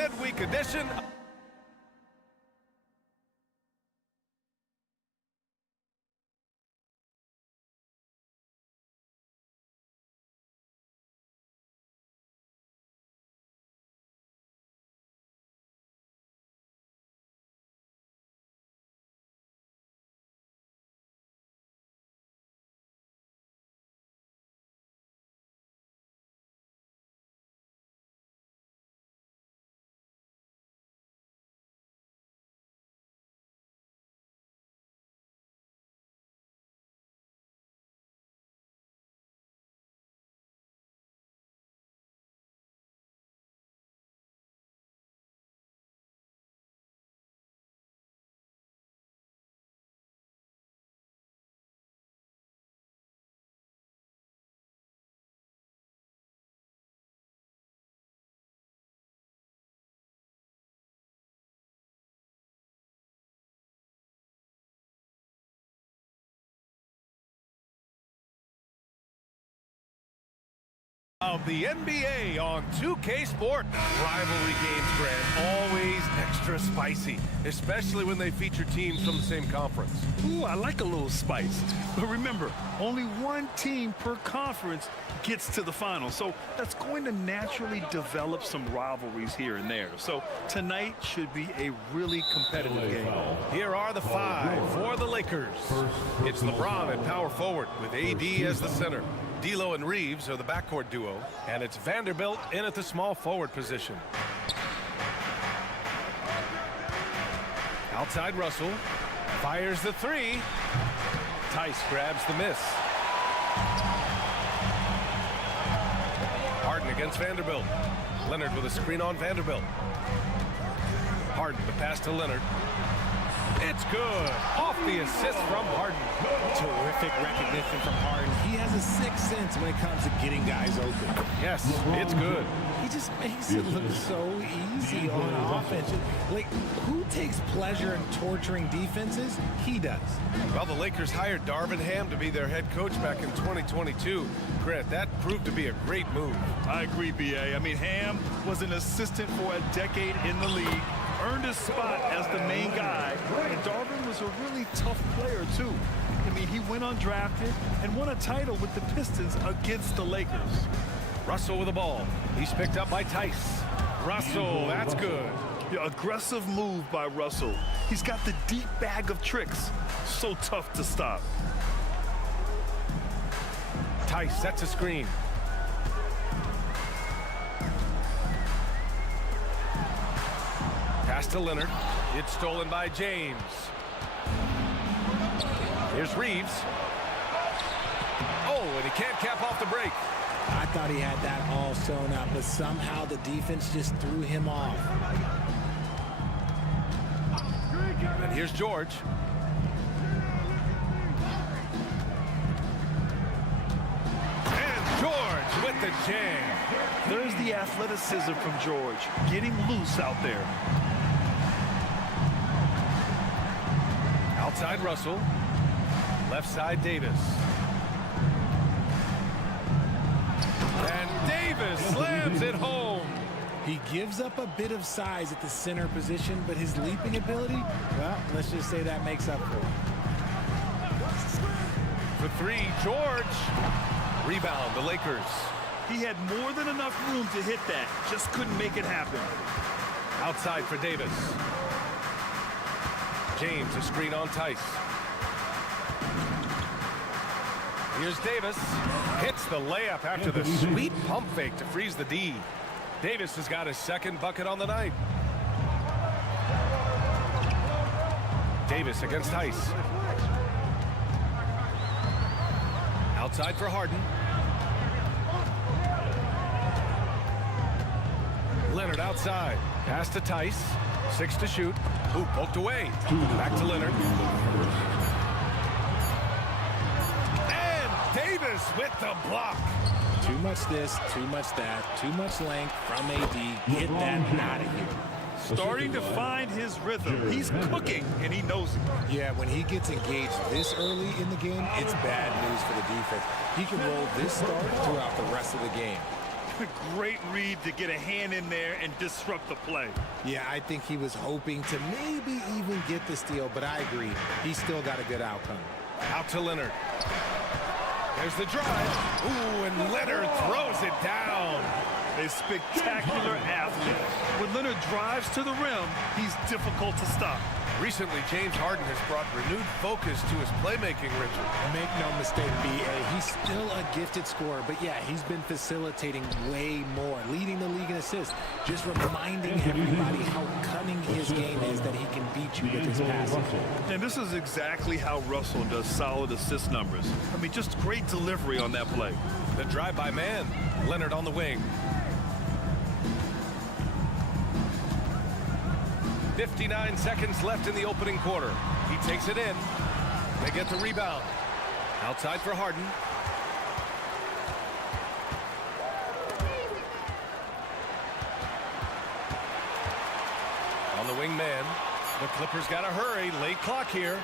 midweek edition. Of the NBA on 2K Sport. Rivalry games, Grant, always extra spicy, especially when they feature teams from the same conference. Ooh, I like a little spice. But remember, only one team per conference gets to the final, so that's going to naturally develop some rivalries here and there. So tonight should be a really competitive game. Here are the five for the Lakers. It's LeBron at power forward with AD as the center. D'Lo and Reeves are the backcourt duo, and it's Vanderbilt in at the small forward position. Outside Russell, fires the three. Tice grabs the miss. Harden against Vanderbilt. Leonard with a screen on Vanderbilt. Harden, the pass to Leonard. It's good. Off the assist from Harden. Terrific recognition from Harden. He has a sixth sense when it comes to getting guys open. Yes, it's good. He just makes it look so easy on offense. Like, who takes pleasure in torturing defenses? He does. Well, the Lakers hired Darvin Ham to be their head coach back in 2022. Grant, that proved to be a great move. I agree, B.A. I mean, Ham was an assistant for a decade in the league, earned his spot as the main guy, and Darvin was a really tough player, too. I mean, he went undrafted and won a title with the Pistons against the Lakers. Russell with the ball. He's picked up by Tice. Russell, that's good. Yeah, aggressive move by Russell. He's got the deep bag of tricks. So tough to stop. Tice sets a screen. Pass to Leonard. It's stolen by James. Here's Reeves. Oh, and he can't cap off the break. I thought he had that all sewn up, but somehow the defense just threw him off. And here's George. And George with the jam. There's the athleticism from George, getting loose out there. Outside Russell. Left side Davis. And Davis slams it home. He gives up a bit of size at the center position, but his leaping ability, well, let's just say that makes up for it. For three, George. Rebound, the Lakers. He had more than enough room to hit that, just couldn't make it happen. Outside for Davis. James, a screen on Tice. Here's Davis. Hits the layup after the sweet pump fake to freeze the D. Davis has got his second bucket on the night. Davis against Tice. Outside for Harden. Leonard outside. Pass to Tice. 6 to shoot. Ooh, poked away. Back to Leonard. And Davis with the block. Too much this, too much that, too much length from AD. Get that out of here. Starting to find his rhythm. He's cooking, and he knows it. Yeah, when he gets engaged this early in the game, it's bad news for the defense. He can roll this start throughout the rest of the game. Great read to get a hand in there and disrupt the play. Yeah, I think he was hoping to maybe even get the steal, but I agree. He still got a good outcome. Out to Leonard. There's the drive. Ooh, and Leonard throws it down. A spectacular athlete. When Leonard drives to the rim, he's difficult to stop. Recently, James Harden has brought renewed focus to his playmaking, Richard. Make no mistake, B.A., he's still a gifted scorer, but yeah, he's been facilitating way more, leading the league in assists, just reminding everybody how cunning his game is, that he can beat you with his passing. And this is exactly how Russell does solid assist numbers. I mean, just great delivery on that play. The drive by man. Leonard on the wing. 59 seconds left in the opening quarter. He takes it in. They get the rebound. Outside for Harden. On the wing man. The Clippers got to hurry. Late clock here.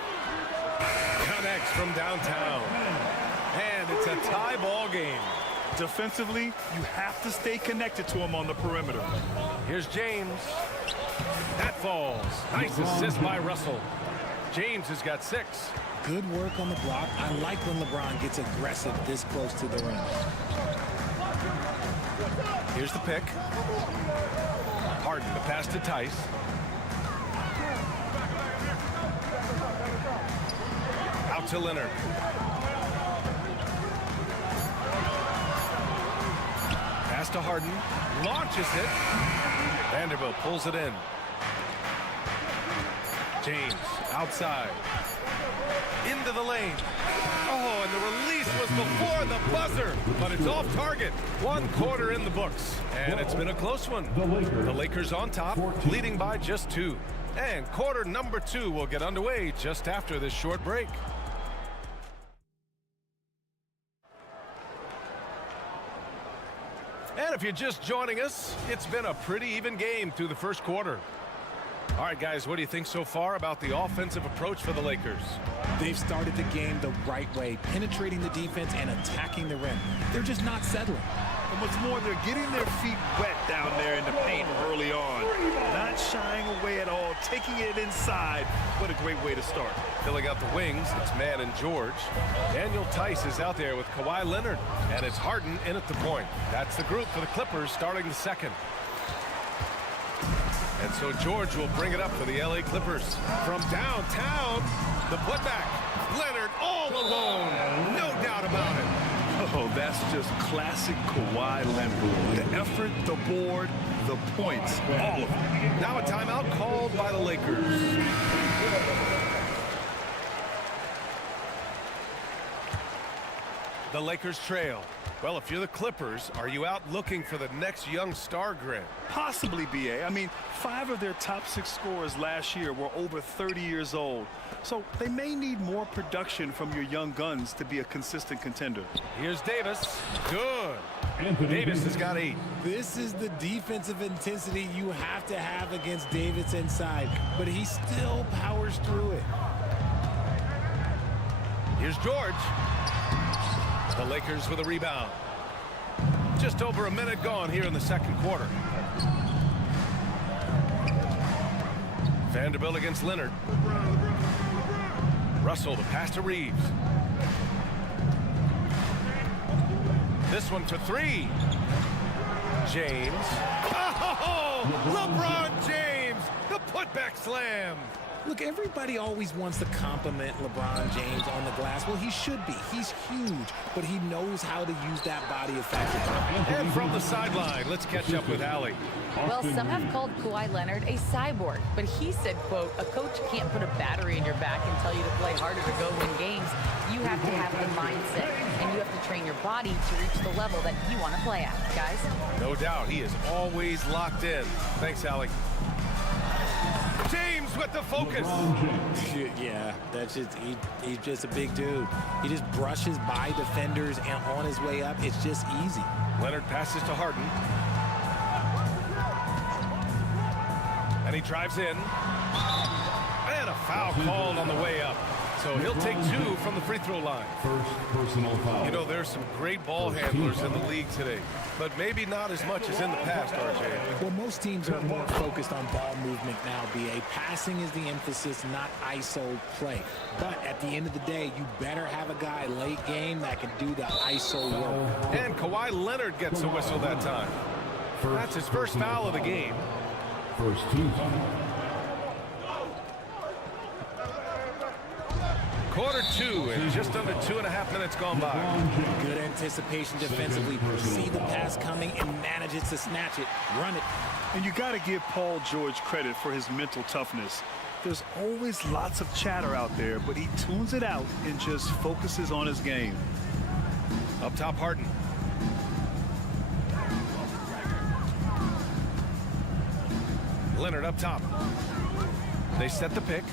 Connects from downtown. And it's a tie ball game. Defensively, you have to stay connected to him on the perimeter. Here's James. That falls. Nice assist by Russell. James has got 6. Good work on the block. I like when LeBron gets aggressive this close to the rim. Here's the pick. Harden, the pass to Tice. Out to Leonard. Pass to Harden. Launches it. Vanderbilt pulls it in. James outside. Into the lane. Oh, and the release was before the buzzer, but it's off target. 1 quarter in the books, and it's been a close one. The Lakers on top, leading by just 2. And quarter number 2 will get underway just after this short break. And if you're just joining us, it's been a pretty even game through the first quarter. All right, guys, what do you think so far about the offensive approach for the Lakers? They've started the game the right way, penetrating the defense and attacking the rim. They're just not settling. And what's more, they're getting their feet wet down there in the paint early on. Not shying away at all, taking it inside. What a great way to start. Filling out the wings, it's Mann and George. Daniel Tice is out there with Kawhi Leonard, and it's Harden in at the point. That's the group for the Clippers starting the second. And so George will bring it up for the LA Clippers. From downtown, the putback. Leonard all alone. No doubt about it. Oh, that's just classic Kawhi Leonard. The effort, the board, the points, all of it. Now a timeout called by the Lakers. The Lakers trail. Well, if you're the Clippers, are you out looking for the next young star grid? Possibly, B.A. I mean, 5 of their top 6 scorers last year were over 30 years old. So they may need more production from your young guns to be a consistent contender. Here's Davis. Good. Davis has got 8. This is the defensive intensity you have to have against Davis inside, but he still powers through it. Here's George. The Lakers with a rebound. Just over a minute gone here in the second quarter. Vanderbilt against Leonard. Russell, the pass to Reeves. This one to 3. James. Oh, LeBron James, the putback slam. Look, everybody always wants to compliment LeBron James on the glass. Well, he should be. He's huge, but he knows how to use that body effectively. And from the sideline, let's catch up with Allie. Well, some have called Kawhi Leonard a cyborg, but he said, quote, a coach can't put a battery in your back and tell you to play harder to go win games. You have to have the mindset, and you have to train your body to reach the level that you want to play at, guys. No doubt, he is always locked in. Thanks, Allie. James with the focus. Yeah, that's just he's just a big dude. He just brushes by defenders and on his way up, it's just easy. Leonard passes to Harden. And he drives in. And a foul called on the way up. So he'll take 2 from the free throw line. First personal foul. You know, there's some great ball handlers in the league today, but maybe not as much as in the past, RJ. Well, most teams are more focused on ball movement now, BA. Passing is the emphasis, not ISO play. But at the end of the day, you better have a guy late game that can do the ISO work. And Kawhi Leonard gets a whistle that time. That's his first foul of the game. First team foul. Quarter 2 and just under 2.5 minutes gone by. Good anticipation defensively. See the pass coming and manages to snatch it. Run it. And you got to give Paul George credit for his mental toughness. There's always lots of chatter out there, but he tunes it out and just focuses on his game. Up top, Harden. Leonard up top. They set the pick.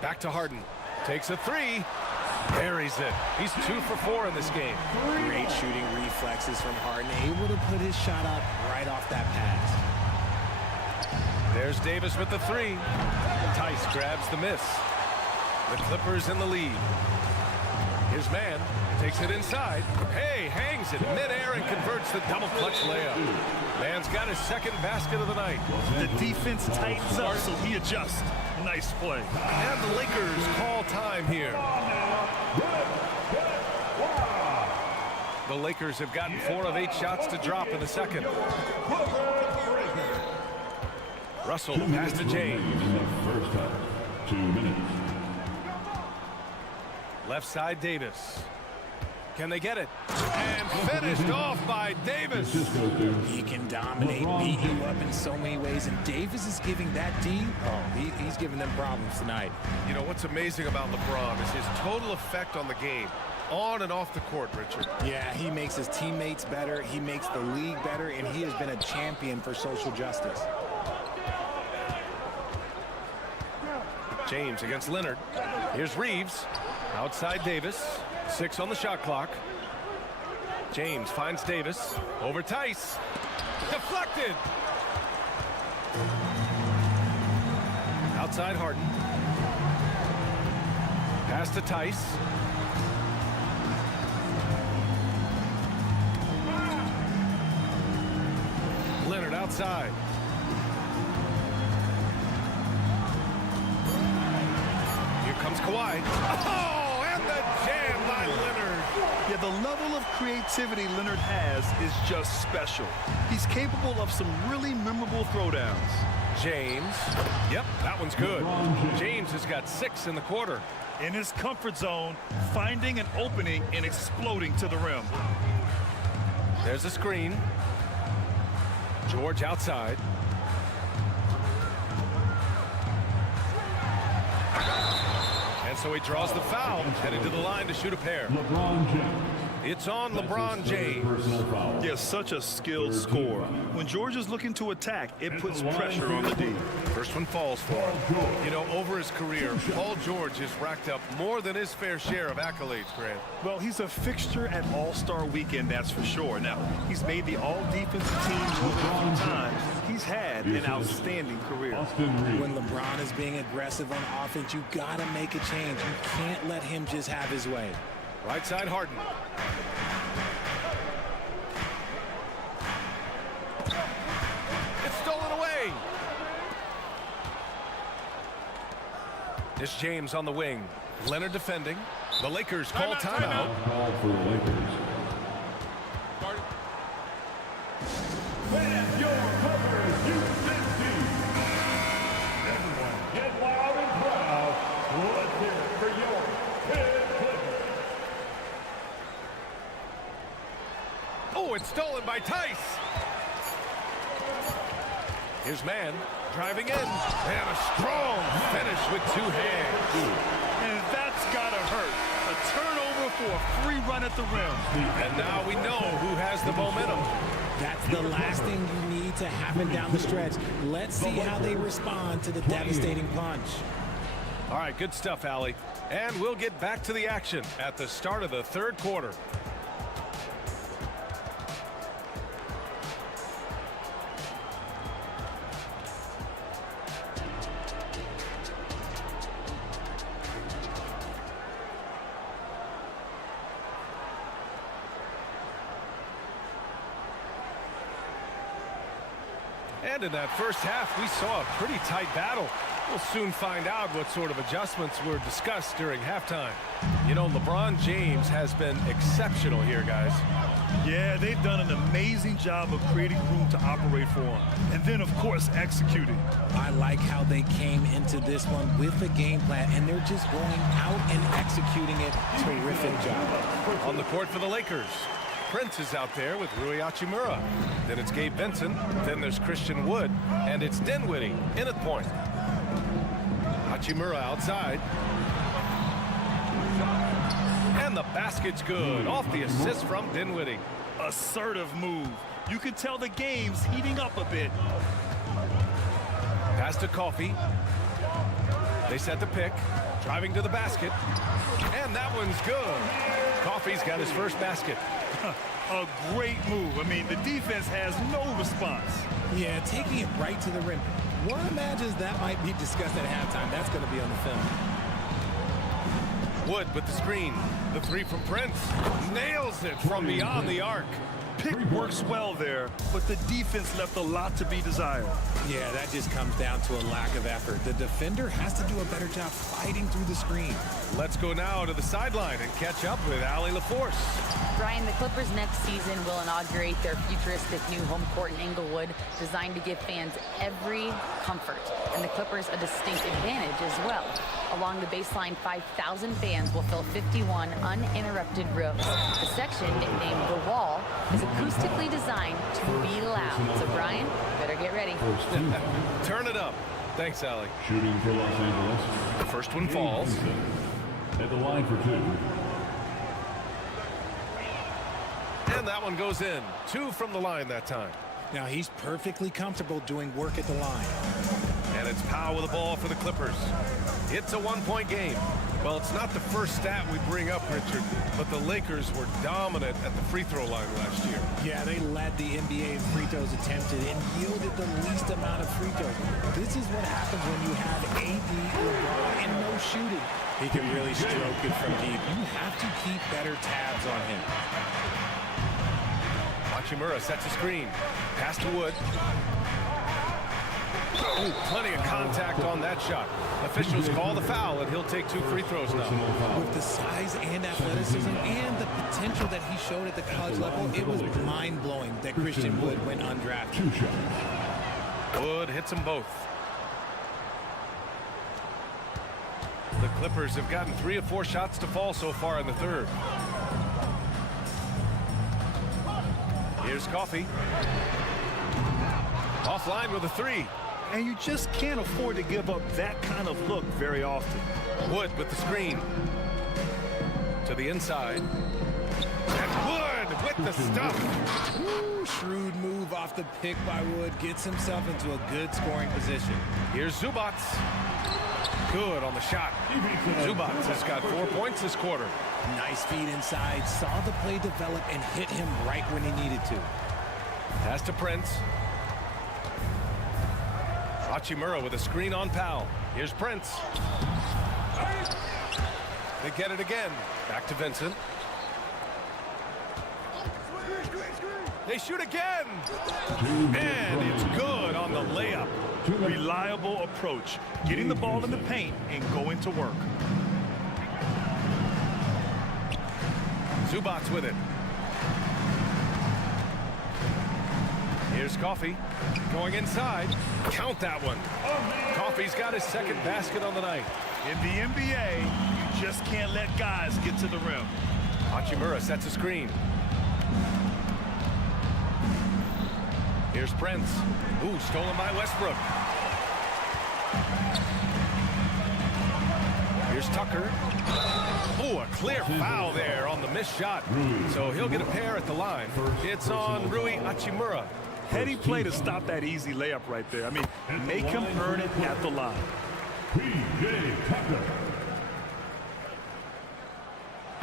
Back to Harden. Takes a 3. Buries it. He's 2 for 4 in this game. Great shooting reflexes from Harden. Able to put his shot up right off that pass. There's Davis with the 3. Tice grabs the miss. The Clippers in the lead. His man takes it inside. Hey, hangs it midair and converts the double clutch layup. Man's got his second basket of the night. The defense tightens up, so he adjusts. Nice play. And the Lakers call time here. The Lakers have gotten 4 of 8 shots to drop in the second. Russell pass to James. In the first half, 2 minutes. Left side Davis. Can they get it? And finished off by Davis. He can dominate, beat you up in so many ways, and Davis is giving that D. Oh, he's giving them problems tonight. You know, what's amazing about LeBron is his total effect on the game, on and off the court, Richard. Yeah, he makes his teammates better, he makes the league better, and he has been a champion for social justice. James against Leonard. Here's Reeves. Outside Davis. 6 on the shot clock. James finds Davis. Over Tice. Deflected. Outside Harden. Pass to Tice. Leonard outside. Here comes Kawhi. Oh, and the jam by Leonard. Yeah, the level of creativity Leonard has is just special. He's capable of some really memorable throwdowns. James. Yep, that one's good. James has got 6 in the quarter. In his comfort zone, finding an opening and exploding to the rim. There's a screen. George outside. And so he draws the foul, headed to the line to shoot a pair. LeBron James. It's on LeBron James. Personal foul. He has such a skilled scorer. When George is looking to attack, it puts pressure on the D. First one falls for him. You know, over his career, Paul George has racked up more than his fair share of accolades, Grant. Well, he's a fixture at All-Star Weekend, that's for sure. Now, he's made the all-defensive teams look a few times. He's had an outstanding career. When LeBron is being aggressive on offense, you got to make a change. You can't let him just have his way. Right side Harden. It's stolen away. It's James on the wing. Leonard defending. The Lakers call timeout. Call for the Lakers. And your cover, Houston team. Everyone get loud and proud. Let's hear it for your Pitt Clippers. Oh, it's stolen by Tice. His man driving in. And a strong finish with 2 hands. And that's got to hurt. A turnover for a free run at the rim. And now we know who has the momentum. That's the last thing you need to happen down the stretch. Let's see how they respond to the devastating punch. All right, good stuff, Allie. And we'll get back to the action at the start of the 3rd quarter. And in that first half, we saw a pretty tight battle. We'll soon find out what sort of adjustments were discussed during halftime. You know, LeBron James has been exceptional here, guys. Yeah, they've done an amazing job of creating room to operate for him. And then, of course, executing. I like how they came into this one with a game plan, and they're just going out and executing it. Terrific job. On the court for the Lakers, Prince is out there with Rui Hachimura. Then it's Gabe Vincent. Then there's Christian Wood. And it's Dinwiddie in at point. Hachimura outside. And the basket's good. Off the assist from Dinwiddie. Assertive move. You can tell the game's heating up a bit. Pass to Coffey. They set the pick. Driving to the basket. And that one's good. Coffey's got his first basket. A great move. I mean, the defense has no response. Yeah, taking it right to the rim. One imagines that might be discussed at halftime. That's going to be on the film. Wood with the screen. The three from Prince. Nails it from beyond the arc. Pick works well there, but the defense left a lot to be desired. Yeah, that just comes down to a lack of effort. The defender has to do a better job fighting through the screen. Let's go now to the sideline and catch up with Allie LaForce. Brian, the Clippers next season will inaugurate their futuristic new home court in Inglewood, designed to give fans every comfort, and the Clippers a distinct advantage as well. Along the baseline, 5,000 fans will fill 51 uninterrupted rows. The section, nicknamed The Wall, is acoustically designed to be loud. So, Brian, better get ready. Turn it up. Thanks, Allie. Shooting for Los Angeles. The first one falls. At the line for two. And that one goes in. 2 from the line that time. Now, he's perfectly comfortable doing work at the line. And it's Powell with the ball for the Clippers. It's a one-point game. Well, it's not the first stat we bring up, Richard, but the Lakers were dominant at the free throw line last year. Yeah, they led the NBA in free throws attempted and yielded the least amount of free throws. This is what happens when you have AD, LeBron, and no shooting. He can really stroke it from deep. You have to keep better tabs on him. Hachimura sets a screen. Pass to Wood. Ooh, plenty of contact on that shot. Officials call the foul, and he'll take 2 free throws now. With the size and athleticism and the potential that he showed at the college level, it was mind-blowing that Christian Wood went undrafted. Wood hits them both. The Clippers have gotten 3 of 4 shots to fall so far in the third. Here's Coffey. Offline with a 3. And you just can't afford to give up that kind of look very often. Wood with the screen. To the inside. And Wood with the stuff. Ooh, shrewd move off the pick by Wood. Gets himself into a good scoring position. Here's Zubac. Good on the shot. Zubac has got 4 points this quarter. Nice feed inside. Saw the play develop and hit him right when he needed to. Pass to Prince. Hachimura with a screen on Powell. Here's Prince. They get it again. Back to Vincent. They shoot again. And it's good on the layup. Reliable approach. Getting the ball in the paint and going to work. Zubac with it. Here's Coffey. Going inside. Count that one. Coffey's got his second basket on the night. In the NBA, you just can't let guys get to the rim. Hachimura sets a screen. Here's Prince. Ooh, stolen by Westbrook. Here's Tucker. Ooh, a clear foul there on the missed shot. So he'll get a pair at the line. It's on Rui Hachimura. Heady play to stop that easy layup right there. I mean, make him earn it at the line. P.J. Tucker.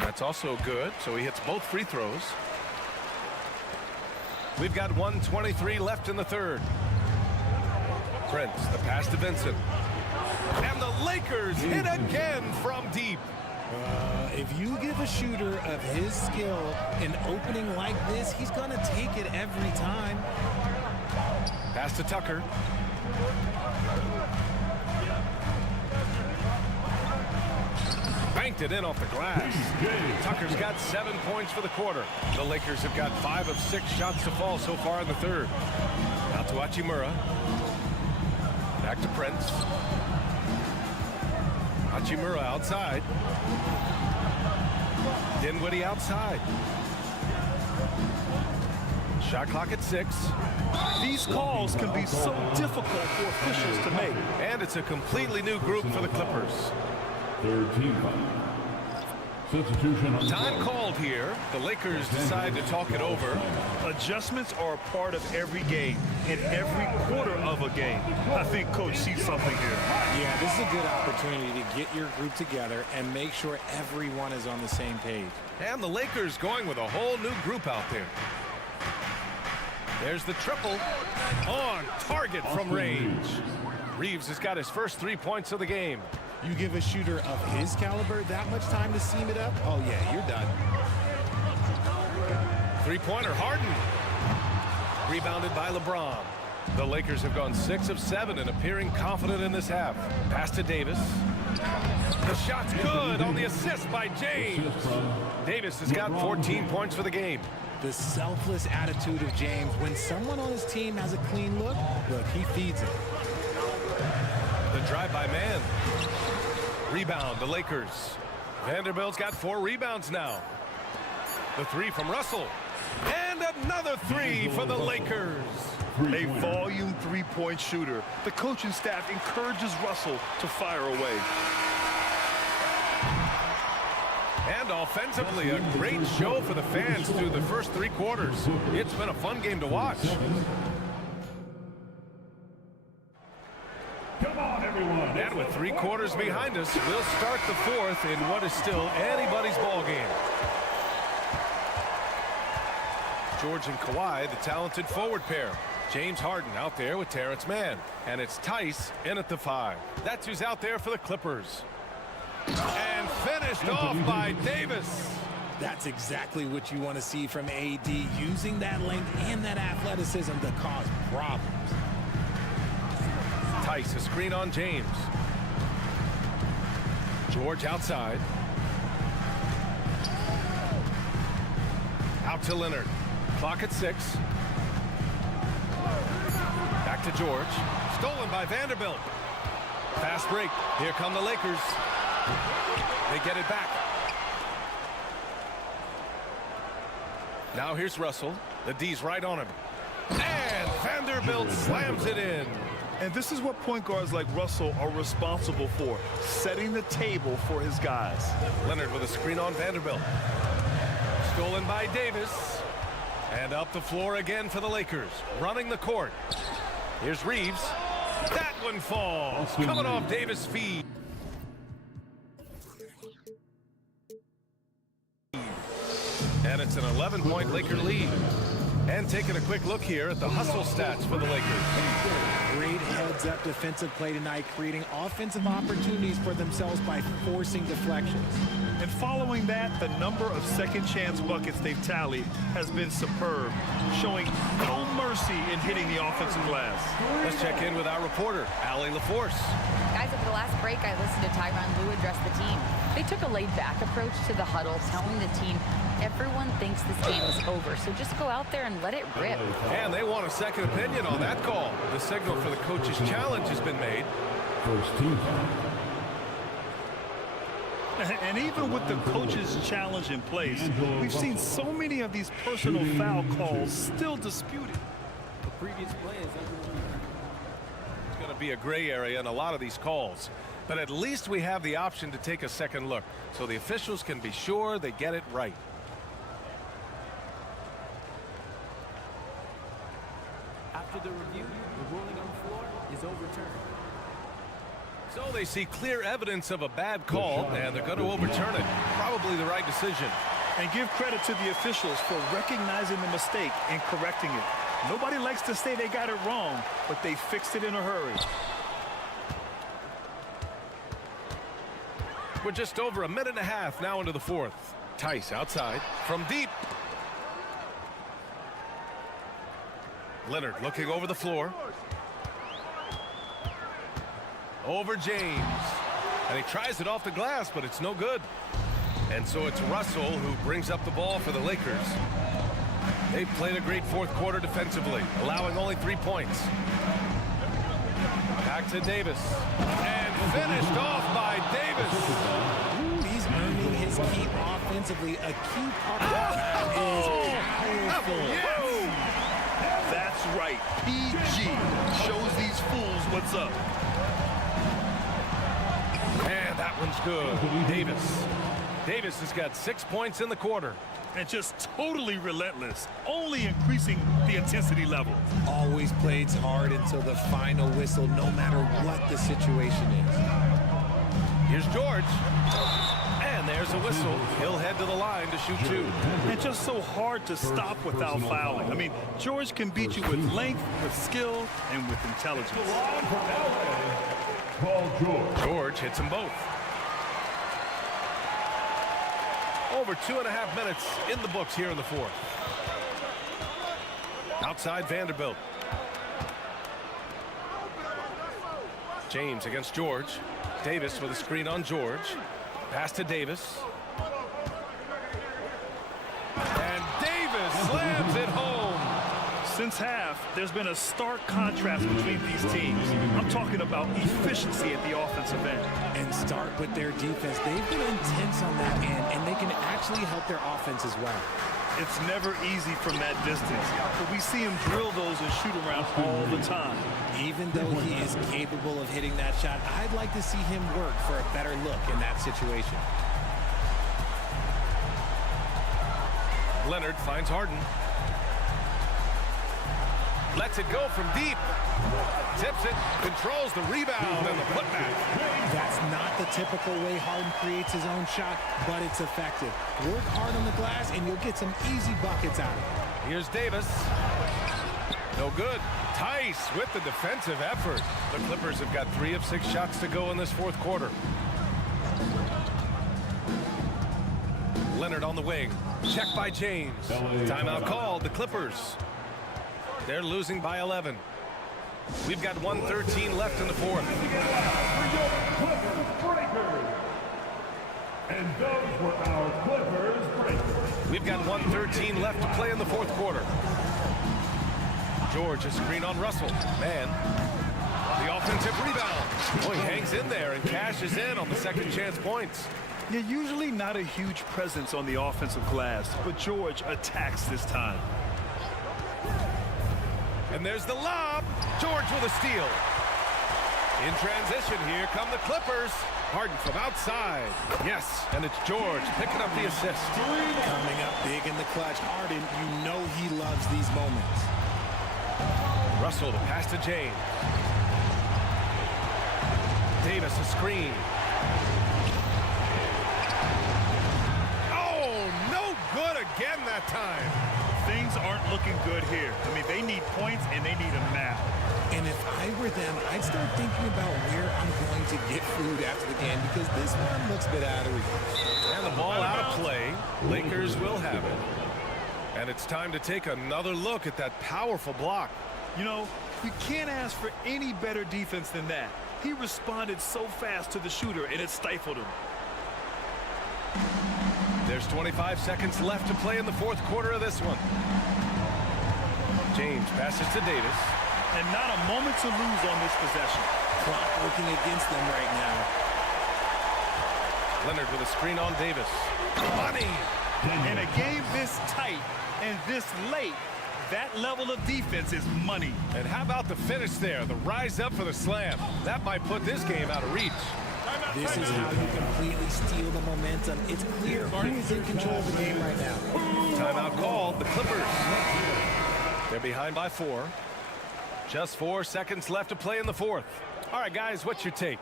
That's also good, so he hits both free throws. We've got 1:23 left in the third. Prince, the pass to Vincent. And the Lakers hit again from deep. If you give a shooter of his skill an opening like this, he's going to take it every time. Pass to Tucker. Banked it in off the glass. Tucker's got 7 points for the quarter. The Lakers have got 5 of 6 shots to fall so far in the third. Out to Hachimura. Back to Prince. Hachimura outside. Dinwiddie outside. Shot clock at 6. These calls can be so difficult for officials to make. And it's a completely new group for the Clippers. Third team foul. Substitution on Time called here. The Lakers decide to talk it over. Adjustments are a part of every game, in every quarter of a game. I think Coach sees something here. Yeah, this is a good opportunity to get your group together and make sure everyone is on the same page. And the Lakers going with a whole new group out there. There's the triple. On target from range. Reeves has got his first 3 points of the game. You give a shooter of his caliber that much time to seam it up, oh yeah, you're done. Three-pointer, Harden. Rebounded by LeBron. The Lakers have gone 6 of 7 and appearing confident in this half. Pass to Davis. The shot's good on the assist by James. Davis has got 14 points for the game. The selfless attitude of James. When someone on his team has a clean look, he feeds it. The drive-by man. Rebound, the Lakers. Vanderbilt's got 4 rebounds now. The 3 from Russell. And another 3 for the Lakers. A volume three-point shooter. The coaching staff encourages Russell to fire away. And offensively, a great show for the fans through the first 3 quarters. It's been a fun game to watch. Come on, everyone. And with 3 quarters behind us, we'll start the 4th in what is still anybody's ball game. George and Kawhi, the talented forward pair. James Harden out there with Terrence Mann. And it's Tice in at the 5. That's who's out there for the Clippers. And finished off by Davis. That's exactly what you want to see from AD, using that length and that athleticism to cause problems. Tice, a screen on James. George outside. Out to Leonard. Clock at 6. Back to George. Stolen by Vanderbilt. Fast break. Here come the Lakers. They get it back. Now here's Russell. The D's right on him. And Vanderbilt slams it in. And this is what point guards like Russell are responsible for, setting the table for his guys. Leonard with a screen on Vanderbilt. Stolen by Davis. And up the floor again for the Lakers. Running the court. Here's Reeves. That one falls. Coming off Davis' feed. And it's an 11-point Laker lead. And taking a quick look here at the hustle stats for the Lakers. Great heads-up defensive play tonight, creating offensive opportunities for themselves by forcing deflections. And following that, the number of second-chance buckets they've tallied has been superb, showing no mercy in hitting the offensive glass. Let's check in with our reporter, Allie LaForce. Guys, at the last break, I listened to Tyronn Lue address the team. They took a laid-back approach to the huddle, telling the team everyone thinks this game is over, so just go out there and let it rip. And they want a second opinion on that call. The signal for the coach's challenge has been made. First team foul. And even with the coach's challenge in place, we've seen so many of these personal foul calls still disputed. The previous play is It's going to be a gray area in a lot of these calls. But at least we have the option to take a second look, so the officials can be sure they get it right. after the review, the ruling on the floor is overturned. So they see clear evidence of a bad call, and they're going to overturn it. Probably the right decision. And give credit to the officials for recognizing the mistake and correcting it. Nobody likes to say they got it wrong, but they fixed it in a hurry. We're just over a minute and a half now into the 4th. Tice outside from deep. Leonard looking over the floor. Over James. And he tries it off the glass, but it's no good. And so it's Russell who brings up the ball for the Lakers. They've played a great fourth quarter defensively, allowing only 3 points. Back to Davis. And finished off by Davis. He's earning his keep offensively. A key part of that is powerful. That's right. PG shows these fools what's up. And that one's good. Davis has got 6 points in the quarter. And just totally relentless, only increasing the intensity level. Always plays hard until the final whistle, no matter what the situation is. Here's George. And there's a whistle. He'll head to the line to shoot 2. And just so hard to stop without fouling. I mean, George can beat you with length, with skill, and with intelligence. George hits them both. Over 2.5 minutes in the books here in the fourth. Outside Vanderbilt. James against George. Davis with a screen on George. Pass to Davis. And Davis slams it home. Since half, there's been a stark contrast between these teams. I'm talking about efficiency at the offensive end. And start with their defense. They've been intense on that end, and they can actually help their offense as well. It's never easy from that distance, but we see him drill those and shoot around all the time. Even though he is capable of hitting that shot, I'd like to see him work for a better look in that situation. Leonard finds Harden. Lets it go from deep. Tips it, controls the rebound and the putback. That's not the typical way Harden creates his own shot, but it's effective. Work hard on the glass and you'll get some easy buckets out of it. Here's Davis. No good. Tice with the defensive effort. The Clippers have got 3 of 6 shots to go in this fourth quarter. Leonard on the wing. Check by James. Timeout called. The Clippers. They're losing by 11. We've got 1:13 left in the fourth. And those were our Clippers breakers. We've got 1:13 left to play in the fourth quarter. George, a screen on Russell. Man, the offensive rebound. Oh, he hangs in there and cashes in on the second chance points. They're usually not a huge presence on the offensive glass, but George attacks this time. And there's the lob. George with a steal. In transition, here come the Clippers. Harden from outside. Yes, and it's George picking up the assist. Coming up big in the clutch. Harden, you know he loves these moments. Russell to pass to James. Davis a screen. Oh, no good again that time. Things aren't looking good here. I mean, they need points and they need them now. And if I were them, I'd start thinking about where I'm going to get food after the game because this one looks a bit out of reach. And the ball out of play. Lakers will have it. And it's time to take another look at that powerful block. You know, you can't ask for any better defense than that. He responded so fast to the shooter and it stifled him. There's 25 seconds left to play in the fourth quarter of this one. James passes to Davis. And not a moment to lose on this possession. Clock working against them right now. Leonard with a screen on Davis. Money! In a game this tight and this late, that level of defense is money. And how about the finish there? The rise up for the slam. That might put this game out of reach. This is how you completely steal the momentum. It's clear who is in control of the game right now. Timeout called. The Clippers. They're behind by 4. Just 4 seconds left to play in the fourth. All right, guys, what's your take?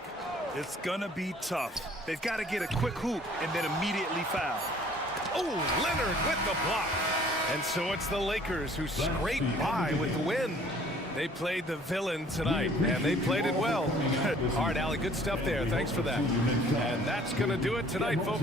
It's gonna be tough. They've got to get a quick hoop and then immediately foul. Oh, Leonard with the block. And so it's the Lakers who scrape by with the win. They played the villain tonight, and they played it well. All right, Allie, good stuff there. Thanks for that. And that's going to do it tonight, folks.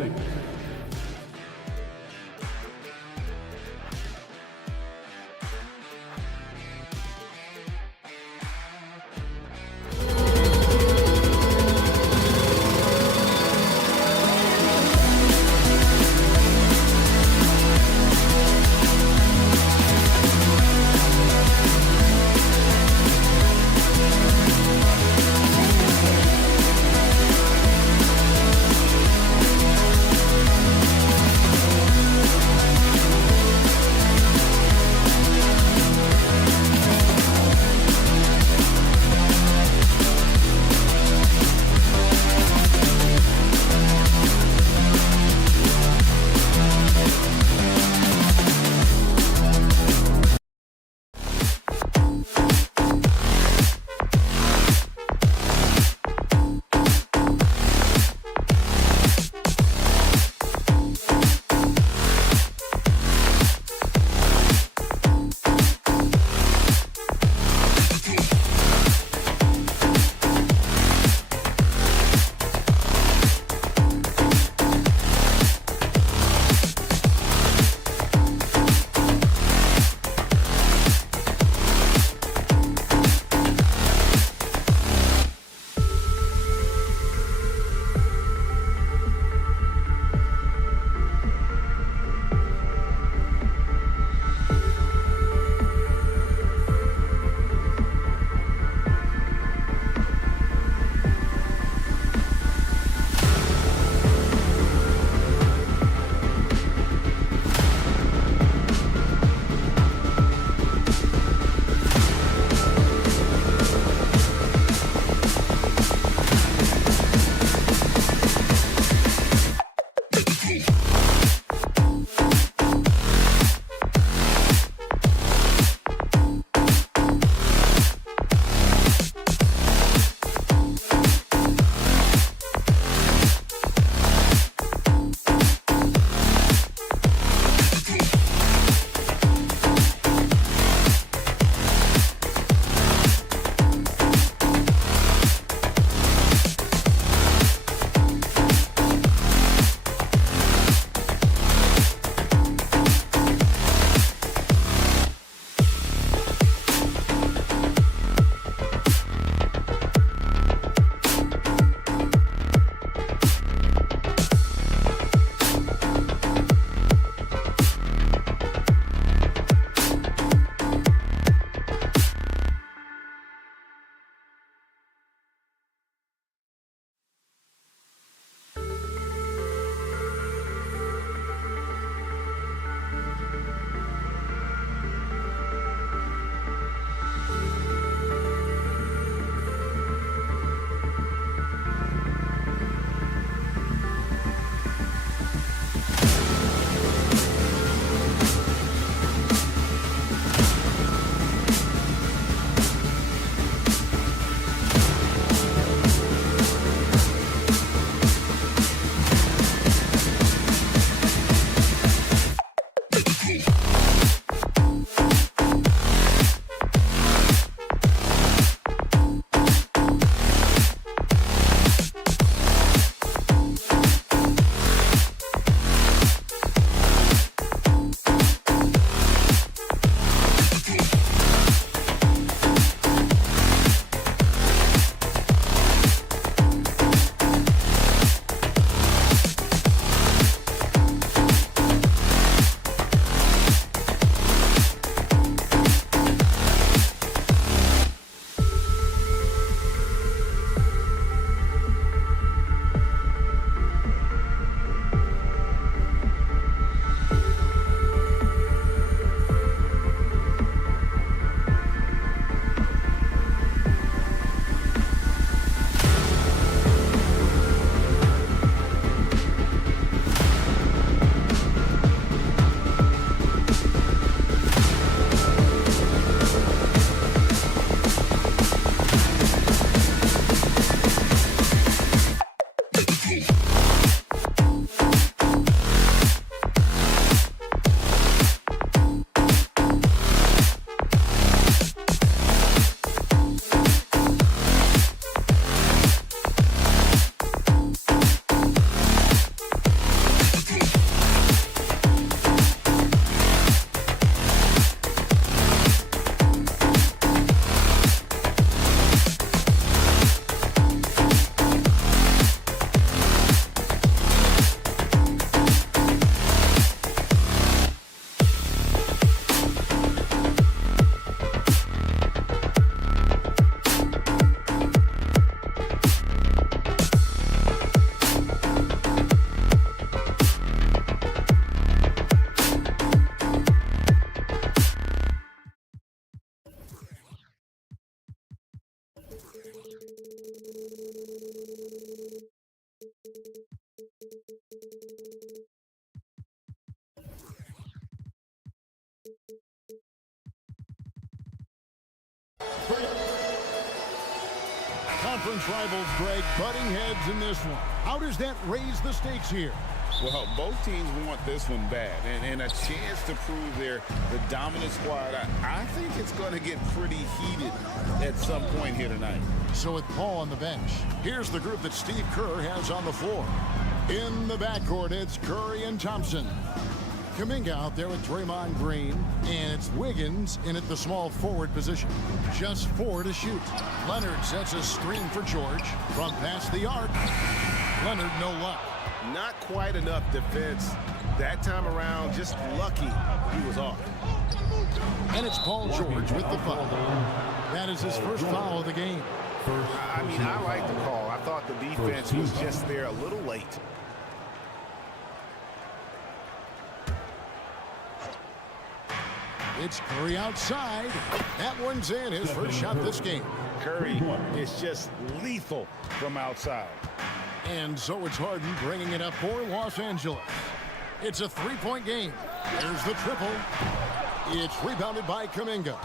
conference rivals, Greg, butting heads in this one. How does that raise the stakes here? Well, both teams want this one bad, and a chance to prove they're the dominant squad. I think it's going to get pretty heated at some point here tonight. So with Paul on the bench, here's the group that Steve Kerr has on the floor. In the backcourt, it's Curry and Thompson. Kuminga out there with Draymond Green, and it's Wiggins in at the small forward position. Just 4 to shoot. Leonard sets a screen for George from past the arc. Leonard no luck. Not quite enough defense that time around. Just lucky he was off. And it's Paul George with the foul. That is his first foul of the game. I mean, I like the call. I thought the defense was just there a little late. It's Curry outside. That one's in. His first shot this game. Curry is just lethal from outside. And so it's Harden bringing it up for Los Angeles. It's a 3-point game. There's the triple. It's rebounded by Kuminga.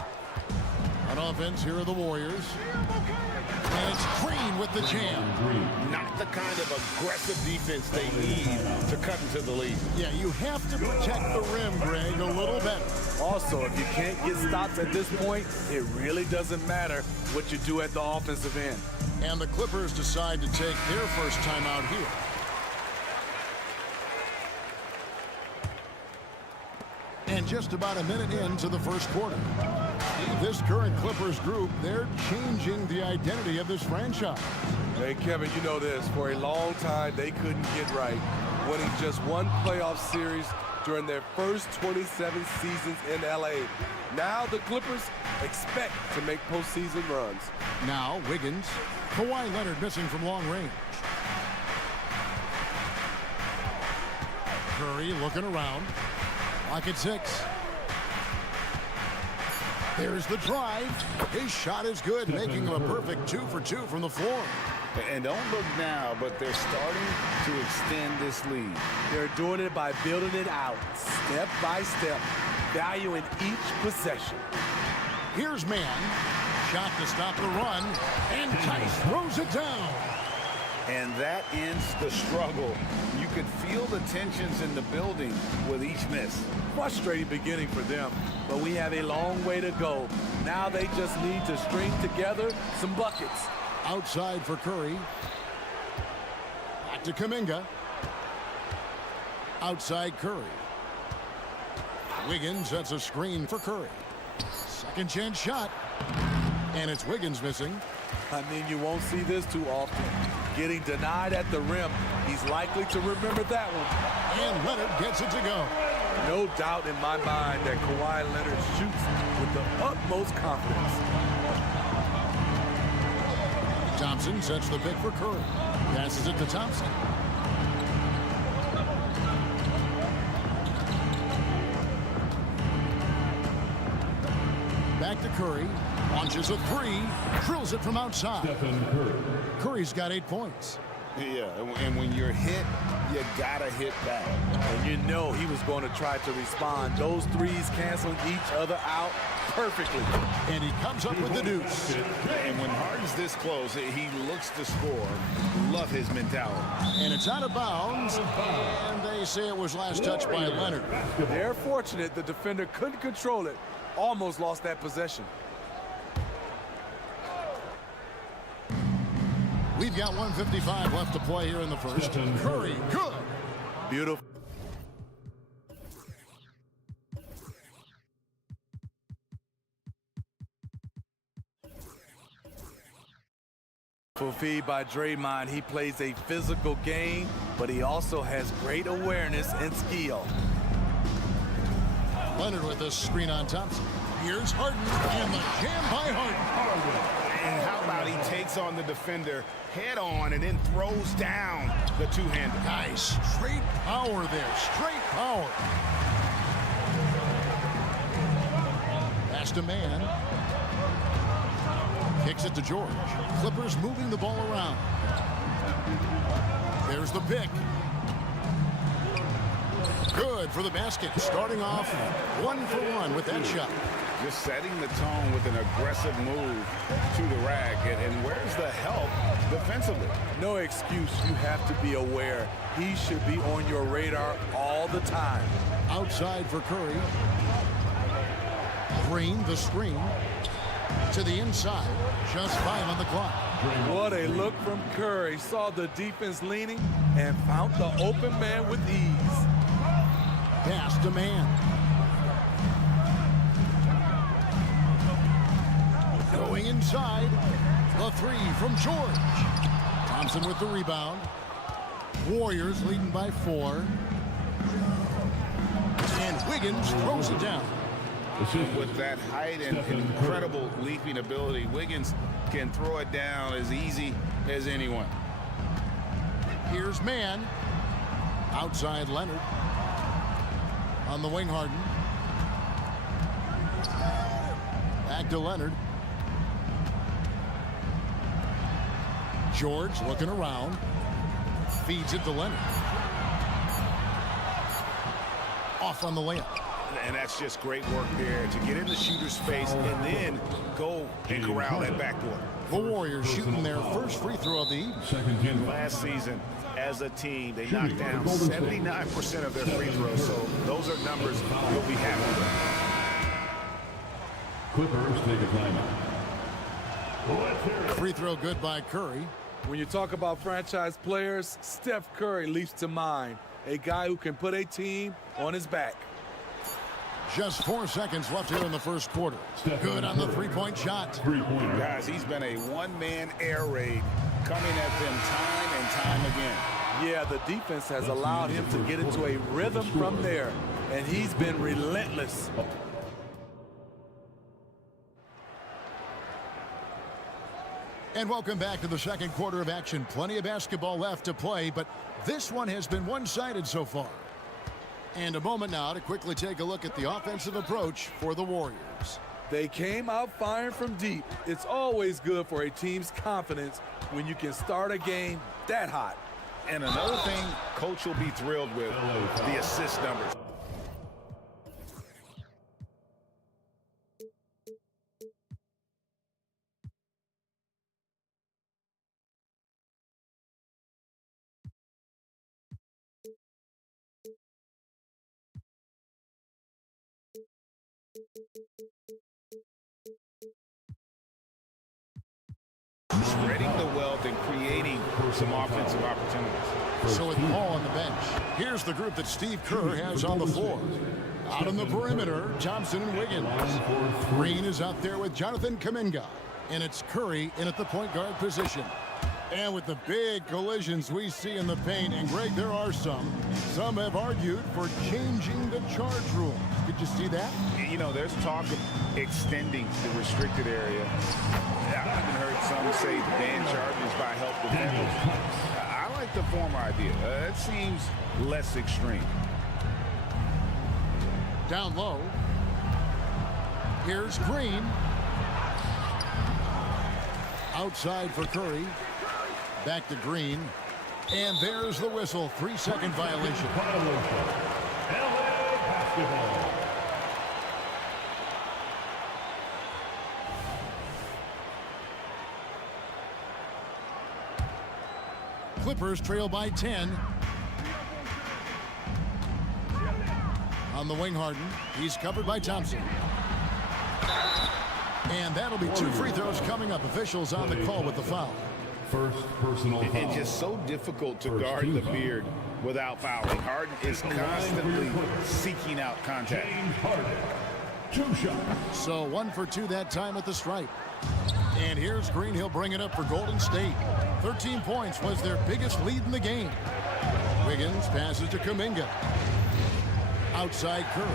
On offense, here are the Warriors. And it's Green with the jam. Not the kind of aggressive defense they need to cut into the lead. Yeah, you have to protect the rim, Greg, a little better. Also, if you can't get stops at this point, it really doesn't matter what you do at the offensive end. And the Clippers decide to take their first time out here. And just about a minute into the first quarter. This current Clippers group, they're changing the identity of this franchise. Hey, Kevin, you know this. For a long time, they couldn't get right, winning just one playoff series during their first 27 seasons in L.A. Now the Clippers expect to make postseason runs. Now Wiggins. Kawhi Leonard missing from long range. Curry looking around. Lock at 6. There's the drive. His shot is good, making him a perfect 2 for 2 from the floor. And don't look now, but they're starting to extend this lead. They're doing it by building it out, step by step, valuing each possession. Here's Mann. Shot to stop the run, and Tice throws it down. And that ends the struggle. You could feel the tensions in the building with each miss. Frustrating beginning for them, but we have a long way to go. Now they just need to string together some buckets. Outside for Curry. Back to Kuminga. Outside Curry. Wiggins sets a screen for Curry. Second chance shot. And it's Wiggins missing. I mean, you won't see this too often. Getting denied at the rim. He's likely to remember that one. And Leonard gets it to go. No doubt in my mind that Kawhi Leonard shoots with the utmost confidence. Thompson sets the pick for Curry. Passes it to Thompson. Back to Curry. Launches a 3. Drills it from outside. Curry's got 8 points. Yeah, and when you're hit, you gotta hit back. And you know he was going to try to respond. Those threes canceling each other out perfectly. And he comes up with the deuce. And when Harden's this close, he looks to score. Love his mentality. And it's out of bounds. And they say it was last touched by Leonard. They're fortunate the defender couldn't control it. Almost lost that possession. We've got 1:55 left to play here in the first. Curry, good. Beautiful. Feed by Draymond. He plays a physical game, but he also has great awareness and skill. Leonard with a screen on Thompson. Here's Harden, and the jam by Harden. And how about he takes on the defender head on and then throws down the two-hander. Nice. Straight power there. Straight power. Pass to Mann. Kicks it to George. Clippers moving the ball around. There's the pick. Good for the basket. Starting off 1 for 1 with that shot. just setting the tone with an aggressive move to the rack. And where's the help defensively? No excuse. You have to be aware. He should be on your radar all the time. Outside for Curry. Green, the screen. To the inside. Just 5 on the clock. What a look from Curry. Saw the defense leaning and found the open man with ease. Pass to man. Going inside. The 3 from George. Thompson with the rebound. Warriors leading by 4. And Wiggins throws it down. With that height and incredible leaping ability, Wiggins can throw it down as easy as anyone. Here's man. Outside Leonard. On the wing, Harden. Back to Leonard. George looking around. Feeds it to Leonard. Off on the layup. And that's just great work there to get in the shooter's space and then go and corral that backdoor. The Warriors shooting their first free throw of the evening. Last season, as a team, they knocked down 79% of their free throws, so those are numbers you'll be happy with. Clippers take a timeout. Free throw good by Curry. When you talk about franchise players, Steph Curry leaps to mind. A guy who can put a team on his back. Just 4 seconds left here in the first quarter. Good on the three-point shot. Guys, he's been a one-man air raid coming at them time and time again. Yeah, the defense has allowed him to get into a rhythm from there, and he's been relentless. And welcome back to the second quarter of action. Plenty of basketball left to play, but this one has been one-sided so far. And a moment now to quickly take a look at the offensive approach for the Warriors. They came out firing from deep. It's always good for a team's confidence when you can start a game that hot. And another thing Coach will be thrilled with, the assist numbers. Spreading the wealth and creating some offensive opportunities. So with Paul on the bench, here's the group that Steve Kerr has on the floor. Out on the perimeter, Thompson and Wiggins. Green is out there with Jonathan Kuminga. And it's Curry in at the point guard position. And with the big collisions we see in the paint, and Greg, there are some have argued for changing the charge rule. Did you see that? You know, there's talk of extending the restricted area. I've even heard some say ban charges by help defenders. I like the former idea. It seems less extreme. Down low. Here's Green. Outside for Curry. Back to Green. And there's the whistle. 3-second violation. LA basketball. Clippers trail by 10. On the wing, Harden. He's covered by Thompson. And that'll be 2 free throws coming up. Officials on the call with the foul. First personal foul. It's just so difficult to guard the beard without fouling. Harden is constantly seeking out contact. James Harden. 2 shots. So 1 for 2 that time at the stripe. And here's Green. He'll bring it up for Golden State. 13 points was their biggest lead in the game. Wiggins passes to Kuminga. Outside Curry.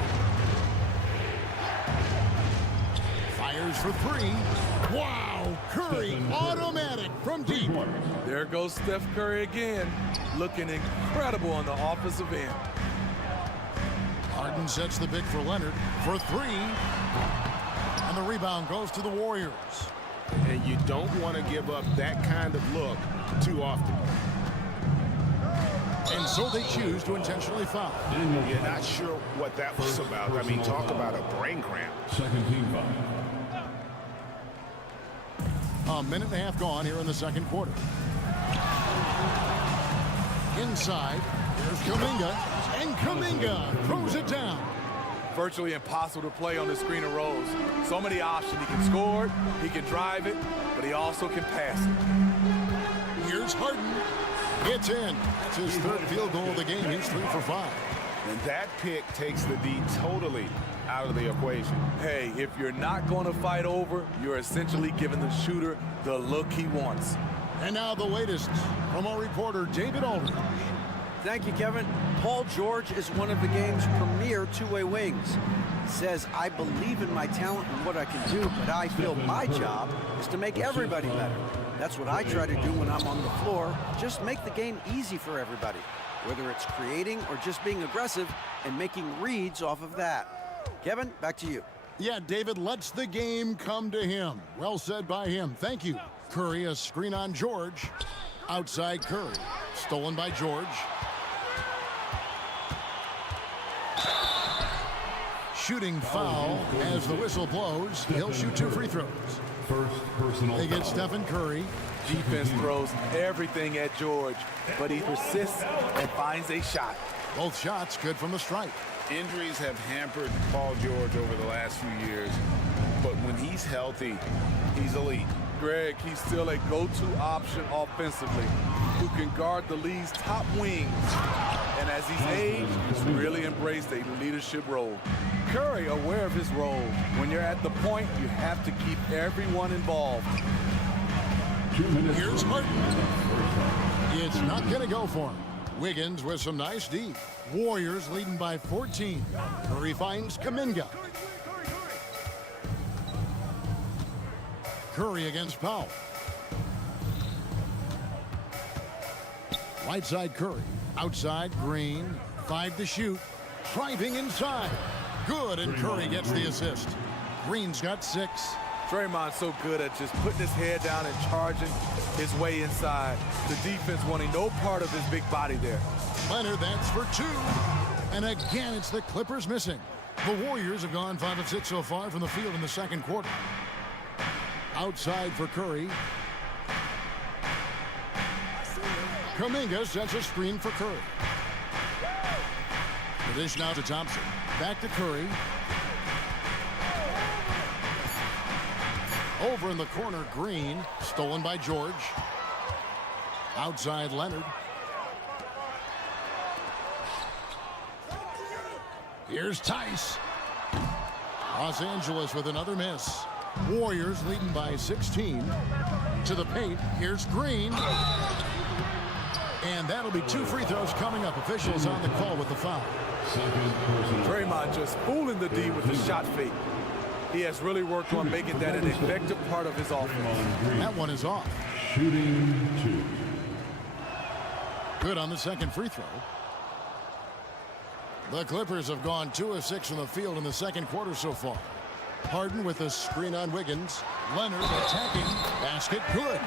Fires for 3. Wow! Curry automatic from deep. There goes Steph Curry again, looking incredible on the offensive end. Harden sets the pick for Leonard for 3. And the rebound goes to the Warriors. And you don't want to give up that kind of look too often. And so they choose to intentionally foul. You're not sure what that was about. I mean, talk about a brain cramp. Second team foul. A minute and a half gone here in the second quarter. Inside, here's Kuminga, and Kuminga throws it down. Virtually impossible to play on the screen and rolls. So many options. He can score it, he can drive it, but he also can pass it. Here's Harden. It's in. That's his third field goal of the game. He's 3 for 5. And that pick takes the D totally out of the equation. Hey, if you're not going to fight over, you're essentially giving the shooter the look he wants. And now the latest from our reporter, David Aldridge. Thank you, Kevin. Paul George is one of the game's premier two-way wings. He says, I believe in my talent and what I can do, but I feel my job is to make everybody better. That's what I try to do when I'm on the floor. Just make the game easy for everybody, whether it's creating or just being aggressive and making reads off of that. Kevin, back to you. Yeah, David lets the game come to him. Well said by him. Thank you. Curry, a screen on George. Outside Curry. Stolen by George. Shooting foul as the whistle blows. He'll shoot 2 free throws. First personal They get foul. Stephen Curry. Defense throws everything at George, but he persists and finds a shot. Both shots good from the stripe. Injuries have hampered Paul George over the last few years, but when he's healthy, he's elite. Greg, he's still a go-to option offensively who can guard the league's top wings. And as he's aged, he's really embraced a leadership role. Curry aware of his role. When you're at the point, you have to keep everyone involved. 2 minutes. Here's Martin. It's not going to go for him. Wiggins with some nice D. Warriors leading by 14. Curry finds Kuminga. Curry against Powell. Right side Curry. Outside Green. 5 to shoot. Driving inside. Good, and Curry gets the assist. Green's got 6. Draymond's so good at just putting his head down and charging his way inside. The defense wanting no part of his big body there. Leonard, that's for 2. And again, it's the Clippers missing. The Warriors have gone 5 of 6 so far from the field in the second quarter. Outside for Curry. Kuminga sets a screen for Curry. The dish now to Thompson. Back to Curry. Over in the corner, Green. Stolen by George. Outside Leonard. Here's Tice. Los Angeles with another miss. Warriors leading by 16. To the paint. Here's Green. And that'll be 2 free throws coming up. Officials on the call with the foul. Draymond just fooling the D with the shot fake. He has really worked on making that an effective part of his offense. That one is off. Shooting 2. Good on the second free throw. The Clippers have gone 2 of 6 from the field in the second quarter so far. Harden with a screen on Wiggins. Leonard attacking. Basket good.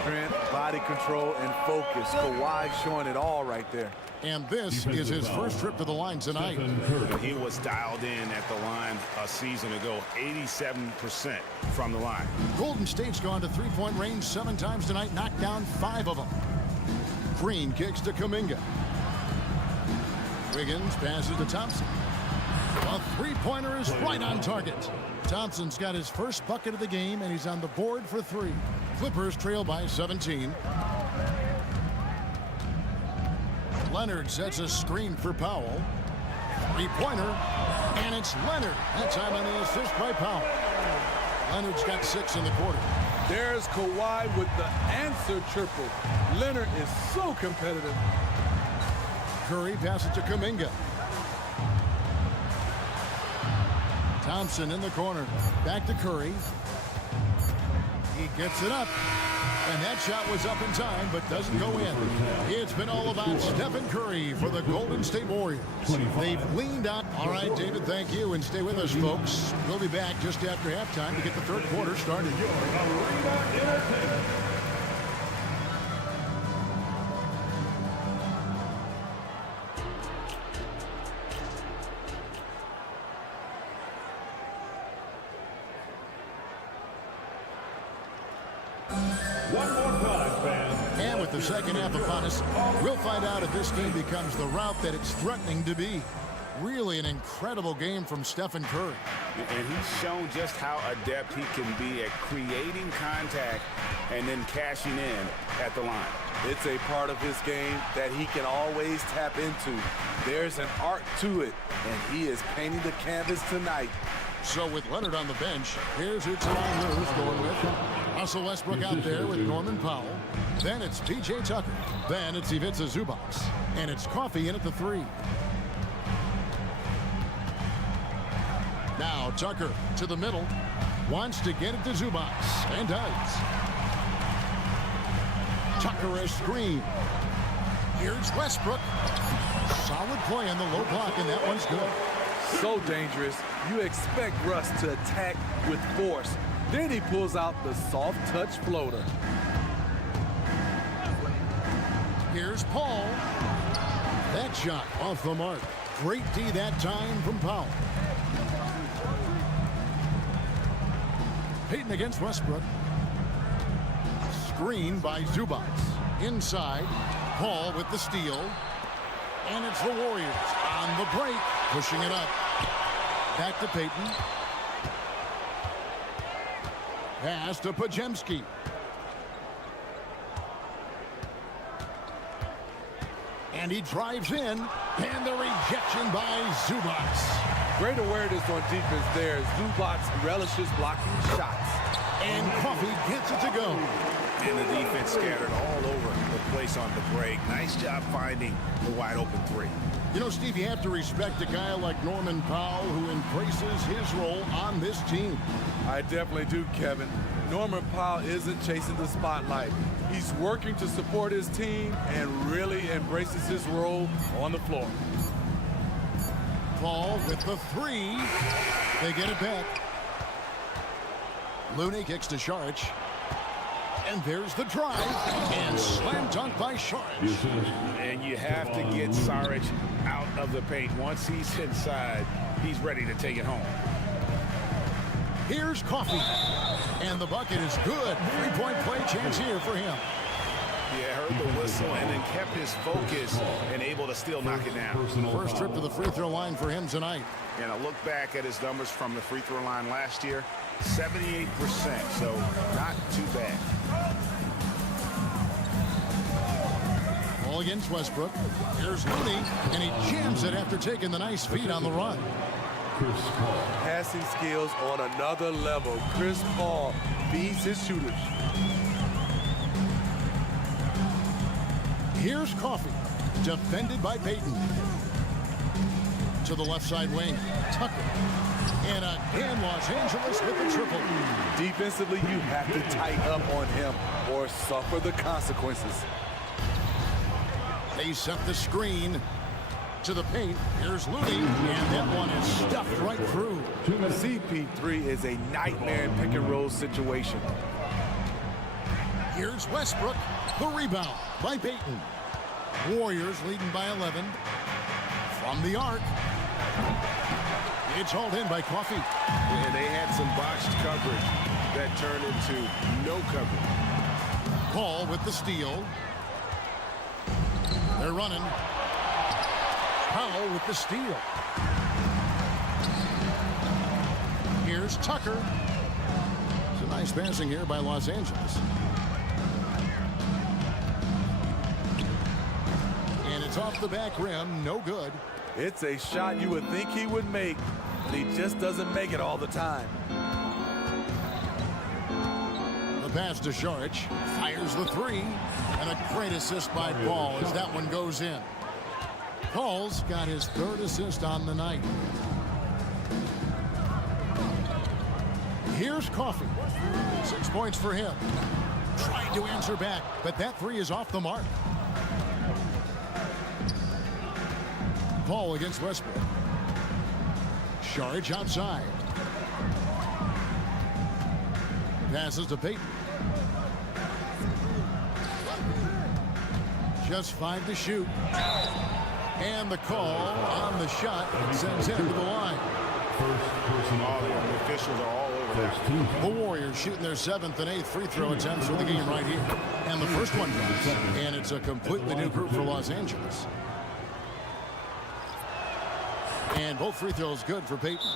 Strength, body control, and focus. Kawhi showing it all right there. And this is his first trip to the line tonight. He was dialed in at the line a season ago, 87% from the line. Golden State's gone to three-point range 7 times tonight, knocked down 5 of them. Green kicks to Kuminga. Wiggins passes to Thompson. A three-pointer is right on target. Thompson's got his first bucket of the game, and he's on the board for 3. Clippers trail by 17. Leonard sets a screen for Powell. Three-pointer, and it's Leonard. That time on the assist by Powell. Leonard's got 6 in the quarter. There's Kawhi with the answer triple. Leonard is so competitive. Curry passes to Kuminga. Thompson in the corner. Back to Curry. He gets it up. And that shot was up in time, but doesn't go in. It's been all about Stephen Curry for the Golden State Warriors. They've leaned out. All right, David, thank you. And stay with us, folks. We'll be back just after halftime to get the third quarter started. One more time, fans. And with the second half upon us, we'll find out if this game becomes the route that it's threatening to be. Really an incredible game from Stephen Curry. And he's shown just how adept he can be at creating contact and then cashing in at the line. It's a part of his game that he can always tap into. There's an art to it, and he is painting the canvas tonight. So with Leonard on the bench, here's who Tyronn Lue's going with. Russell Westbrook out there with Norman Powell. Then it's P.J. Tucker. Then it's Ivica Zubac. And it's Coffey in at the 3. Now Tucker to the middle. Wants to get it to Zubac. And does. Tucker a screen. Here's Westbrook. Solid play on the low block, and that one's good. So dangerous. You expect Russ to attack with force. Then he pulls out the soft touch floater. Here's Paul. That shot off the mark. Great D that time from Powell. Payton against Westbrook. Screen by Zubac. Inside. Paul with the steal. And it's the Warriors on the break, pushing it up. Back to Payton. Pass to Podziemski. And he drives in. And the rejection by Zubac. Great awareness on defense there. Zubac relishes blocking shots. And Coffey gets it to go. And the defense scattered all over the place on the break. Nice job finding the wide open 3. You know, Steve, you have to respect a guy like Norman Powell who embraces his role on this team. I definitely do, Kevin. Norman Powell isn't chasing the spotlight. He's working to support his team and really embraces his role on the floor. Paul with the 3. They get it back. Looney kicks to Saric. And there's the drive. And slam dunk by Saric. And you have to get Saric out of the paint. Once he's inside, he's ready to take it home. Here's Coffey. And the bucket is good. 3-point play chance here for him. Yeah, heard the whistle and then kept his focus and able to still knock it down. First trip to the free throw line for him tonight. And I look back at his numbers from the free throw line last year, 78%, so not too bad. Ball against Westbrook. Here's Looney, and he jams it after taking the nice feed on the run. Passing skills on another level. Chris Paul feeds his shooters. Here's Coffey, defended by Payton. To the left side wing, Tucker. And again, Los Angeles with the triple. Defensively, you have to tighten up on him or suffer the consequences. They set the screen to the paint. Here's Looney, and that one is stuffed right through. CP3 is a nightmare in pick and roll situation. Here's Westbrook, the rebound by Payton. Warriors leading by 11. From the arc. It's hauled in by Coffey. And they had some botched coverage that turned into no coverage. Paul with the steal. They're running. Powell with the steal. Here's Tucker. It's a nice passing here by Los Angeles. And it's off the back rim, no good. It's a shot you would think he would make, but he just doesn't make it all the time. The pass to Saric, fires the 3, and a great assist by Paul as that one goes in. Paul's got his 3rd assist on the night. Here's Coffey. 6 points for him. Trying to answer back, but that 3 is off the mark. Paul against Westbrook. Saric outside. Passes to Payton. Just 5 to shoot. And the call on the shot sends him to the line. All the officials are all over The Warriors shooting their 7th and 8th free throw attempts for the game right here. And the first one goes. And it's a completely new group for Los Angeles. And both free throws good for Payton.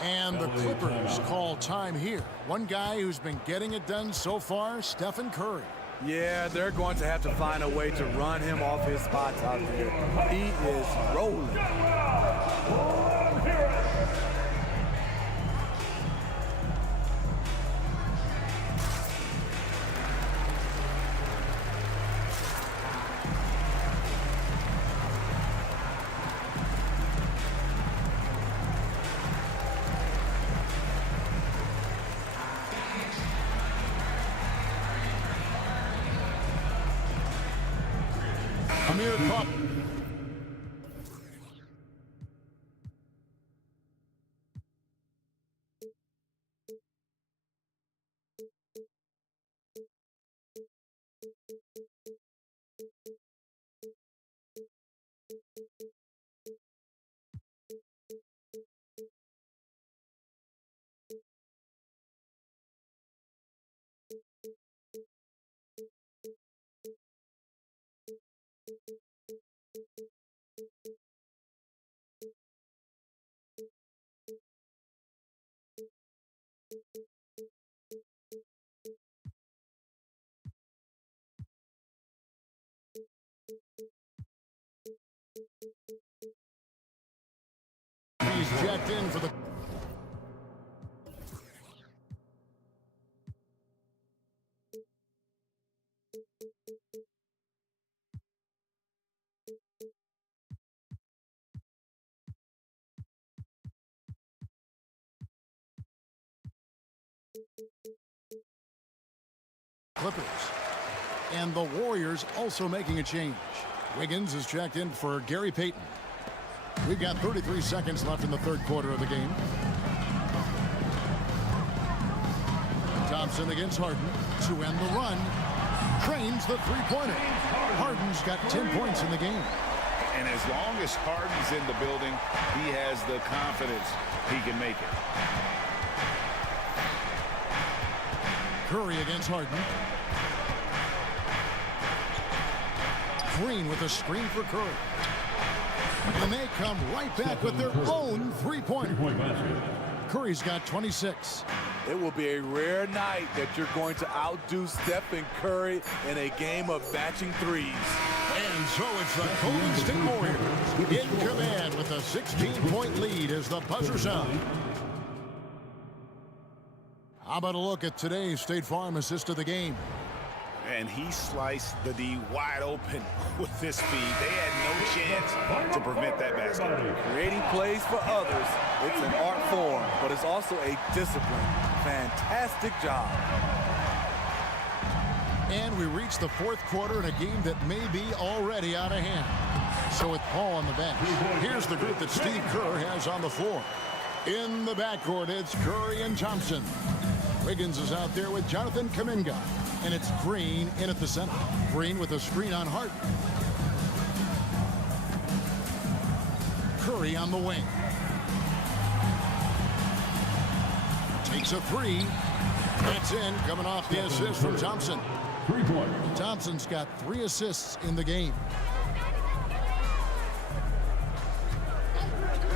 And the Clippers call time here. One guy who's been getting it done so far, Stephen Curry. Yeah, they're going to have to find a way to run him off his spots out there. He is rolling. He's jacked in for the... Clippers. And the Warriors also making a change. Wiggins is checked in for Gary Payton. We've got 33 seconds left in the third quarter of the game. Thompson against Harden to end the run. Trains the three-pointer. Harden's got 10 points in the game. And as long as Harden's in the building, he has the confidence he can make it. Curry against Harden. Green with a screen for Curry. And they come right back with their own three-pointer. Curry's got 26. It will be a rare night that you're going to outdo Stephen Curry in a game of matching threes. And so it's the Golden State Warriors in command with a 16-point lead as the buzzer sounds. How about a look at today's State Farm assist of the game? And he sliced the D wide open with this speed. They had no chance to prevent that basket. Creating plays for others, it's an art form, but it's also a discipline. Fantastic job. And we reach the fourth quarter in a game that may be already out of hand. So with Paul on the bench, here's the group that Steve Kerr has on the floor. In the backcourt, it's Curry and Thompson. Wiggins is out there with Jonathan Kuminga. And it's Green in at the center. Green with a screen on Harden. Curry on the wing. Takes a three. That's in, coming off the assist from Thompson. Thompson's got 3 assists in the game.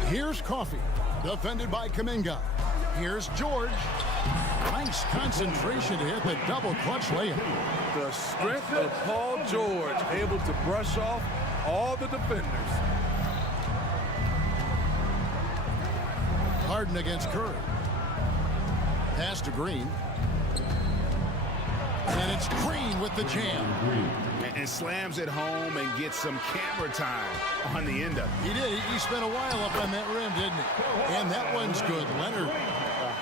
Here's Coffey, defended by Kuminga. Here's George. Nice concentration to hit the double clutch layup. The strength of Paul George, able to brush off all the defenders. Harden against Curry. Pass to Green. And it's Green with the jam. And slams it home and gets some camera time on the end of it. He did. He spent a while up on that rim, didn't he? And that one's good. Leonard.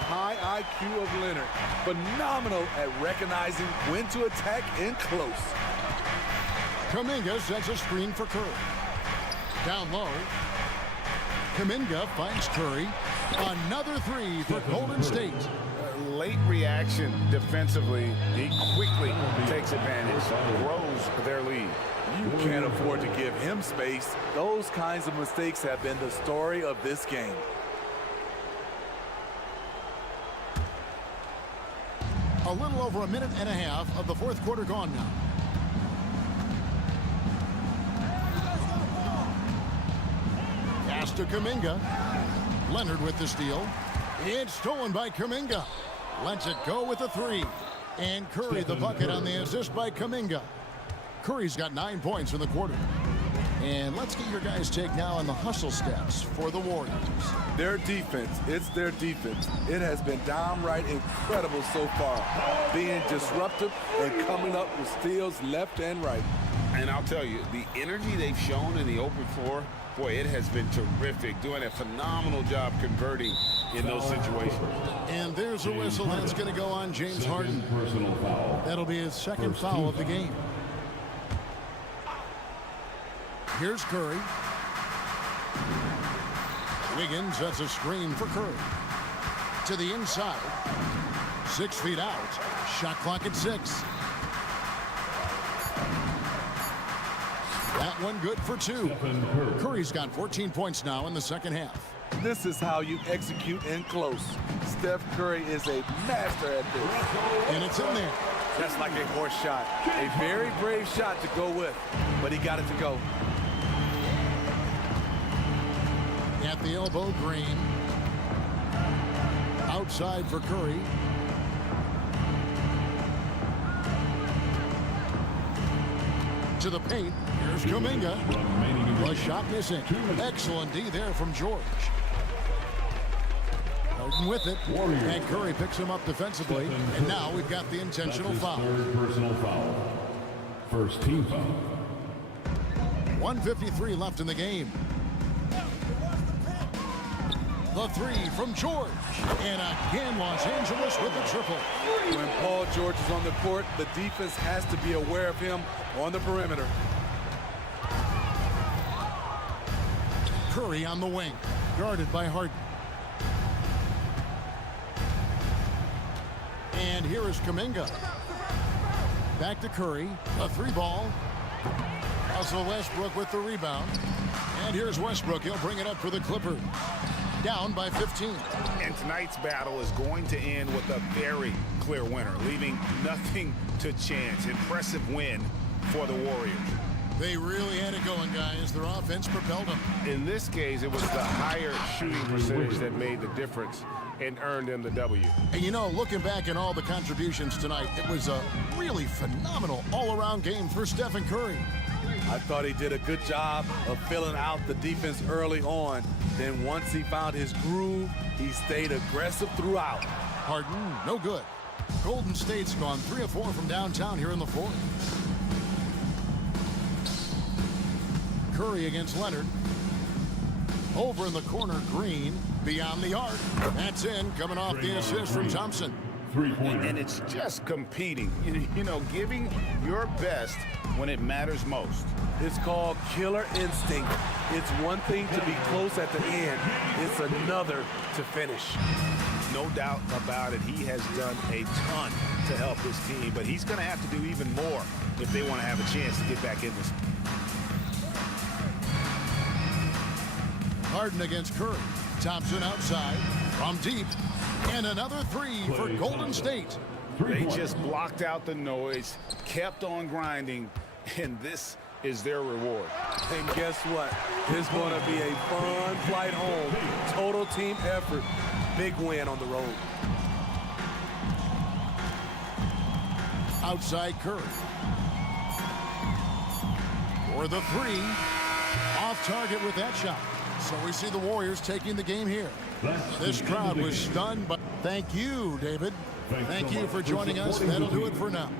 High IQ of Leonard. Phenomenal at recognizing when to attack in close. Kuminga sets a screen for Curry. Down low. Kuminga finds Curry. Another three for Golden State. Late reaction defensively. He quickly takes advantage, grows their lead. You can't afford to give him space. Those kinds of mistakes have been the story of this game. A little over a minute and a half of the fourth quarter gone now. Pass to Kuminga. Leonard with the steal. It's stolen by Kuminga. Lets it go with a three. And Curry the bucket on the assist by Kuminga. Curry's got 9 points in the quarter. And let's get your guys' take now on the hustle stats for the Warriors. Their defense, it's their defense. It has been downright incredible so far, being disruptive and coming up with steals left and right. And I'll tell you, the energy they've shown in the open floor, boy, it has been terrific, doing a phenomenal job converting in those situations. And there's a whistle that's going to go on James Harden. Personal foul. That'll be his second foul of the game. Here's Curry. Wiggins sets a screen for Curry. To the inside. 6 feet out. Shot clock at 6. That one good for 2. Curry's got 14 points now in the second half. This is how you execute in close. Steph Curry is a master at this. And it's in there. That's like a horse shot. A very brave shot to go with, but he got it to go. At the elbow, Green. Outside for Curry. To the paint. Here's Kuminga. A shot missing. Excellent D there from George. Harden with it. And Curry picks him up defensively. And now we've got the intentional foul. Third personal foul. First team foul. 1:53 left in the game. The three from George. And again, Los Angeles with the triple. When Paul George is on the court, the defense has to be aware of him on the perimeter. Curry on the wing, guarded by Harden. And here is Kuminga. Back to Curry, a 3-ball. Russell Westbrook with the rebound. And here's Westbrook, he'll bring it up for the Clippers. Down by 15. And tonight's battle is going to end with a very clear winner, leaving nothing to chance. Impressive win for the Warriors. They really had it going, guys. Their offense propelled them. In this case, it was the higher shooting percentage that made the difference and earned them the W. And you know, looking back at all the contributions tonight, it was a really phenomenal all-around game for Stephen Curry. I thought he did a good job of filling out the defense early on. Then once he found his groove, he stayed aggressive throughout. Harden, no good. Golden State's gone 3 of 4 from downtown here in the fourth. Curry against Leonard. Over in the corner, Green. Beyond the arc. That's in, coming off the assist from Thompson. And it's just competing, you know, giving your best when it matters most. It's called killer instinct. It's one thing to be close at the end. It's another to finish. No doubt about it. He has done a ton to help his team, but he's going to have to do even more if they want to have a chance to get back in this. Harden against Curry. Thompson outside from deep. And another three for Golden State. They just blocked out the noise, kept on grinding, and this is their reward. And guess what? It's going to be a fun flight home. Total team effort. Big win on the road. Outside Curry. For the three. Off target with that shot. So we see the Warriors taking the game here. This crowd was stunned, but thank you, David. Thank you for joining us. That'll do it for now.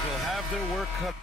Will have their work cut.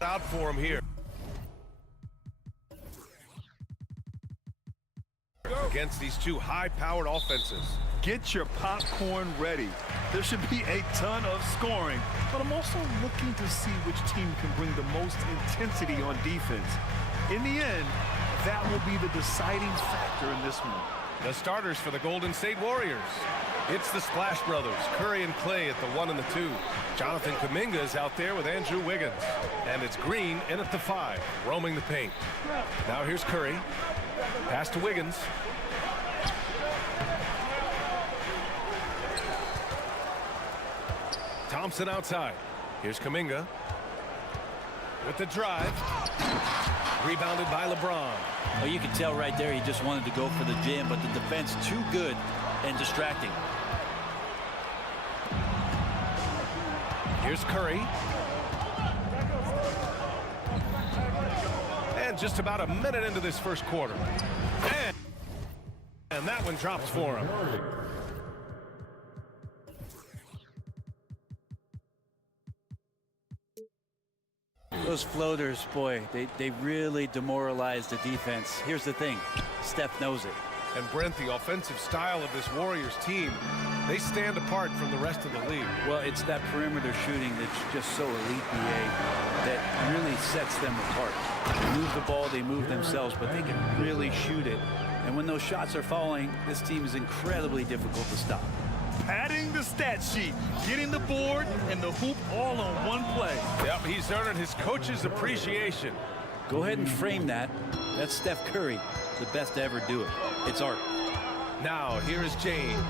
Out for him here. Against these two high-powered offenses. Get your popcorn ready. There should be a ton of scoring, but I'm also looking to see which team can bring the most intensity on defense. In the end, that will be the deciding factor in this one. The starters for the Golden State Warriors. It's the Splash Brothers, Curry and Clay at the 1 and the 2. Jonathan Kuminga is out there with Andrew Wiggins. And it's Green in at the 5, roaming the paint. Now here's Curry. Pass to Wiggins. Thompson outside. Here's Kuminga with the drive. Rebounded by LeBron. Well, you can tell right there he just wanted to go for the jam, but the defense too good and distracting. Here's Curry. And just about a minute into this first quarter. And that one drops for him. Those floaters, boy, they really demoralize the defense. Here's the thing, Steph knows it. And Brent, the offensive style of this Warriors team, they stand apart from the rest of the league. Well, it's that perimeter shooting that's just so elite, BA, that really sets them apart. They move the ball, they move themselves, but they can really shoot it. And when those shots are falling, this team is incredibly difficult to stop. Padding the stat sheet, getting the board and the hoop all on one play. Yep, he's earned his coach's appreciation. Go ahead and frame that. That's Steph Curry, the best to ever do it. It's art. Now, here is James.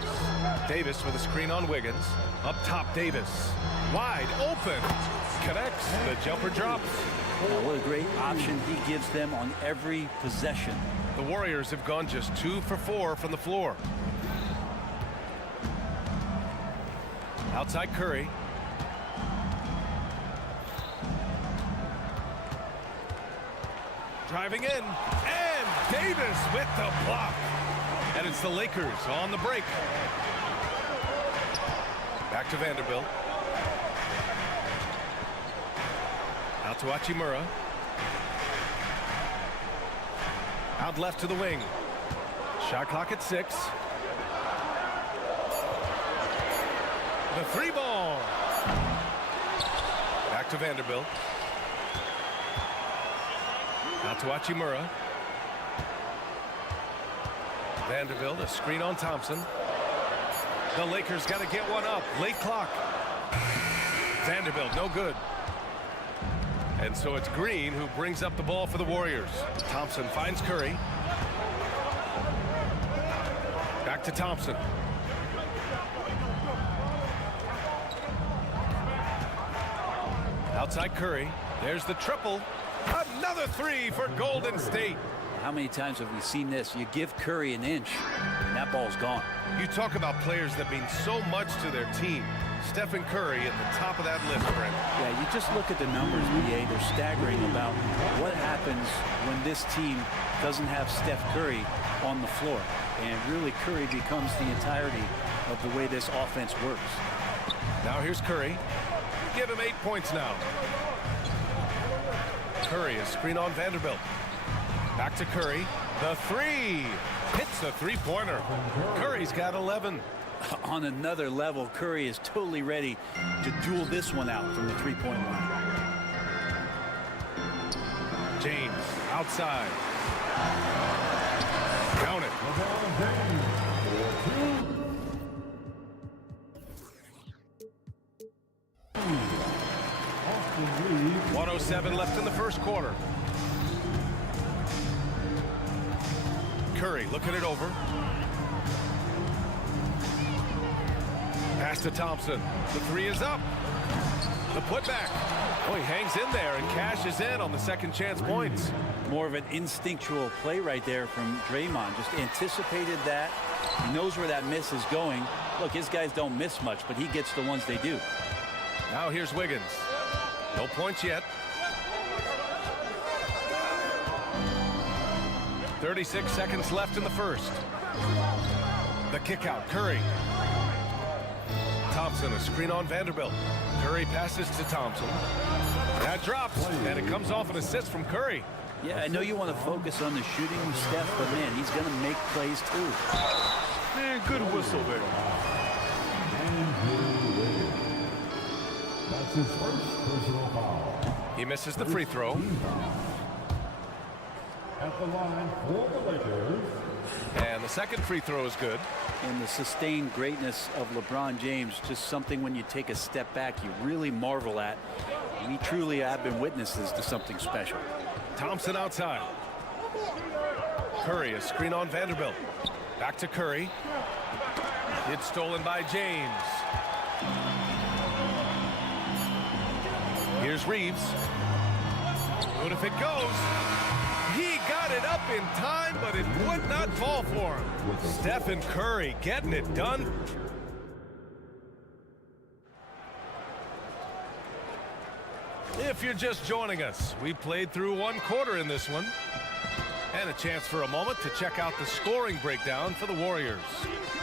Davis with a screen on Wiggins. Up top, Davis. Wide open. Connects. The jumper drops. Now, what a great option he gives them on every possession. The Warriors have gone just 2 for 4 from the floor. Outside Curry. Driving in. And Davis with the block. And it's the Lakers on the break. Back to Vanderbilt. Out to Hachimura. Out left to the wing. Shot clock at 6. The 3 ball. Back to Vanderbilt. Out to Hachimura. Vanderbilt, a screen on Thompson. The Lakers got to get one up. Late clock. Vanderbilt, no good. And so it's Green who brings up the ball for the Warriors. Thompson finds Curry. Back to Thompson. Outside Curry. There's the triple. Another 3 for Golden State. How many times have we seen this? You give Curry an inch, and that ball's gone. You talk about players that mean so much to their team. Stephen Curry at the top of that list, Brent. Yeah, you just look at the numbers, BA. They're staggering about what happens when this team doesn't have Steph Curry on the floor. And really, Curry becomes the entirety of the way this offense works. Now here's Curry. Give him 8 points now. Curry, a screen on Vanderbilt. Back to Curry. The 3. Hits the three-pointer. Curry's got 11. On another level, Curry is totally ready to duel this one out from the three-point line. James outside. Count it. 107 left in the first quarter. Curry looking it over. Pass to Thompson. The 3 is up. The putback. Oh, he hangs in there and cashes in on the second chance points. More of an instinctual play right there from Draymond. Just anticipated that. He knows where that miss is going. Look, his guys don't miss much, but he gets the ones they do. Now here's Wiggins. No points yet. 36 seconds left in the first. The kick out, Curry. Thompson, a screen on Vanderbilt. Curry passes to Thompson. That drops, and it comes off an assist from Curry. Yeah, I know you want to focus on the shooting with Steph, but man, he's going to make plays too. Man, good whistle there. That's his first personal foul. He misses the free throw. At the line for the Lakers. And the second free throw is good. And the sustained greatness of LeBron James, just something when you take a step back, you really marvel at. We truly have been witnesses to something special. Thompson outside. Curry, a screen on Vanderbilt. Back to Curry. It's stolen by James. Here's Reeves. Good if it goes. He got it up in time, but it would not fall for him. Stephen Curry getting it done. If you're just joining us, we played through one quarter in this one. And a chance for a moment to check out the scoring breakdown for the Warriors.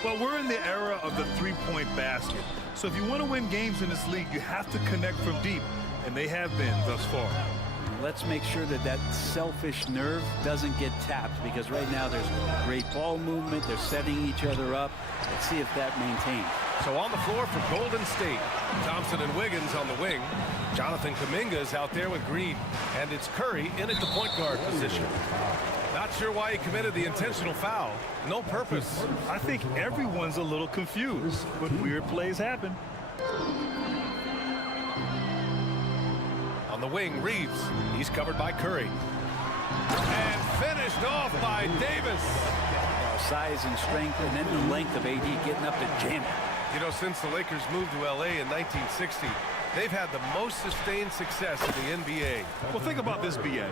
Well, we're in the era of the three-point basket. So if you want to win games in this league, you have to connect from deep. And they have been thus far. let's make sure that that selfish nerve doesn't get tapped, because right now there's great ball movement. They're setting each other up. Let's see if that maintains. So on the floor for Golden State, Thompson and Wiggins on the wing. Jonathan Kuminga is out there with Green, and it's Curry in at the point guard position. Not sure why he committed the intentional foul. No purpose. I think everyone's a little confused, but weird plays happen. On the wing, Reeves. He's covered by Curry. And finished off by Davis. Size and strength, and then the length of AD getting up and jamming. You know, since the Lakers moved to LA in 1960, they've had the most sustained success in the NBA. Well, think about this, BA.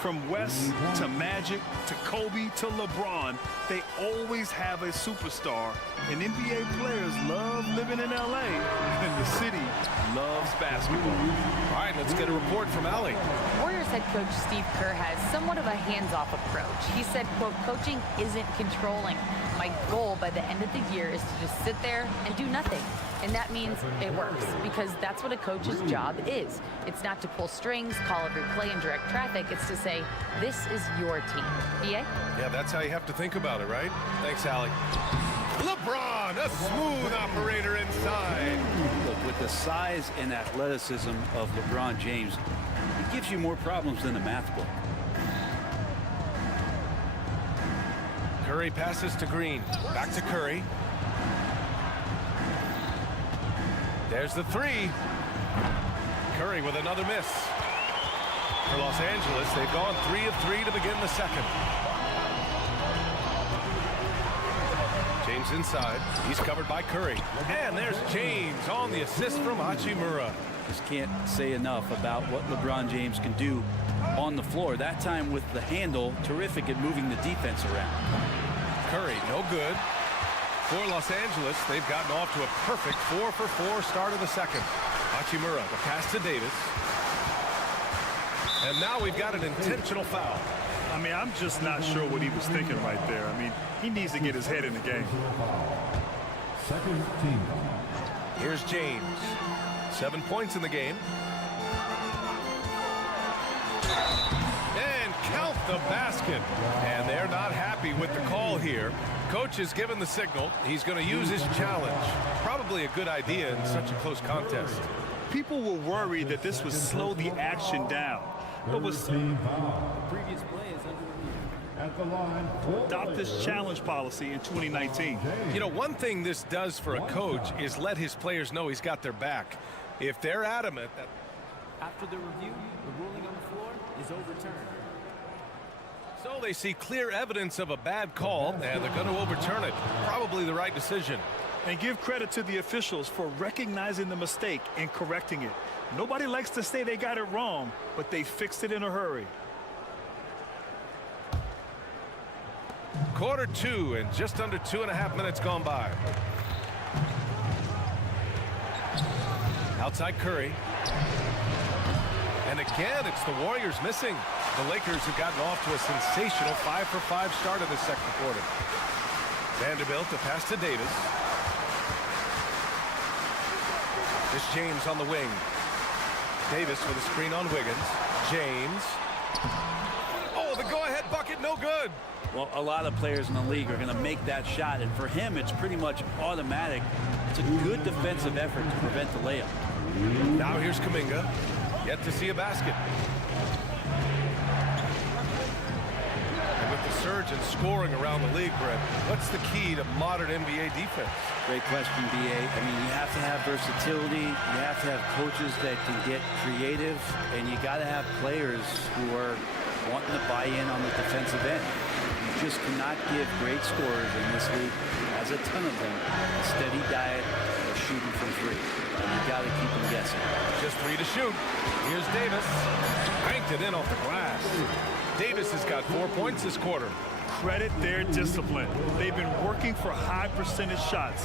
From West to Magic to Kobe to LeBron, they always have a superstar. And NBA players love living in LA, and the city loves basketball. All right, let's get a report from Allie. Warriors head coach Steve Kerr has somewhat of a hands-off approach. He said, quote, coaching isn't controlling. My goal by the end of the year is to just sit there and do nothing. And that means it works, because that's what a coach's job is. It's not to pull strings, call every play, and direct traffic. It's to say, this is your team. BA? Yeah, that's how you have to think about it, right? Thanks, Allie. LeBron, a smooth operator inside. Look, with the size and athleticism of LeBron James, it gives you more problems than a math book. Curry passes to Green. Back to Curry. There's the three. Curry with another miss. For Los Angeles, they've gone 3 of 3 to begin the second. James inside. He's covered by Curry. And there's James on the assist from Hachimura. Just can't say enough about what LeBron James can do on the floor. That time with the handle, terrific at moving the defense around. Curry, no good. For Los Angeles, they've gotten off to a perfect 4-for-4 start of the second. Hachimura, the pass to Davis. And now we've got an intentional foul. I mean, I'm just not sure what he was thinking right there. I mean, he needs to get his head in the game. Second team. Here's James. 7 points in the game. And count the basket. And they're not happy with the call here. Coach has given the signal. He's going to use his challenge. Probably a good idea in such a close contest. People were worried that this would slow the action down. But with Previous play is under At the line. adopt this challenge policy in 2019. You know, one thing this does for a coach is let his players know he's got their back. If they're adamant that After the review, the ruling on the floor is overturned. so they see clear evidence of a bad call, and they're going to overturn it. Probably the right decision. And give credit to the officials for recognizing the mistake and correcting it. Nobody likes to say they got it wrong, but they fixed it in a hurry. Quarter 2 and just under 2.5 minutes gone by. Outside Curry. And again, it's the Warriors missing. The Lakers have gotten off to a sensational 5-for-5 start in the second quarter. Vanderbilt, a pass to Davis. This James on the wing. Davis with a screen on Wiggins. James. Oh, the go-ahead bucket, no good. Well, a lot of players in the league are going to make that shot, and for him, it's pretty much automatic. It's a good defensive effort to prevent the layup. Now here's Kuminga. Yet to see a basket. And with the surge in scoring around the league, Brett, what's the key to modern NBA defense? Great question, BA. I mean, you have to have versatility. You have to have coaches that can get creative, and you got to have players who are wanting to buy in on the defensive end. You just cannot give great scorers in this league, as a ton of them, a steady diet of shooting from three. And you got to keep them guessing. Just 3 to shoot. Here's Davis. Banked it in off the glass. Davis has got 4 points this quarter. Credit their discipline. They've been working for high percentage shots.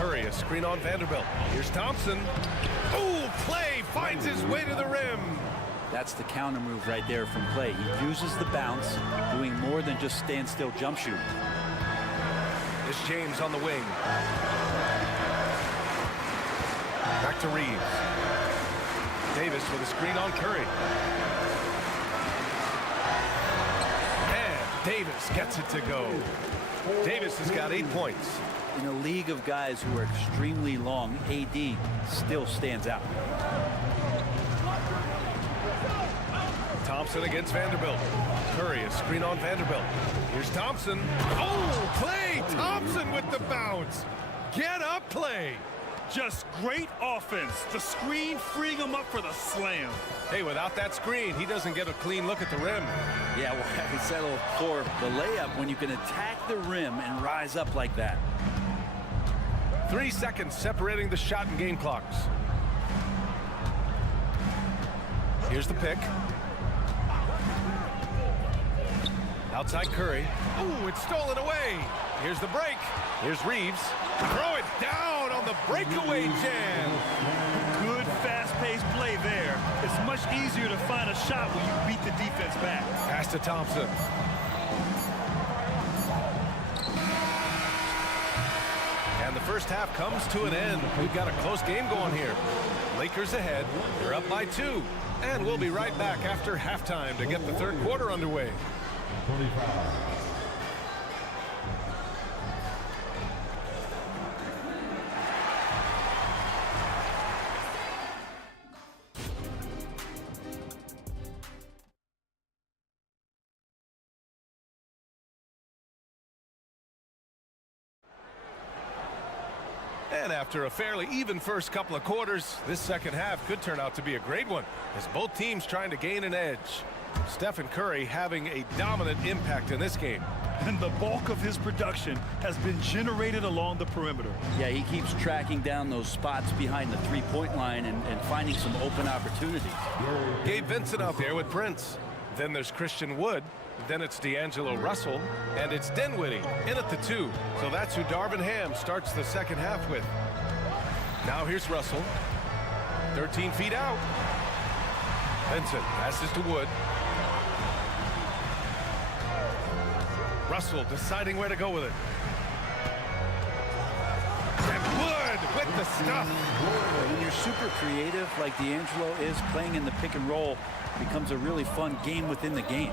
Curry, a screen on Vanderbilt. Here's Thompson. Oh, Clay finds his way to the rim. That's the counter move right there from Clay. He uses the bounce, doing more than just standstill jump shooting. This James on the wing. Back to Reeves. Davis with a screen on Curry. And Davis gets it to go. Davis has got 8 points. In a league of guys who are extremely long, AD still stands out. Thompson against Vanderbilt. Curry, a screen on Vanderbilt. Here's Thompson. Oh, Klay Thompson with the bounce. Get up, Klay. Just great offense. The screen freeing him up for the slam. Hey, without that screen, he doesn't get a clean look at the rim. Yeah, well, he settled for the layup when you can attack the rim and rise up like that. 3 seconds separating the shot and game clocks. Here's the pick. Outside Curry. Ooh, it's stolen away. Here's the break. Here's Reeves. Throw it down on the breakaway jam. Good fast-paced play there. It's much easier to find a shot when you beat the defense back. Pass to Thompson. And the first half comes to an end. We've got a close game going here. Lakers ahead. They're up by 2. And we'll be right back after halftime to get the third quarter underway. 25. And after a fairly even first couple of quarters, this second half could turn out to be a great one as both teams trying to gain an edge. Stephen Curry having a dominant impact in this game. And the bulk of his production has been generated along the perimeter. Yeah, he keeps tracking down those spots behind the three-point line and finding some open opportunities. Gabe Vincent out there with Prince. Then there's Christian Wood. Then it's D'Angelo Russell. And it's Dinwiddie in at the 2. So that's who Darvin Ham starts the second half with. Now here's Russell. 13 feet out. Vincent passes to Wood. Russell deciding where to go with it. And Wood with the stuff. When you're super creative like D'Angelo is, playing in the pick and roll becomes a really fun game within the game.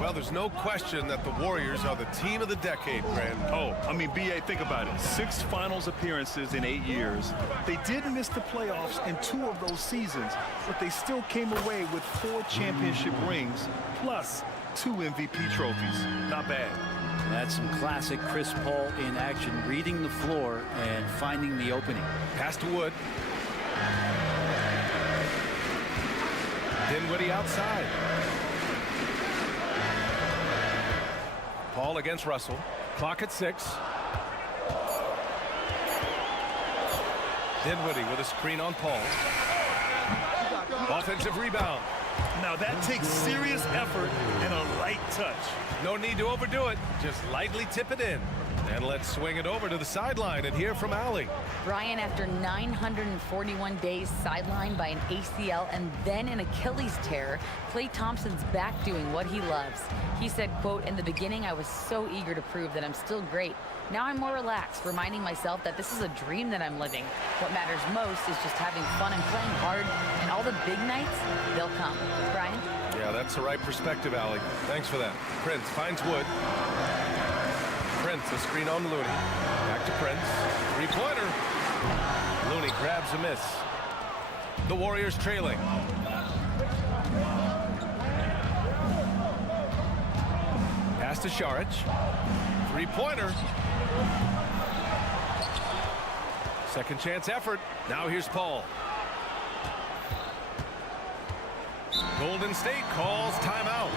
Well, there's no question that the Warriors are the team of the decade, Grant. Oh, I mean, B.A., think about it. 6 finals appearances in 8 years. They did miss the playoffs in 2 of those seasons, but they still came away with 4 championship rings, plus 2 MVP trophies. Not bad. That's some classic Chris Paul in action, reading the floor and finding the opening. Pass to Wood. Dinwiddie outside. Paul against Russell. Clock at 6. Dinwiddie with a screen on Paul. Offensive rebound. Now that takes serious effort and a light touch. No need to overdo it. Just lightly tip it in. And let's swing it over to the sideline and hear from Allie. Brian, after 941 days sidelined by an ACL and then an Achilles tear, Klay Thompson's back doing what he loves. He said, quote, "In the beginning, I was so eager to prove that I'm still great. Now I'm more relaxed, reminding myself that this is a dream that I'm living. What matters most is just having fun and playing hard, and all the big nights, they'll come." Brian? Yeah, that's the right perspective, Allie. Thanks for that. Prince finds Wood. Prince, a screen on Looney. Back to Prince. Three-pointer. Looney grabs a miss. The Warriors trailing. Pass to Šarić. Three-pointer. Second chance effort. Now here's Paul. Golden State calls timeout.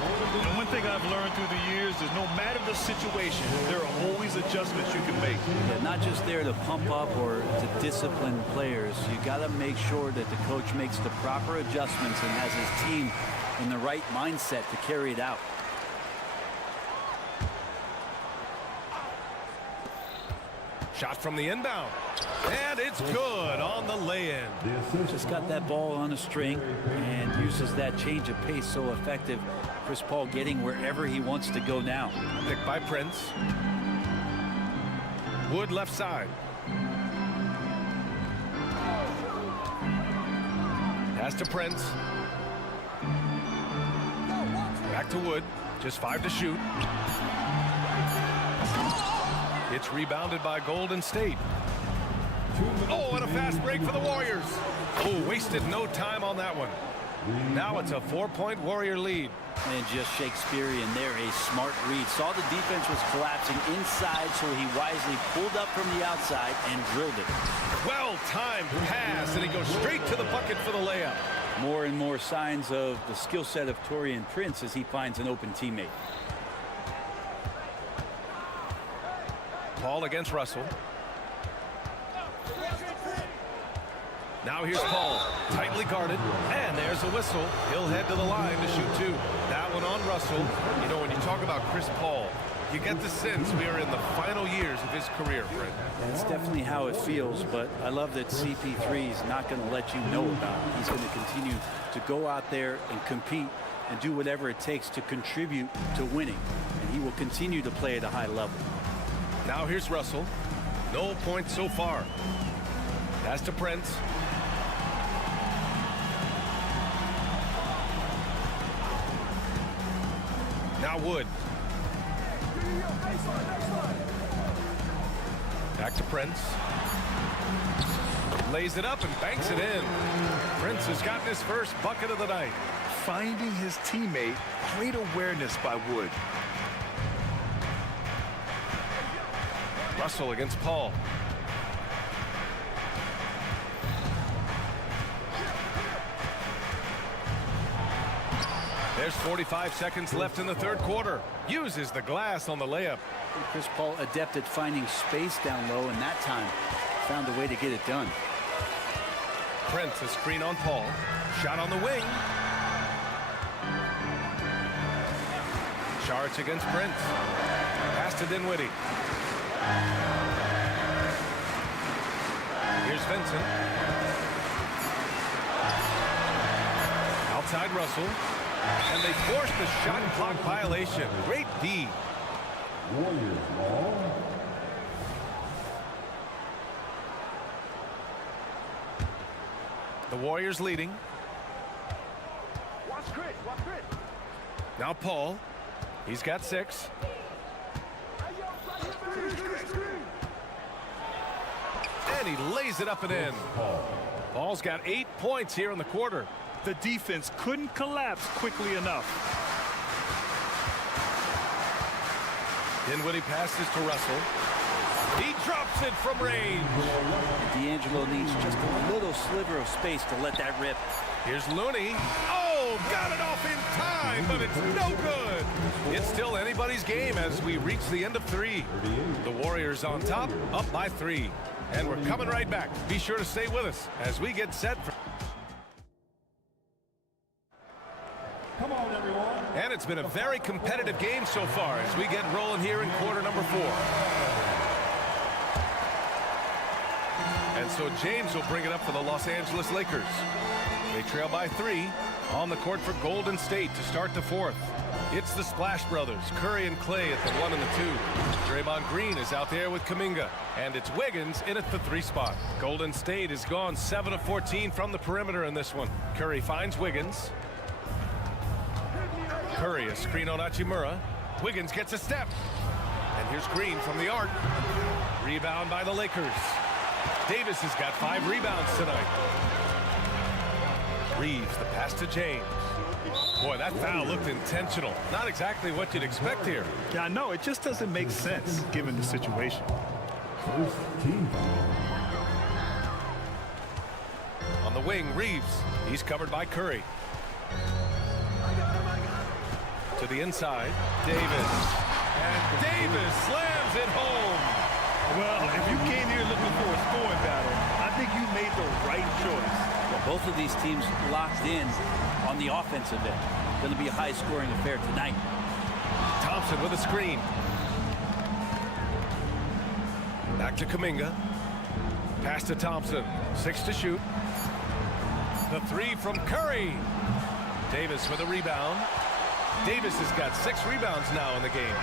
And one thing I've learned through the years is no matter the situation, there are always adjustments you can make. Yeah, not just there to pump up or to discipline players. You got to make sure that the coach makes the proper adjustments and has his team in the right mindset to carry it out. Shot from the inbound. And it's good on the lay-in. Just got that ball on a string and uses that change of pace so effective. Chris Paul getting wherever he wants to go now. Picked by Prince. Wood left side. Pass to Prince. Back to Wood. Just 5 to shoot. It's rebounded by Golden State. Oh, and a fast break for the Warriors. Oh, wasted no time on that one. Now it's a 4-point Warrior lead. And just Shakespearean there, a smart read. Saw the defense was collapsing inside, so he wisely pulled up from the outside and drilled it. Well-timed pass, and he goes straight to the bucket for the layup. More and more signs of the skill set of Taurean Prince as he finds an open teammate. Paul against Russell. Now here's Paul, tightly guarded, and there's a whistle. He'll head to the line to shoot 2. That one on Russell. You know, when you talk about Chris Paul, you get the sense we are in the final years of his career, Fred. That's definitely how it feels, but I love that CP3 is not going to let you know about it. He's going to continue to go out there and compete and do whatever it takes to contribute to winning, and he will continue to play at a high level. Now here's Russell. No points so far. Pass to Prince. Now Wood. Back to Prince. Lays it up and banks it in. Prince has gotten his first bucket of the night. Finding his teammate, great awareness by Wood. Russell against Paul. There's 45 seconds left in the third quarter. Uses the glass on the layup. Chris Paul adept at finding space down low, and that time found a way to get it done. Prince, a screen on Paul. Shot on the wing. Charge against Prince. Pass to Dinwiddie. Here's Vincent. Outside Russell. And they forced the shot clock violation. Great D. Warriors ball. The Warriors leading. Watch Chris, watch Chris. Now Paul. He's got 6. And he lays it up and in. Paul's got 8 points here in the quarter. The defense couldn't collapse quickly enough. Dinwiddie passes to Russell. He drops it from range. D'Angelo needs just a little sliver of space to let that rip. Here's Looney. Oh, got it off in time, but it's no good. It's still anybody's game as we reach the end of 3. The Warriors on top, up by 3. And we're coming right back. Be sure to stay with us as we get set for... Come on, everyone. And it's been a very competitive game so far as we get rolling here in quarter number 4. And so James will bring it up for the Los Angeles Lakers. They trail by 3 on the court for Golden State to start the 4th. It's the Splash Brothers, Curry and Clay at the 1 and the 2. Draymond Green is out there with Kuminga. And it's Wiggins in at the 3 spot. Golden State has gone 7 of 14 from the perimeter in this one. Curry finds Wiggins. Curry, a screen on Hachimura. Wiggins gets a step. And here's Green from the arc. Rebound by the Lakers. Davis has got 5 rebounds tonight. Reeves, the pass to James. Boy, that foul looked intentional. Not exactly what you'd expect here. Yeah, I know. It just doesn't make sense given the situation. First team foul. On the wing, Reeves. He's covered by Curry. To the inside, Davis. And Davis slams it home. Well, if you came here looking for a scoring battle, I think you made the right choice. Well, both of these teams locked in on the offensive end. Going to be a high-scoring affair tonight. Thompson with a screen. Back to Kuminga. Pass to Thompson. 6 to shoot. The 3 from Curry. Davis with a rebound. Davis has got 6 rebounds now in the game.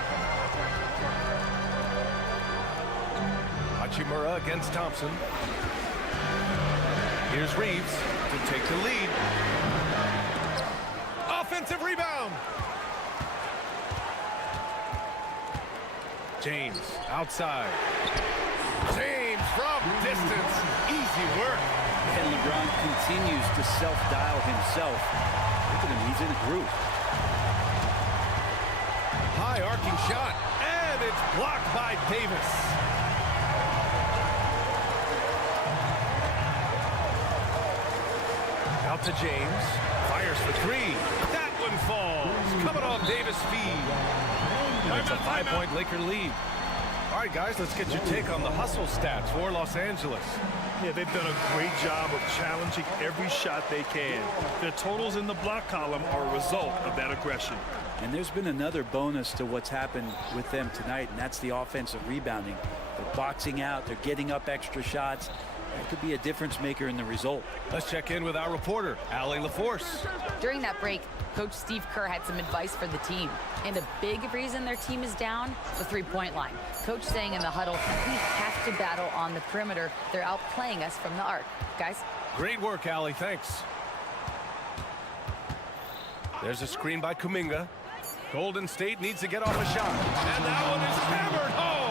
Hachimura against Thompson. Here's Reeves to take the lead. Offensive rebound. James outside. James from distance. Easy work. And LeBron continues to self-dial himself. Look at him, he's in a groove. High arcing shot, and it's blocked by Davis. Out to James, fires for three. That one falls, coming off Davis' feed. That's a 5-point Laker lead. All right, guys, let's get your take on the hustle stats for Los Angeles. Yeah, they've done a great job of challenging every shot they can. Their totals in the block column are a result of that aggression. And there's been another bonus to what's happened with them tonight, and that's the offensive rebounding. They're boxing out, they're getting up extra shots. That could be a difference maker in the result. Let's check in with our reporter, Allie LaForce. During that break, Coach Steve Kerr had some advice for the team. And a big reason their team is down, the three-point line. Coach saying in the huddle, we have to battle on the perimeter. They're outplaying us from the arc. Guys? Great work, Allie. Thanks. There's a screen by Kuminga. Golden State needs to get off a shot. And that one is hammered home.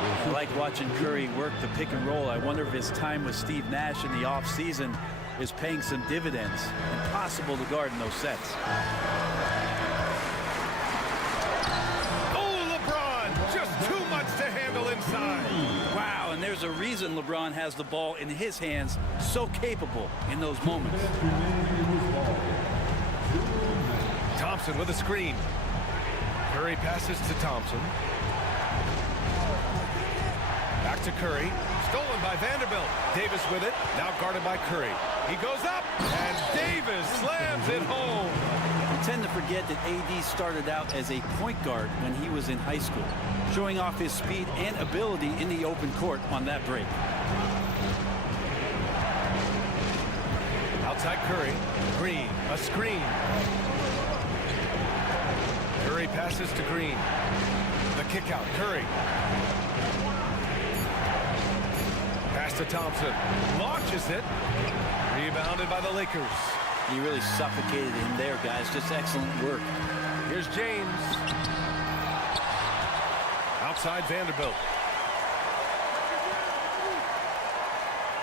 I like watching Curry work the pick and roll. I wonder if his time with Steve Nash in the offseason is paying some dividends. Impossible to guard in those sets. Oh, LeBron, just too much to handle inside. Wow, and there's a reason LeBron has the ball in his hands, so capable in those moments. Thompson with a screen. Curry passes to Thompson. Back to Curry. Stolen by Vanderbilt. Davis with it. Now guarded by Curry. He goes up, and Davis slams it home. We tend to forget that AD started out as a point guard when he was in high school, showing off his speed and ability in the open court on that break. Outside Curry. Green, a screen. Curry passes to Green. The kick out, Curry. Pass to Thompson. Launches it. Rebounded by the Lakers. He really suffocated him there, guys. Just excellent work. Here's James. Outside Vanderbilt.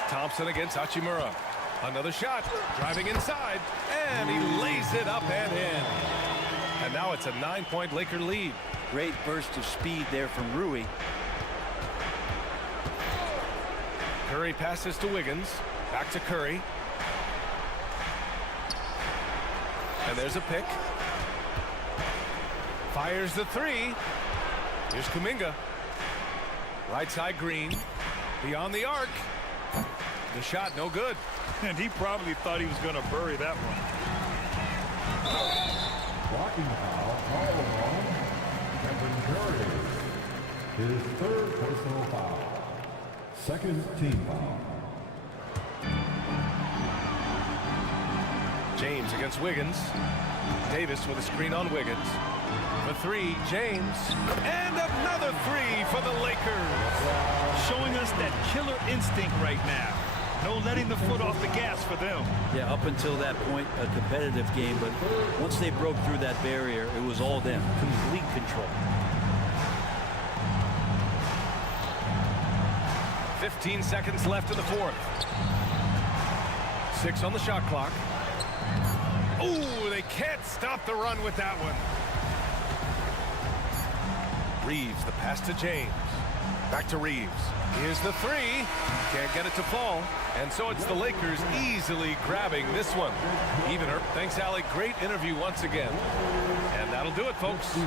Thompson against Hachimura. Another shot. Driving inside. And he lays it up and in. And now it's a 9-point Laker lead. Great burst of speed there from Rui. Curry passes to Wiggins. Back to Curry. And there's a pick. Fires the three. Here's Kuminga. Right side Green. Beyond the arc. The shot no good. And he probably thought he was going to bury that one. Blocking foul, all along. Kevin Curry. His third personal foul. Second team foul. James against Wiggins. Davis with a screen on Wiggins. For three, James. And another three for the Lakers. Showing us that killer instinct right now. No letting the foot off the gas for them. Yeah, up until that point, a competitive game, but once they broke through that barrier, it was all them. Complete control. 15 seconds left in the fourth. 6 on the shot clock. Ooh, they can't stop the run with that one. Reeves, the pass to James. Back to Reeves. Here's the three. Can't get it to fall. And so it's the Lakers easily grabbing this one. Evener. Thanks, Allie. Great interview once again. And that'll do it, folks.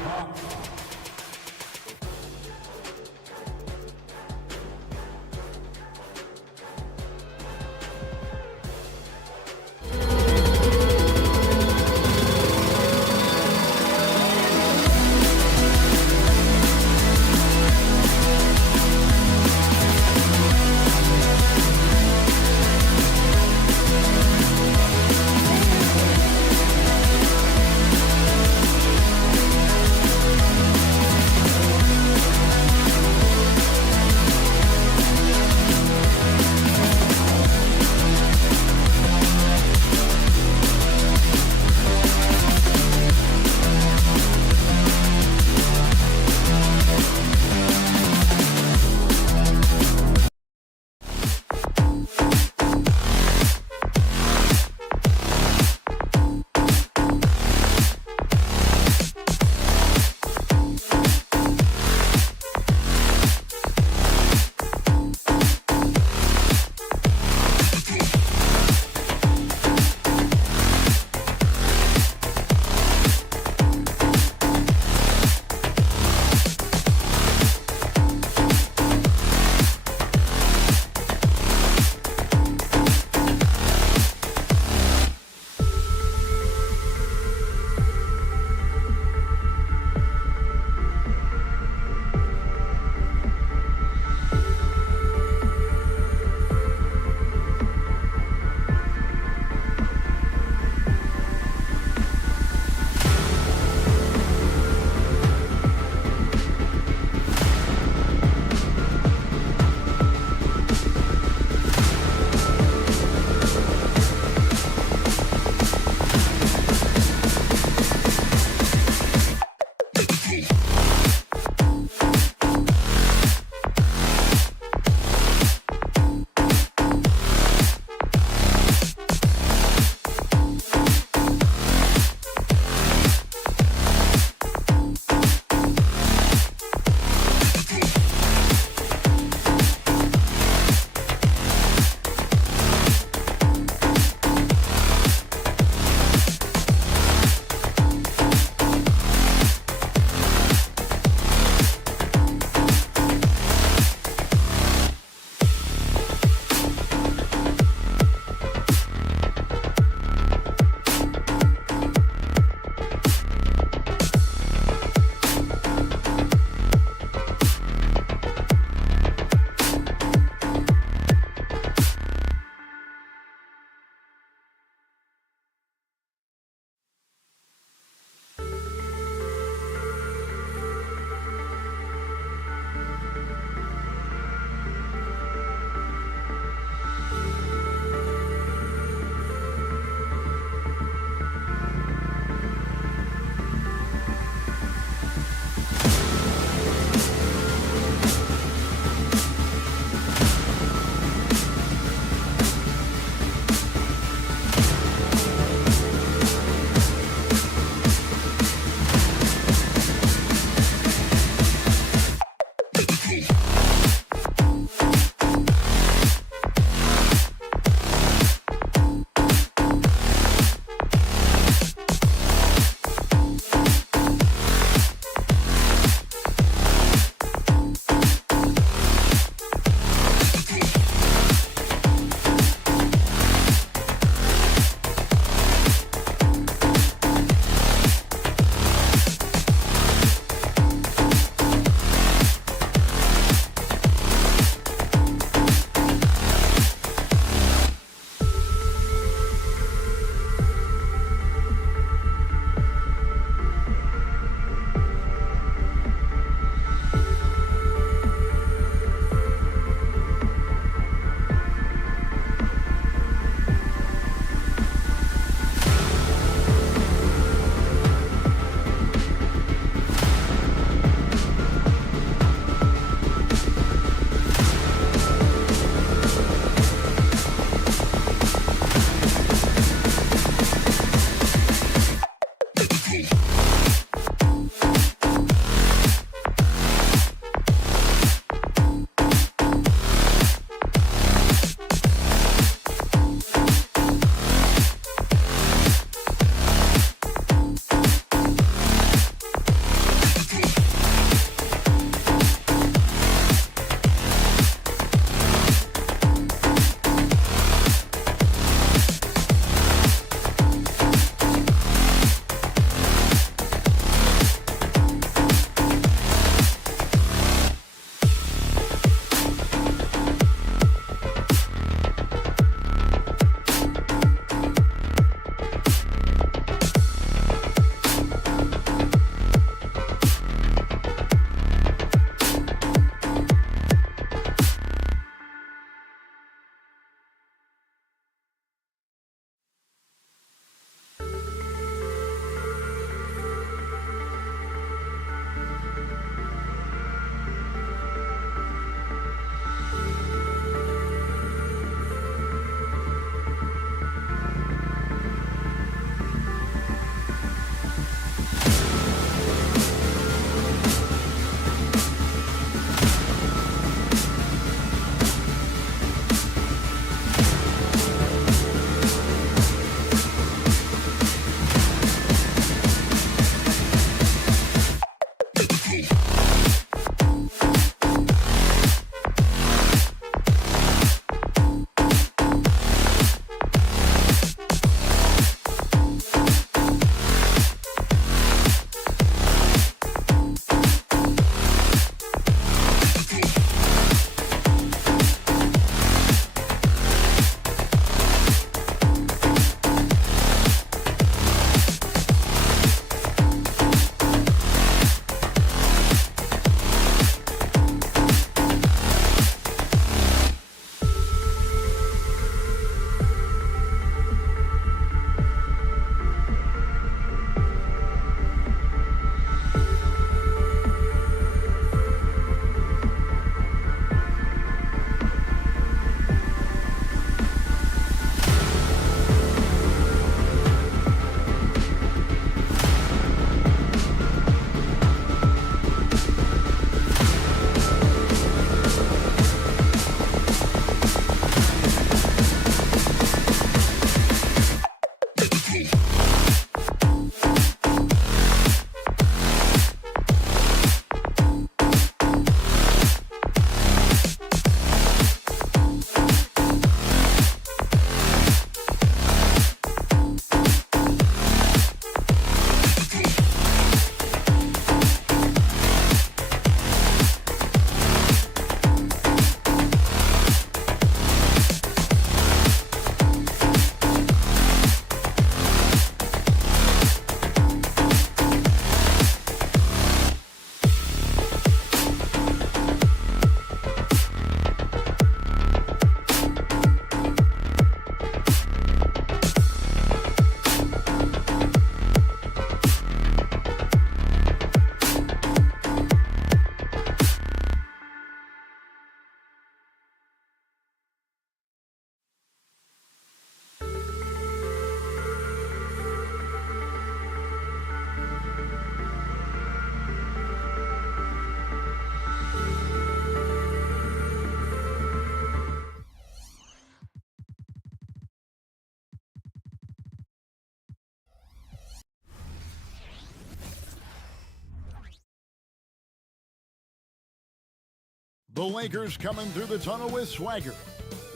The Lakers coming through the tunnel with swagger.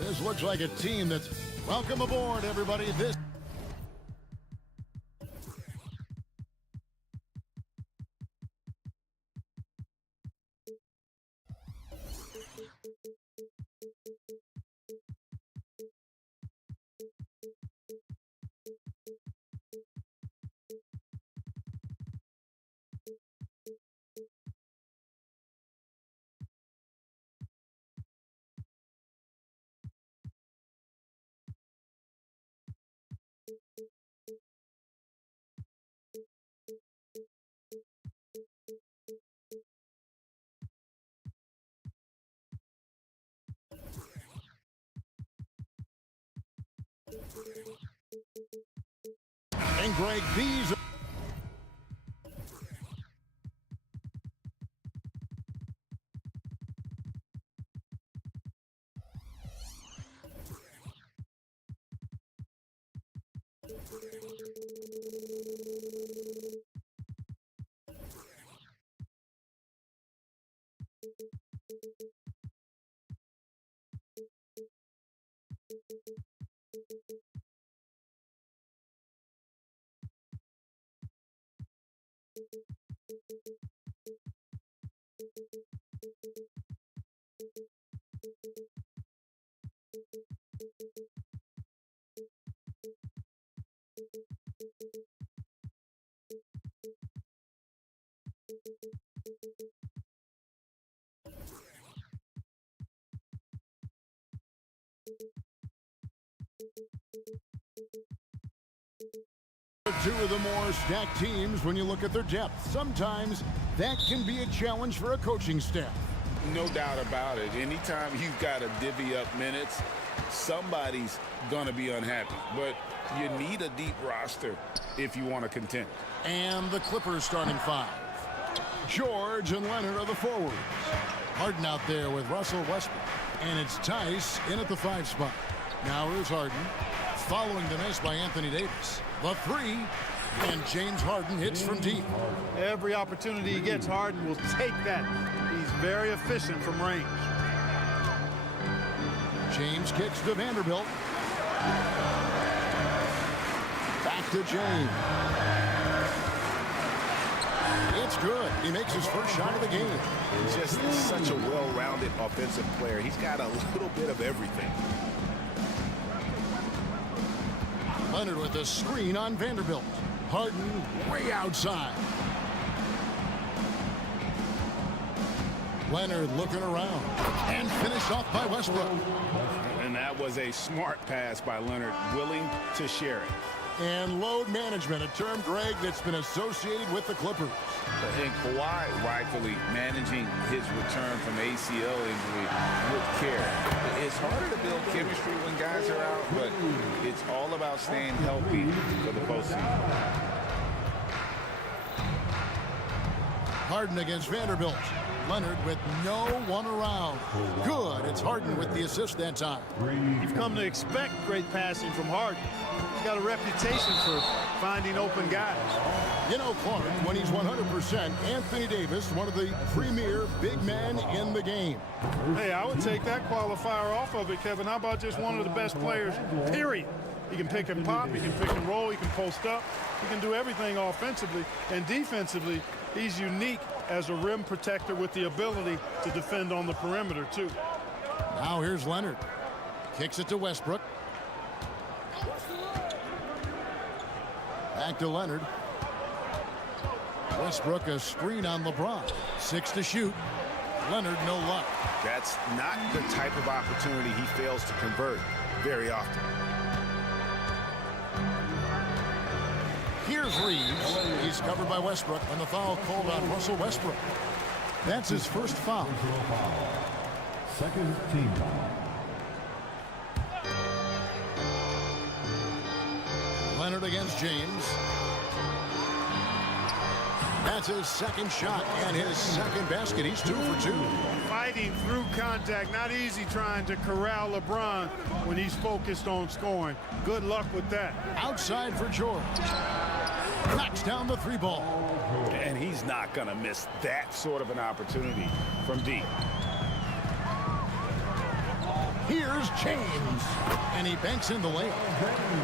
This looks like a team that's welcome aboard, everybody. This and Greg, these are two of the more stacked teams when you look at their depth. Sometimes that can be a challenge for a coaching staff. No doubt about it. Anytime you've got to divvy up minutes, somebody's going to be unhappy. But you need a deep roster if you want to contend. And the Clippers starting five. George and Leonard are the forwards. Harden out there with Russell Westbrook. And it's Tice in at the 5 spot. Now here's Harden. Following the miss by Anthony Davis. The 3. And James Harden hits from deep. Every opportunity he gets, Harden will take that. He's very efficient from range. James kicks to Vanderbilt. Back to James. It's good. He makes his first shot of the game. He's just such a well-rounded offensive player. He's got a little bit of everything. Leonard with a screen on Vanderbilt. Harden way outside. Leonard looking around and finished off by Westbrook. And that was a smart pass by Leonard, willing to share it. And load management, a term, Greg, that's been associated with the Clippers. And Kawhi rightfully managing his return from ACL injury with care. It's harder to build chemistry when guys are out, but it's all about staying healthy for the postseason. Harden against Vanderbilt. Leonard with no one around. Good. It's Harden with the assist that time. You've come to expect great passing from Harden. He's got a reputation for finding open guys. You know, Clark, when he's 100%, Anthony Davis, one of the premier big men in the game. Hey, I would take that qualifier off of it, Kevin. How about just one of the best players, period? He can pick and pop, he can pick and roll, he can post up. He can do everything offensively. And defensively, he's unique as a rim protector with the ability to defend on the perimeter, too. Now here's Leonard. Kicks it to Westbrook. Back to Leonard. Westbrook a screen on LeBron. 6 to shoot. Leonard no luck. That's not the type of opportunity he fails to convert very often. Here's Reeves. He's covered by Westbrook, and the foul called on Russell Westbrook. That's his first foul. Second team foul. Leonard against James. That's his second shot and his second basket. He's 2 for 2. Fighting through contact. Not easy trying to corral LeBron when he's focused on scoring. Good luck with that. Outside for George. Knocks down the 3 ball. And he's not going to miss that sort of an opportunity from deep. Here's James. And he banks in the layup.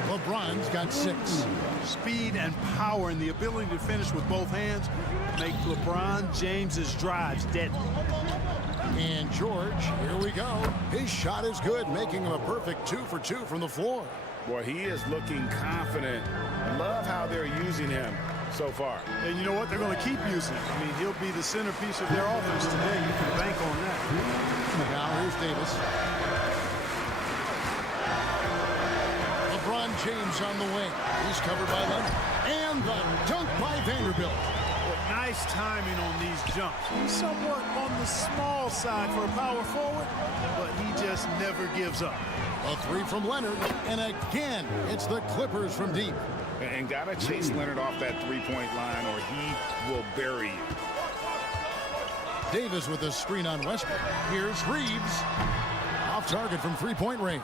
LeBron's got 6. Speed and power and the ability to finish with both hands make LeBron James's drives deadly. And George, here we go. His shot is good, making him a perfect 2 for 2 from the floor. Boy, he is looking confident. Love how they're using him so far. And you know what? They're going to keep using him. I mean, he'll be the centerpiece of their offense today. You can bank on that. Now here's Davis. LeBron James on the wing. He's covered by Leonard. And the dunk by Vanderbilt. Nice timing on these jumps. He's somewhat on the small side for a power forward, but he just never gives up. A 3 from Leonard, and again, it's the Clippers from deep. And gotta chase Leonard off that three-point line or he will bury you. Davis with a screen on Westbrook. Here's Reeves. Off target from three-point range.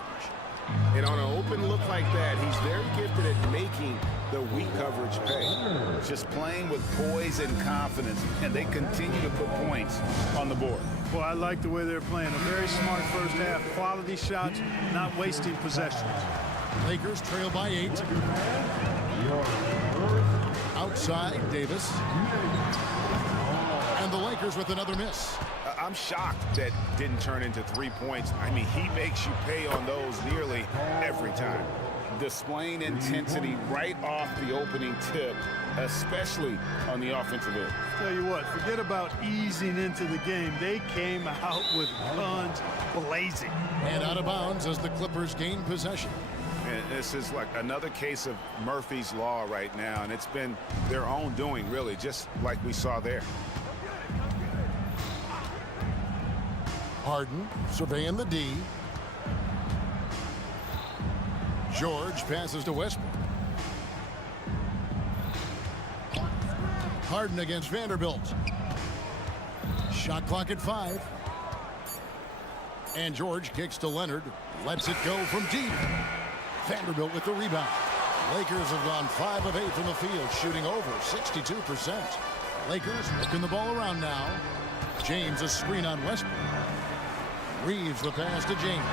And on an open look like that, he's very gifted at making the weak coverage pay. Just playing with poise and confidence, and they continue to put points on the board. Well, I like the way they're playing. A very smart first half. Quality shots, not wasting possessions. Lakers trail by 8. Outside, Davis. And the Lakers with another miss. I'm shocked that didn't turn into 3 points. I mean, he makes you pay on those nearly every time. Displaying intensity right off the opening tip, especially on the offensive end. Tell you what, forget about easing into the game. They came out with guns blazing. And out of bounds as the Clippers gain possession. And this is like another case of Murphy's Law right now, and it's been their own doing, really, just like we saw there. Harden surveying the D. George passes to Westbrook. Harden against Vanderbilt. Shot clock at 5. And George kicks to Leonard. Lets it go from deep. Vanderbilt with the rebound. Lakers have gone 5 of 8 from the field, shooting over 62%. Lakers working the ball around now. James a screen on Westbrook. Reeves the pass to James.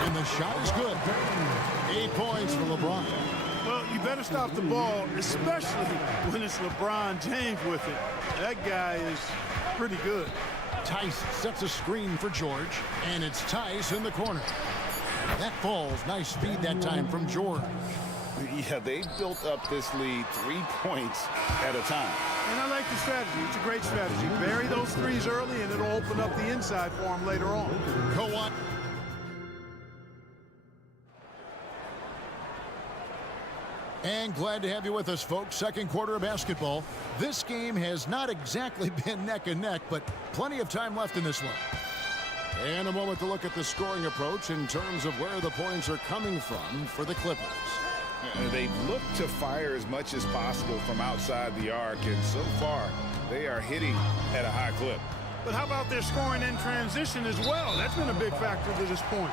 And the shot is good. 8 points for LeBron. Well, you better stop the ball, especially when it's LeBron James with it. That guy is pretty good. Tice sets a screen for George. And it's Tice in the corner. That falls. Nice feed that time from George. Yeah, they built up this lead 3 points at a time. And I like the strategy. It's a great strategy. Bury those threes early, and it'll open up the inside for them later on. Go on. And glad to have you with us, folks. Second quarter of basketball. This game has not exactly been neck and neck, but plenty of time left in this one. And a moment to look at the scoring approach in terms of where the points are coming from for the Clippers. They've looked to fire as much as possible from outside the arc, and so far, they are hitting at a high clip. But how about their scoring in transition as well? That's been a big factor to this point.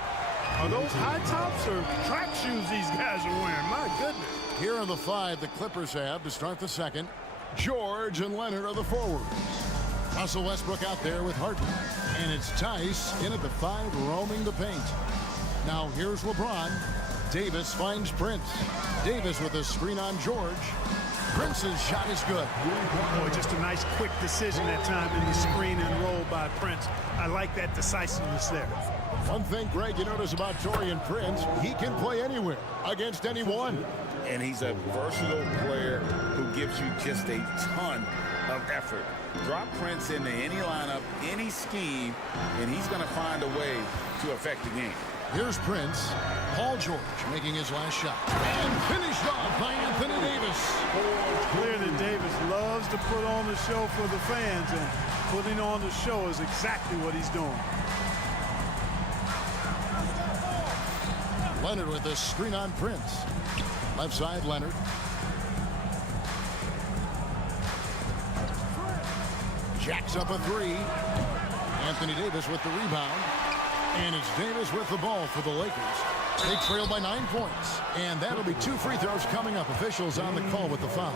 Are those high tops or track shoes these guys are wearing? My goodness. Here are the 5 the Clippers have to start the second. George and Leonard are the forwards. Russell Westbrook out there with Harden. And it's Tice in at the 5, roaming the paint. Now here's LeBron. Davis finds Prince. Davis with a screen on George. Prince's shot is good. Boy, just a nice quick decision that time in the screen and roll by Prince. I like that decisiveness there. One thing, Greg, you notice about Taurean Prince, he can play anywhere against anyone. And he's a versatile player who gives you just a ton of effort. Drop Prince into any lineup, any scheme, and he's going to find a way to affect the game. Here's Prince. Paul George making his last shot. And finished off by Anthony Davis. It's clear that Davis loves to put on the show for the fans, and putting on the show is exactly what he's doing. Leonard with a screen on Prince. Left side, Leonard. Jacks up a 3. Anthony Davis with the rebound. And it's Davis with the ball for the Lakers. They trail by 9 points. And that'll be 2 free throws coming up. Officials on the call with the foul.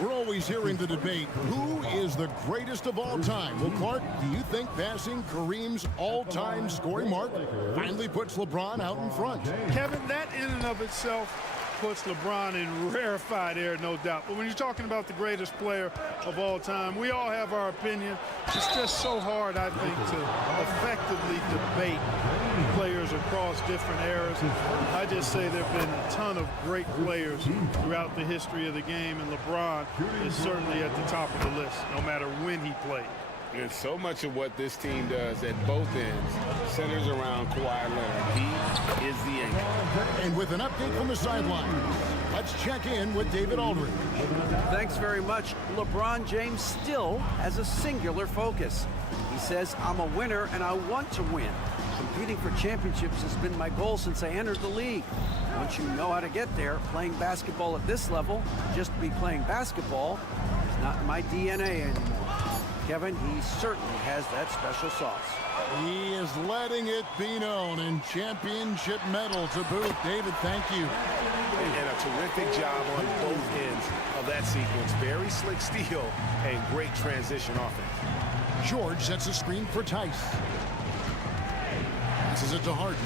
We're always hearing the debate, who is the greatest of all time? Well, Clark, do you think passing Kareem's all-time scoring mark finally puts LeBron out in front? Kevin, that in and of itself puts LeBron in rarefied air, no doubt. But when you're talking about the greatest player of all time, we all have our opinion. It's just so hard, I think, to effectively debate players across different eras. I just say there have been a ton of great players throughout the history of the game, and LeBron is certainly at the top of the list, no matter when he played. And so much of what this team does at both ends centers around Kawhi Leonard. He is the anchor. And with an update from the sidelines, let's check in with David Aldridge. Thanks very much. LeBron James still has a singular focus. He says, I'm a winner and I want to win. Competing for championships has been my goal since I entered the league. Once you know how to get there, playing basketball at this level, just to be playing basketball, is not in my DNA anymore. Kevin, he certainly has that special sauce. He is letting it be known, and championship medal to boot. David, thank you. And a terrific job on both ends of that sequence. Very slick steal and great transition offense. George sets a screen for Tice. Passes it to Harden.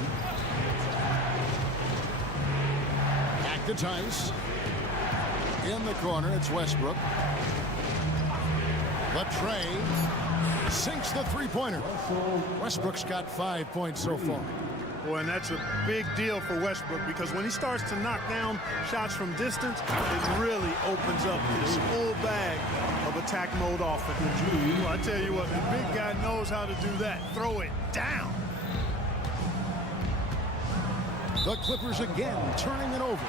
Back to Tice. In the corner, it's Westbrook. Latrey sinks the three-pointer. Westbrook's got 5 points so far. Boy, and that's a big deal for Westbrook, because when he starts to knock down shots from distance, it really opens up his full bag of attack mode offense. Well, I tell you what, the big guy knows how to do that. Throw it down. The Clippers again turning it over.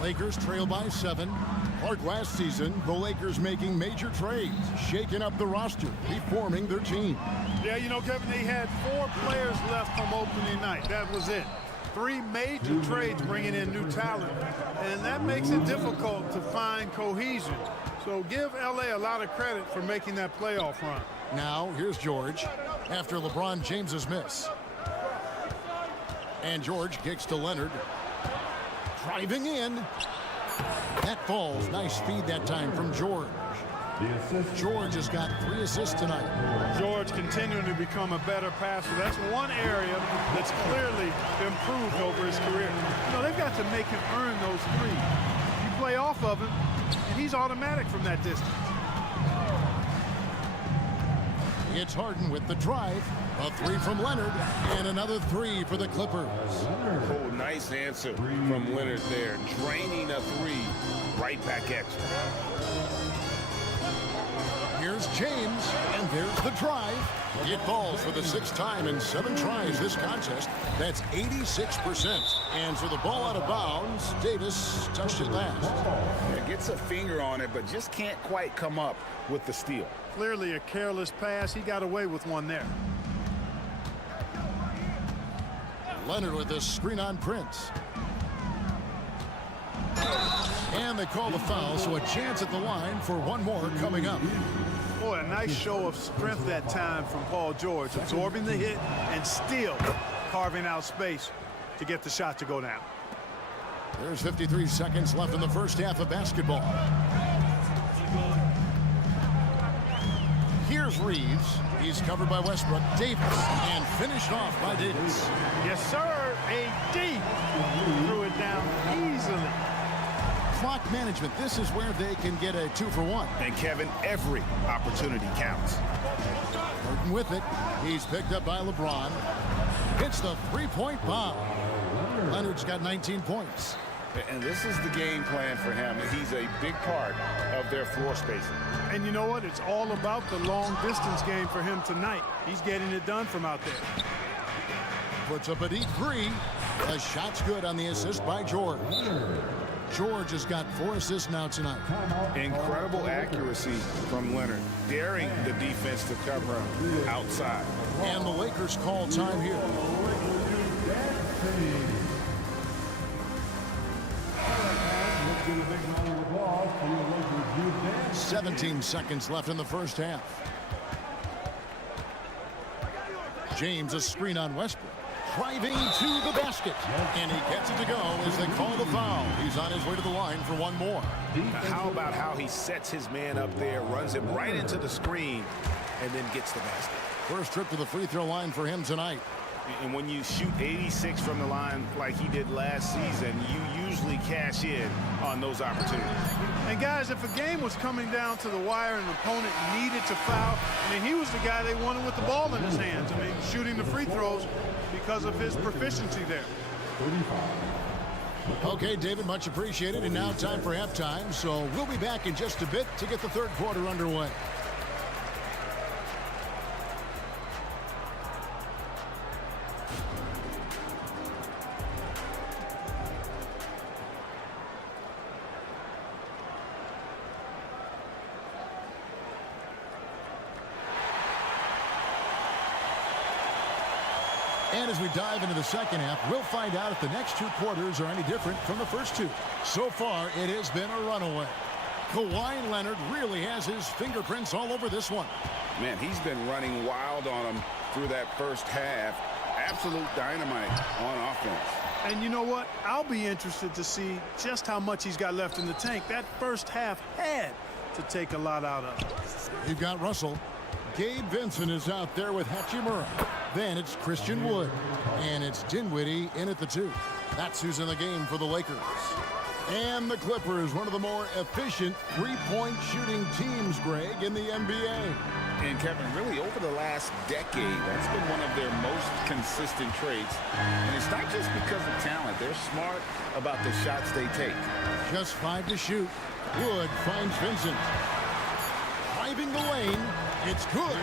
Lakers trail by 7. Clark, last season, the Lakers making major trades, shaking up the roster, reforming their team. Yeah, you know, Kevin, they had 4 players left from opening night. That was it. 3 major trades bringing in new talent, and that makes it difficult to find cohesion. So give LA a lot of credit for making that playoff run. Now, here's George after LeBron James's miss. And George kicks to Leonard. Driving in. That falls. Nice feed that time from George. George has got 3 assists tonight. George continuing to become a better passer. That's one area that's clearly improved over his career. You know, they've got to make him earn those threes. You play off of him, and he's automatic from that distance. It's Harden with the drive. A 3 from Leonard, and another 3 for the Clippers. Oh, nice answer from Leonard there. Draining a 3 right back at you. Here's James, and there's the drive. It falls for the 6th time in 7 tries this contest. That's 86%. And for the ball out of bounds, Davis touched it last. It gets a finger on it, but just can't quite come up with the steal. Clearly a careless pass. He got away with one there. Leonard with a screen on Prince. And they call the foul, so a chance at the line for one more coming up. Boy, a nice show of strength that time from Paul George, absorbing the hit and still carving out space to get the shot to go down. There's 53 seconds left in the first half of basketball. Here's Reeves. He's covered by Westbrook. Davis, and finished off by Davis. Yes, sir. AD threw it down easily. Clock management. This is where they can get a 2-for-1. And Kevin, every opportunity counts. Harden with it. He's picked up by LeBron. Hits the 3-point bomb. Leonard's got 19 points. And this is the game plan for him. He's a big part of their floor spacing. And you know what? It's all about the long distance game for him tonight. He's getting it done from out there. Puts up a deep 3. The shot's good on the assist by George. George has got 4 assists now tonight. Incredible accuracy from Leonard, daring the defense to cover him outside. And the Lakers call time here. 17 seconds left in the first half. James a screen on Westbrook. Driving to the basket. And he gets it to go as they call the foul. He's on his way to the line for one more. Now, how about how he sets his man up there, runs him right into the screen, and then gets the basket. First trip to the free throw line for him tonight. And when you shoot 86 from the line like he did last season, you usually cash in on those opportunities. And guys, if a game was coming down to the wire and an opponent needed to foul, I mean, he was the guy they wanted with the ball in his hands. I mean, shooting the free throws because of his proficiency there. Okay, David, much appreciated. And now time for halftime. So we'll be back in just a bit to get the third quarter underway. And as we dive into the second half, we'll find out if the next two quarters are any different from the first two. So far, it has been a runaway. Kawhi Leonard really has his fingerprints all over this one. Man, he's been running wild on him through that first half. Absolute dynamite on offense. And you know what? I'll be interested to see just how much he's got left in the tank. That first half had to take a lot out of it. You've got Russell. Gabe Vincent is out there with Hachimura. Then it's Christian Wood. And it's Dinwiddie in at the 2. That's who's in the game for the Lakers. And the Clippers, one of the more efficient three-point shooting teams, Greg, in the NBA. And Kevin, really over the last decade, that's been one of their most consistent traits. And it's not just because of talent. They're smart about the shots they take. Just 5 to shoot. Wood finds Vincent. Driving the lane. It's good.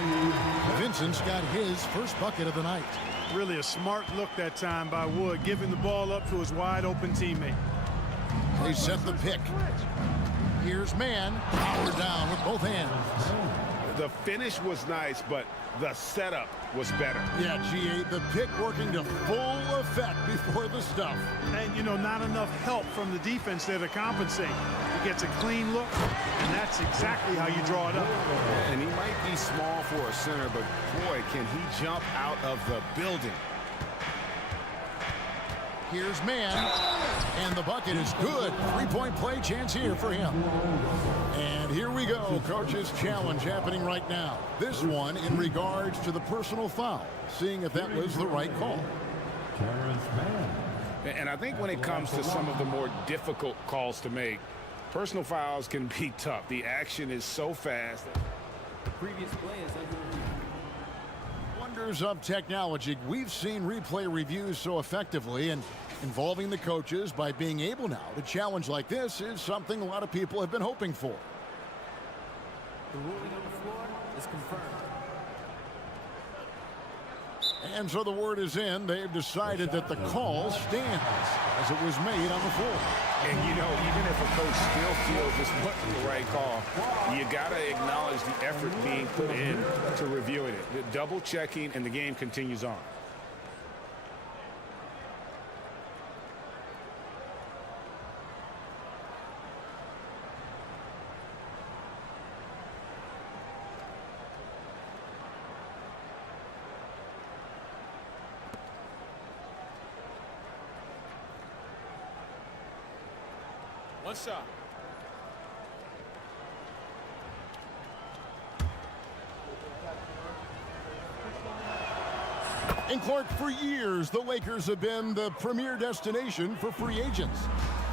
Vincent's got his first bucket of the night. Really a smart look that time by Wood, giving the ball up to his wide-open teammate. They set the pick. Here's man. Power down with both hands. The finish was nice, but the setup was better. Yeah, G8, the pick working to full effect before the stuff. And, you know, not enough help from the defense there to compensate. He gets a clean look, and that's exactly how you draw it up. And he might be small for a center, but boy, can he jump out of the building. Here's man, and the bucket is good. Three-point play chance here for him. And here we go. Coach's challenge happening right now. This one in regards to the personal foul, seeing if that was the right call. And I think when it comes to some of the more difficult calls to make, personal fouls can be tough. The action is so fast. The previous play is under review. Wonders of technology. We've seen replay reviews so effectively, and involving the coaches by being able now to challenge like this is something a lot of people have been hoping for. The ruling on the floor is confirmed. And so the word is in. They've decided that the call stands as it was made on the floor. And, you know, even if a coach still feels this wasn't the right call, you got to acknowledge the effort being put in to reviewing it. The double checking, and the game continues on. One shot. And Clark, for years, the Lakers have been the premier destination for free agents.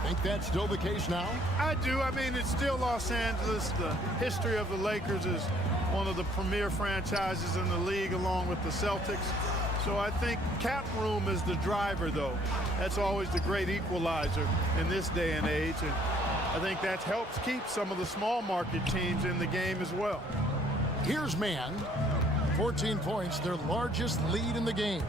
Think that's still the case now? I do. I mean, it's still Los Angeles. The history of the Lakers is one of the premier franchises in the league, along with the Celtics. So I think cap room is the driver, though. That's always the great equalizer in this day and age. And I think that helps keep some of the small market teams in the game as well. Here's man. 14 points, their largest lead in the game.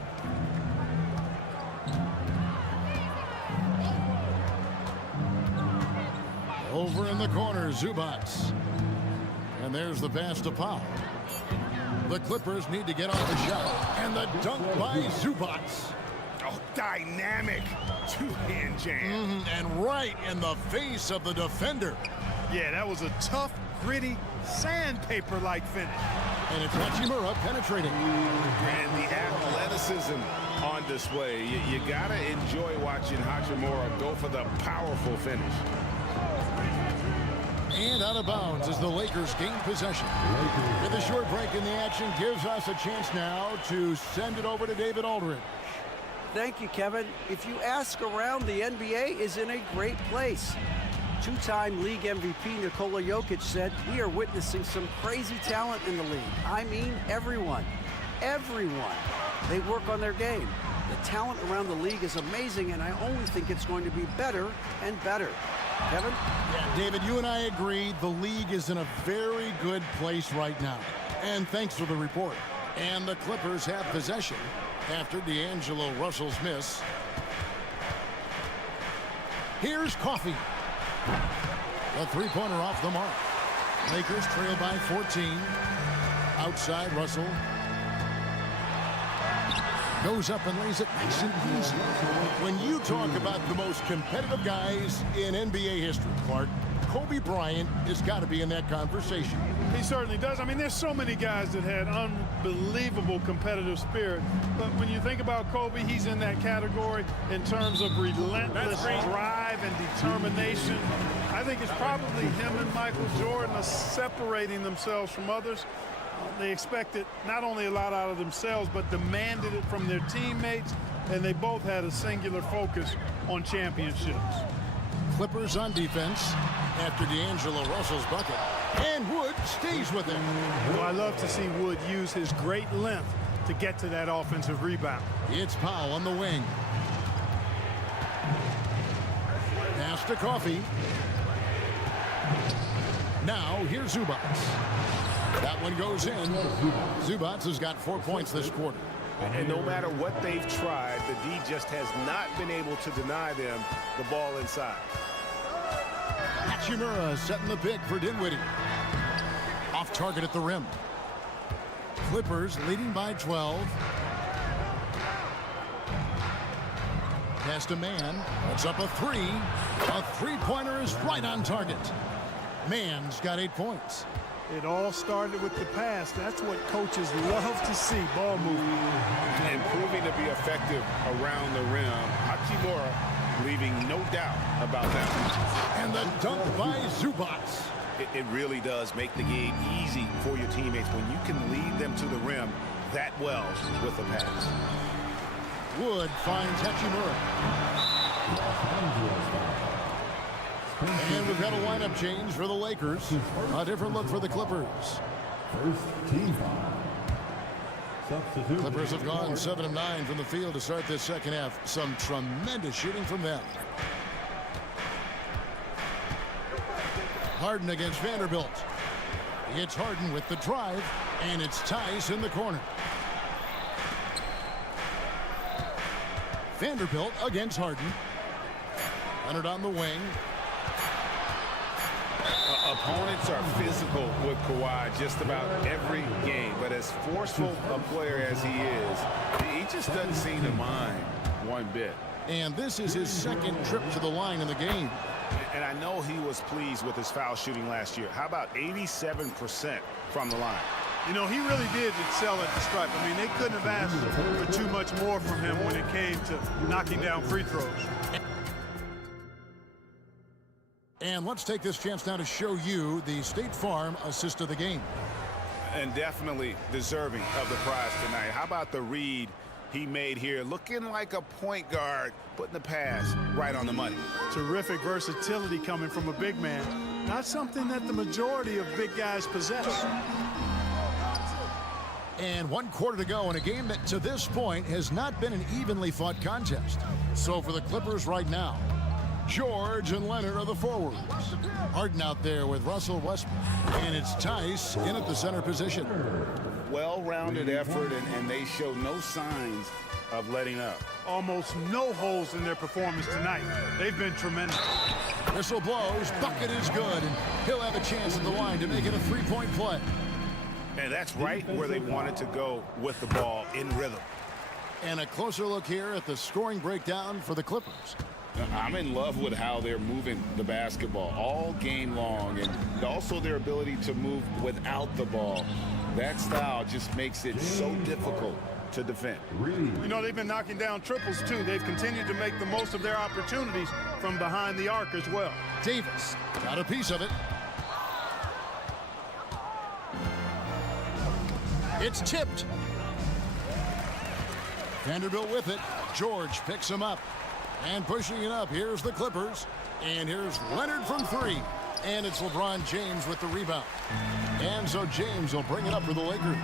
Over in the corner, Zubats. And there's the pass to Powell. The Clippers need to get off the shot. And the dunk by Zubats. Oh, dynamic two-hand jam. And right in the face of the defender. Yeah, that was a tough, gritty, sandpaper-like finish. And it's Hachimura penetrating. And the athleticism on display. You got to enjoy watching Hachimura go for the powerful finish. And out of bounds as the Lakers gain possession. With a short break in the action gives us a chance now to send it over to David Aldridge. Thank you, Kevin. If you ask around, the NBA is in a great place. Two-time league MVP Nikola Jokic said, "We are witnessing some crazy talent in the league." I mean everyone. Everyone. They work on their game. The talent around the league is amazing, and I only think it's going to be better and better. Kevin? Yeah, David, you and I agree the league is in a very good place right now. And thanks for the report. And the Clippers have possession after D'Angelo Russell's miss. Here's Coffey. A three-pointer off the mark. Lakers trail by 14. Outside, Russell goes up and lays it nice and easy. When you talk about the most competitive guys in NBA history, Clark, Kobe Bryant has got to be in that conversation. He certainly does. I mean, there's so many guys that had unbelievable competitive spirit. But when you think about Kobe, he's in that category in terms of relentless drive and determination. I think it's probably him and Michael Jordan are separating themselves from others. They expected not only a lot out of themselves, but demanded it from their teammates, and they both had a singular focus on championships. Clippers on defense after D'Angelo Russell's bucket. And Wood stays with him. Well, I love to see Wood use his great length to get to that offensive rebound. It's Powell on the wing. Pass to Coffey. Now here's Zubats. That one goes in. Zubats has got 4 points this quarter. And no matter what they've tried, the D just has not been able to deny them the ball inside. Hachimura setting the pick for Dinwiddie. Off target at the rim. Clippers leading by 12. Pass to Mann. Puts up a three. A three-pointer is right on target. Mann's got 8 points. It all started with the pass. That's what coaches love to see, ball movement. And proving to be effective around the rim. Hachimura leaving no doubt about that. And the dunk by Zubats. It really does make the game easy for your teammates when you can lead them to the rim that well with the pass. Wood finds Hachimura. And we've got a lineup change for the Lakers. A different look for the Clippers. First team foul. Substitute. Clippers have gone 7 of 9 from the field to start this second half. Some tremendous shooting from them. Harden against Vanderbilt. It's Harden with the drive, and it's Tice in the corner. Vanderbilt against Harden. Leonard on the wing. Opponents are physical with Kawhi just about every game, but as forceful a player as he is, he just doesn't seem to mind one bit. And this is his second trip to the line in the game. And I know he was pleased with his foul shooting last year. How about 87% from the line? You know, he really did excel at the stripe. I mean, they couldn't have asked for too much more from him when it came to knocking down free throws. And let's take this chance now to show you the State Farm assist of the game. And definitely deserving of the prize tonight. How about the read he made here? Looking like a point guard, putting the pass right on the money. Terrific versatility coming from a big man. Not something that the majority of big guys possess. And 1 quarter to go in a game that to this point has not been an evenly fought contest. So for the Clippers right now, George and Leonard are the forwards. Harden out there with Russell Westbrook. And it's Tice in at the center position. Well-rounded effort, and they show no signs of letting up. Almost no holes in their performance tonight. They've been tremendous. Whistle blows, bucket is good, and he'll have a chance at the line to make it a three-point play. And that's right where they wanted to go with the ball in rhythm. And a closer look here at the scoring breakdown for the Clippers. I'm in love with how they're moving the basketball all game long, and also their ability to move without the ball. That style just makes it so difficult to defend. You know, they've been knocking down triples, too. They've continued to make the most of their opportunities from behind the arc as well. Davis got a piece of it. It's tipped. Vanderbilt with it. George picks him up. And pushing it up, here's the Clippers. And here's Leonard from three. And it's LeBron James with the rebound. And so James will bring it up for the Lakers.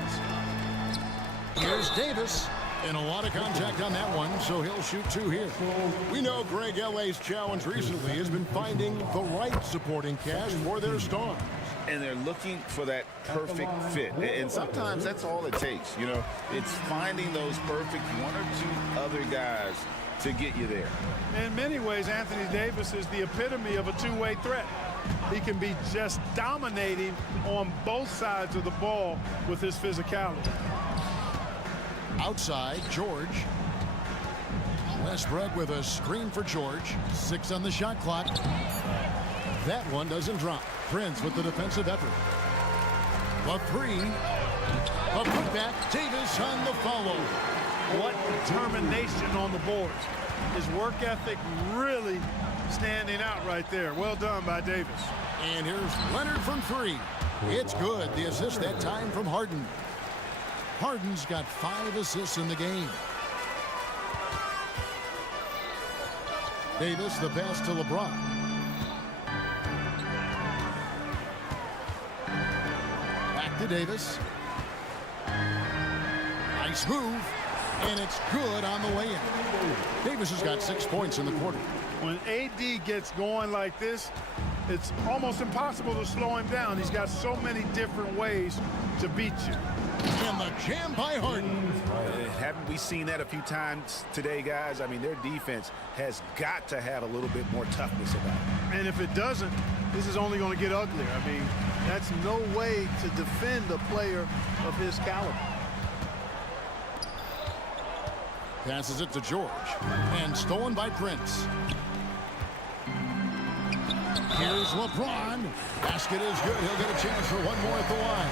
Here's Davis. And a lot of contact on that one, so he'll shoot two here. We know Greg L.A.'s challenge recently has been finding the right supporting cast for their stars. And they're looking for that perfect fit. And sometimes that's all it takes. You know, it's finding those perfect one or two other guys to get you there. In many ways, Anthony Davis is the epitome of a two-way threat. He can be just dominating on both sides of the ball with his physicality. Outside, George. Westbrook with a screen for George. 6 on the shot clock. That one doesn't drop. Prince with the defensive effort. A three. A putback. Davis on the follow. What determination on the boards. His work ethic really standing out right there. Well done by Davis. And here's Leonard from three. It's good. The assist that time from Harden. Harden's got 5 assists in the game. Davis, the pass to LeBron. Back to Davis. Nice move. And it's good on the way in. Davis has got 6 points in the quarter. When AD gets going like this, it's almost impossible to slow him down. He's got so many different ways to beat you. And the jam by Harden. Haven't we seen that a few times today, guys? I mean, their defense has got to have a little bit more toughness about it. And if it doesn't, this is only going to get uglier. I mean, that's no way to defend a player of his caliber. Passes it to George. And stolen by Prince. Here's LeBron. Basket is good. He'll get a chance for one more at the line.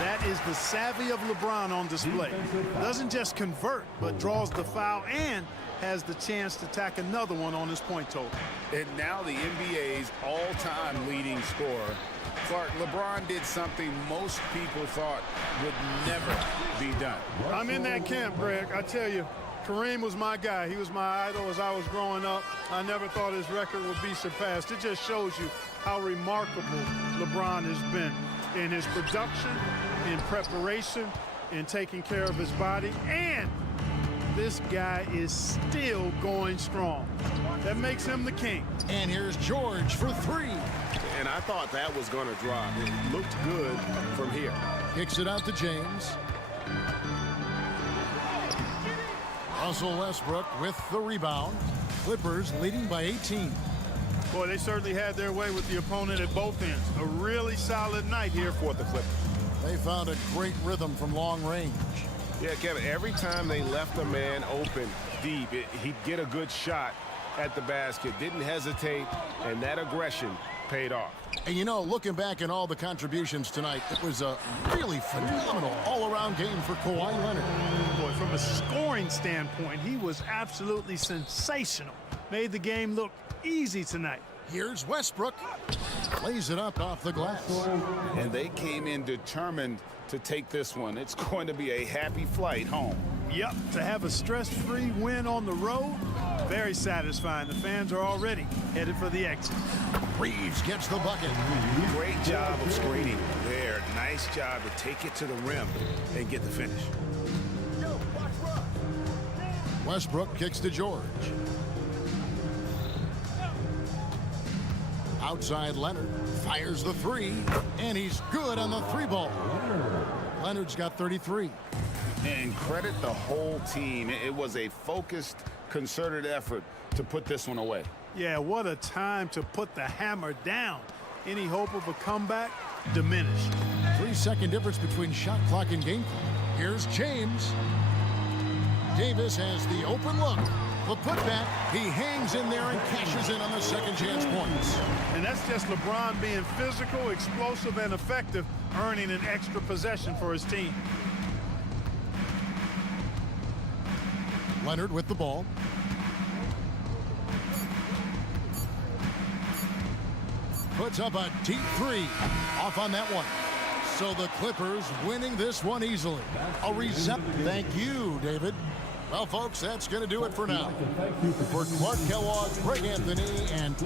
That is the savvy of LeBron on display. Doesn't just convert, but draws the foul and has the chance to tack another one on his point total. And now the NBA's all-time leading scorer. Clark, LeBron did something most people thought would never be done. I'm in that camp, Greg. I tell you, Kareem was my guy. He was my idol as I was growing up. I never thought his record would be surpassed. It just shows you how remarkable LeBron has been in his production, in preparation, in taking care of his body, and this guy is still going strong. That makes him the king. And here's George for three. And I thought that was going to drop. It looked good from here. Kicks it out to James. Russell Westbrook with the rebound. Clippers leading by 18. Boy, they certainly had their way with the opponent at both ends. A really solid night here for the Clippers. They found a great rhythm from long range. Yeah, Kevin, every time they left a man open deep, he'd get a good shot at the basket. Didn't hesitate, and that aggression paid off. And you know, looking back at all the contributions tonight, it was a really phenomenal all-around game for Kawhi Leonard. Boy, from a scoring standpoint, he was absolutely sensational. Made the game look easy tonight. Here's Westbrook. Plays it up off the glass. And they came in determined to take this one. It's going to be a happy flight home. Yep, to have a stress-free win on the road, very satisfying. The fans are already headed for the exit. Reeves gets the bucket. Great job of screening there. Nice job to take it to the rim and get the finish. Westbrook kicks to George. Outside Leonard fires the three, and he's good on the three ball. Leonard's got 33. And credit the whole team. It was a focused, concerted effort to put this one away. Yeah, what a time to put the hammer down. Any hope of a comeback diminished. 3-second difference between shot clock and game clock. Here's James. Davis has the open look. The putback, he hangs in there and cashes in on the second chance points. And that's just LeBron being physical, explosive, and effective earning an extra possession for his team. Leonard with the ball. Puts up a deep three. Off on that one. So the Clippers winning this one easily. Thank you, David. Well, folks, that's going to do it for now. For Clark Kellogg, Greg Anthony, and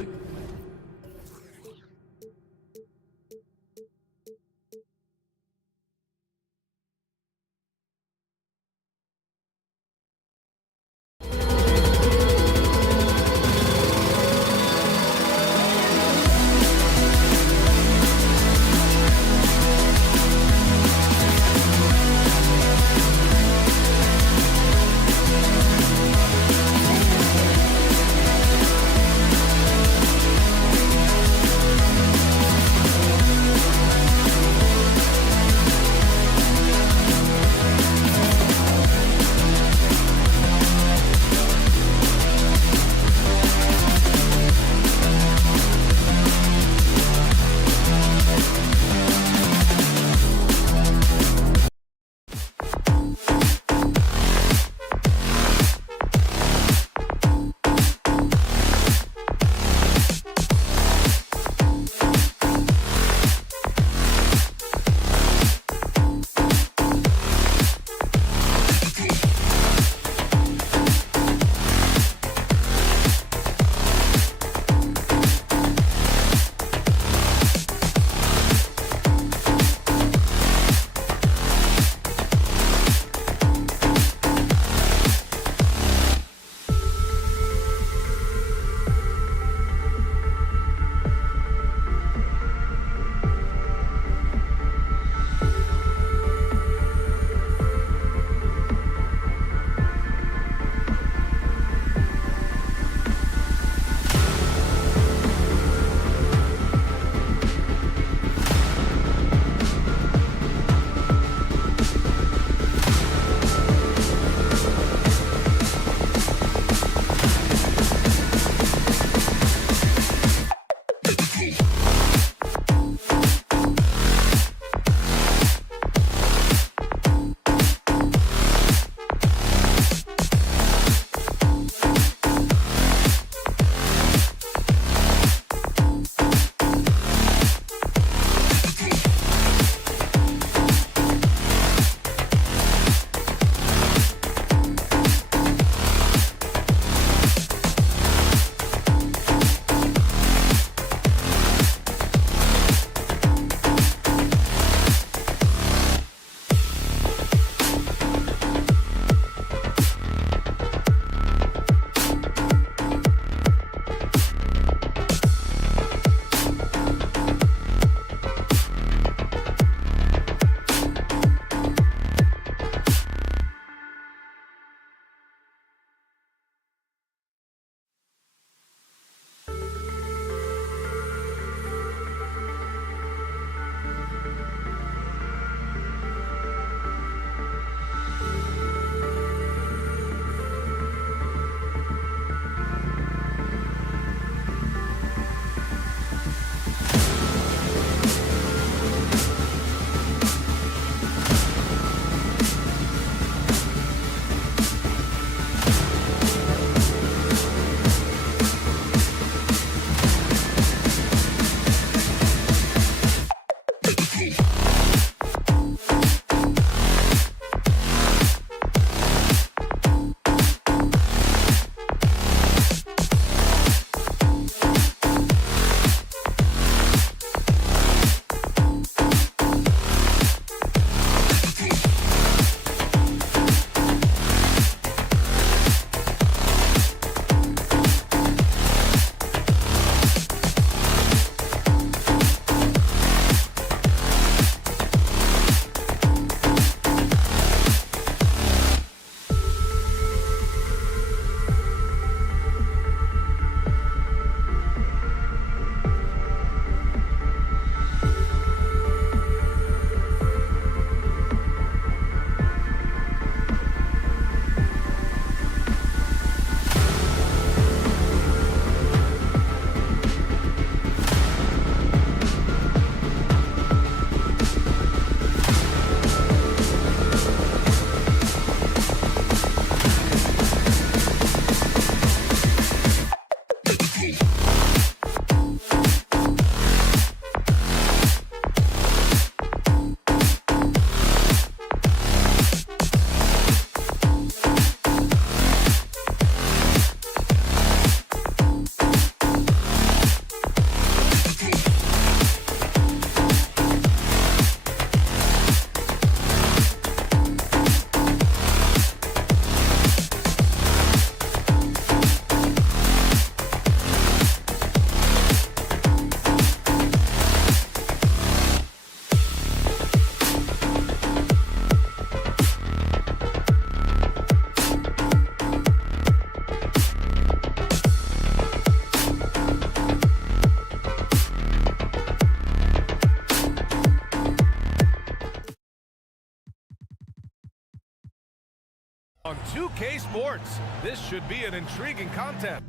On 2K Sports, this should be an intriguing contest.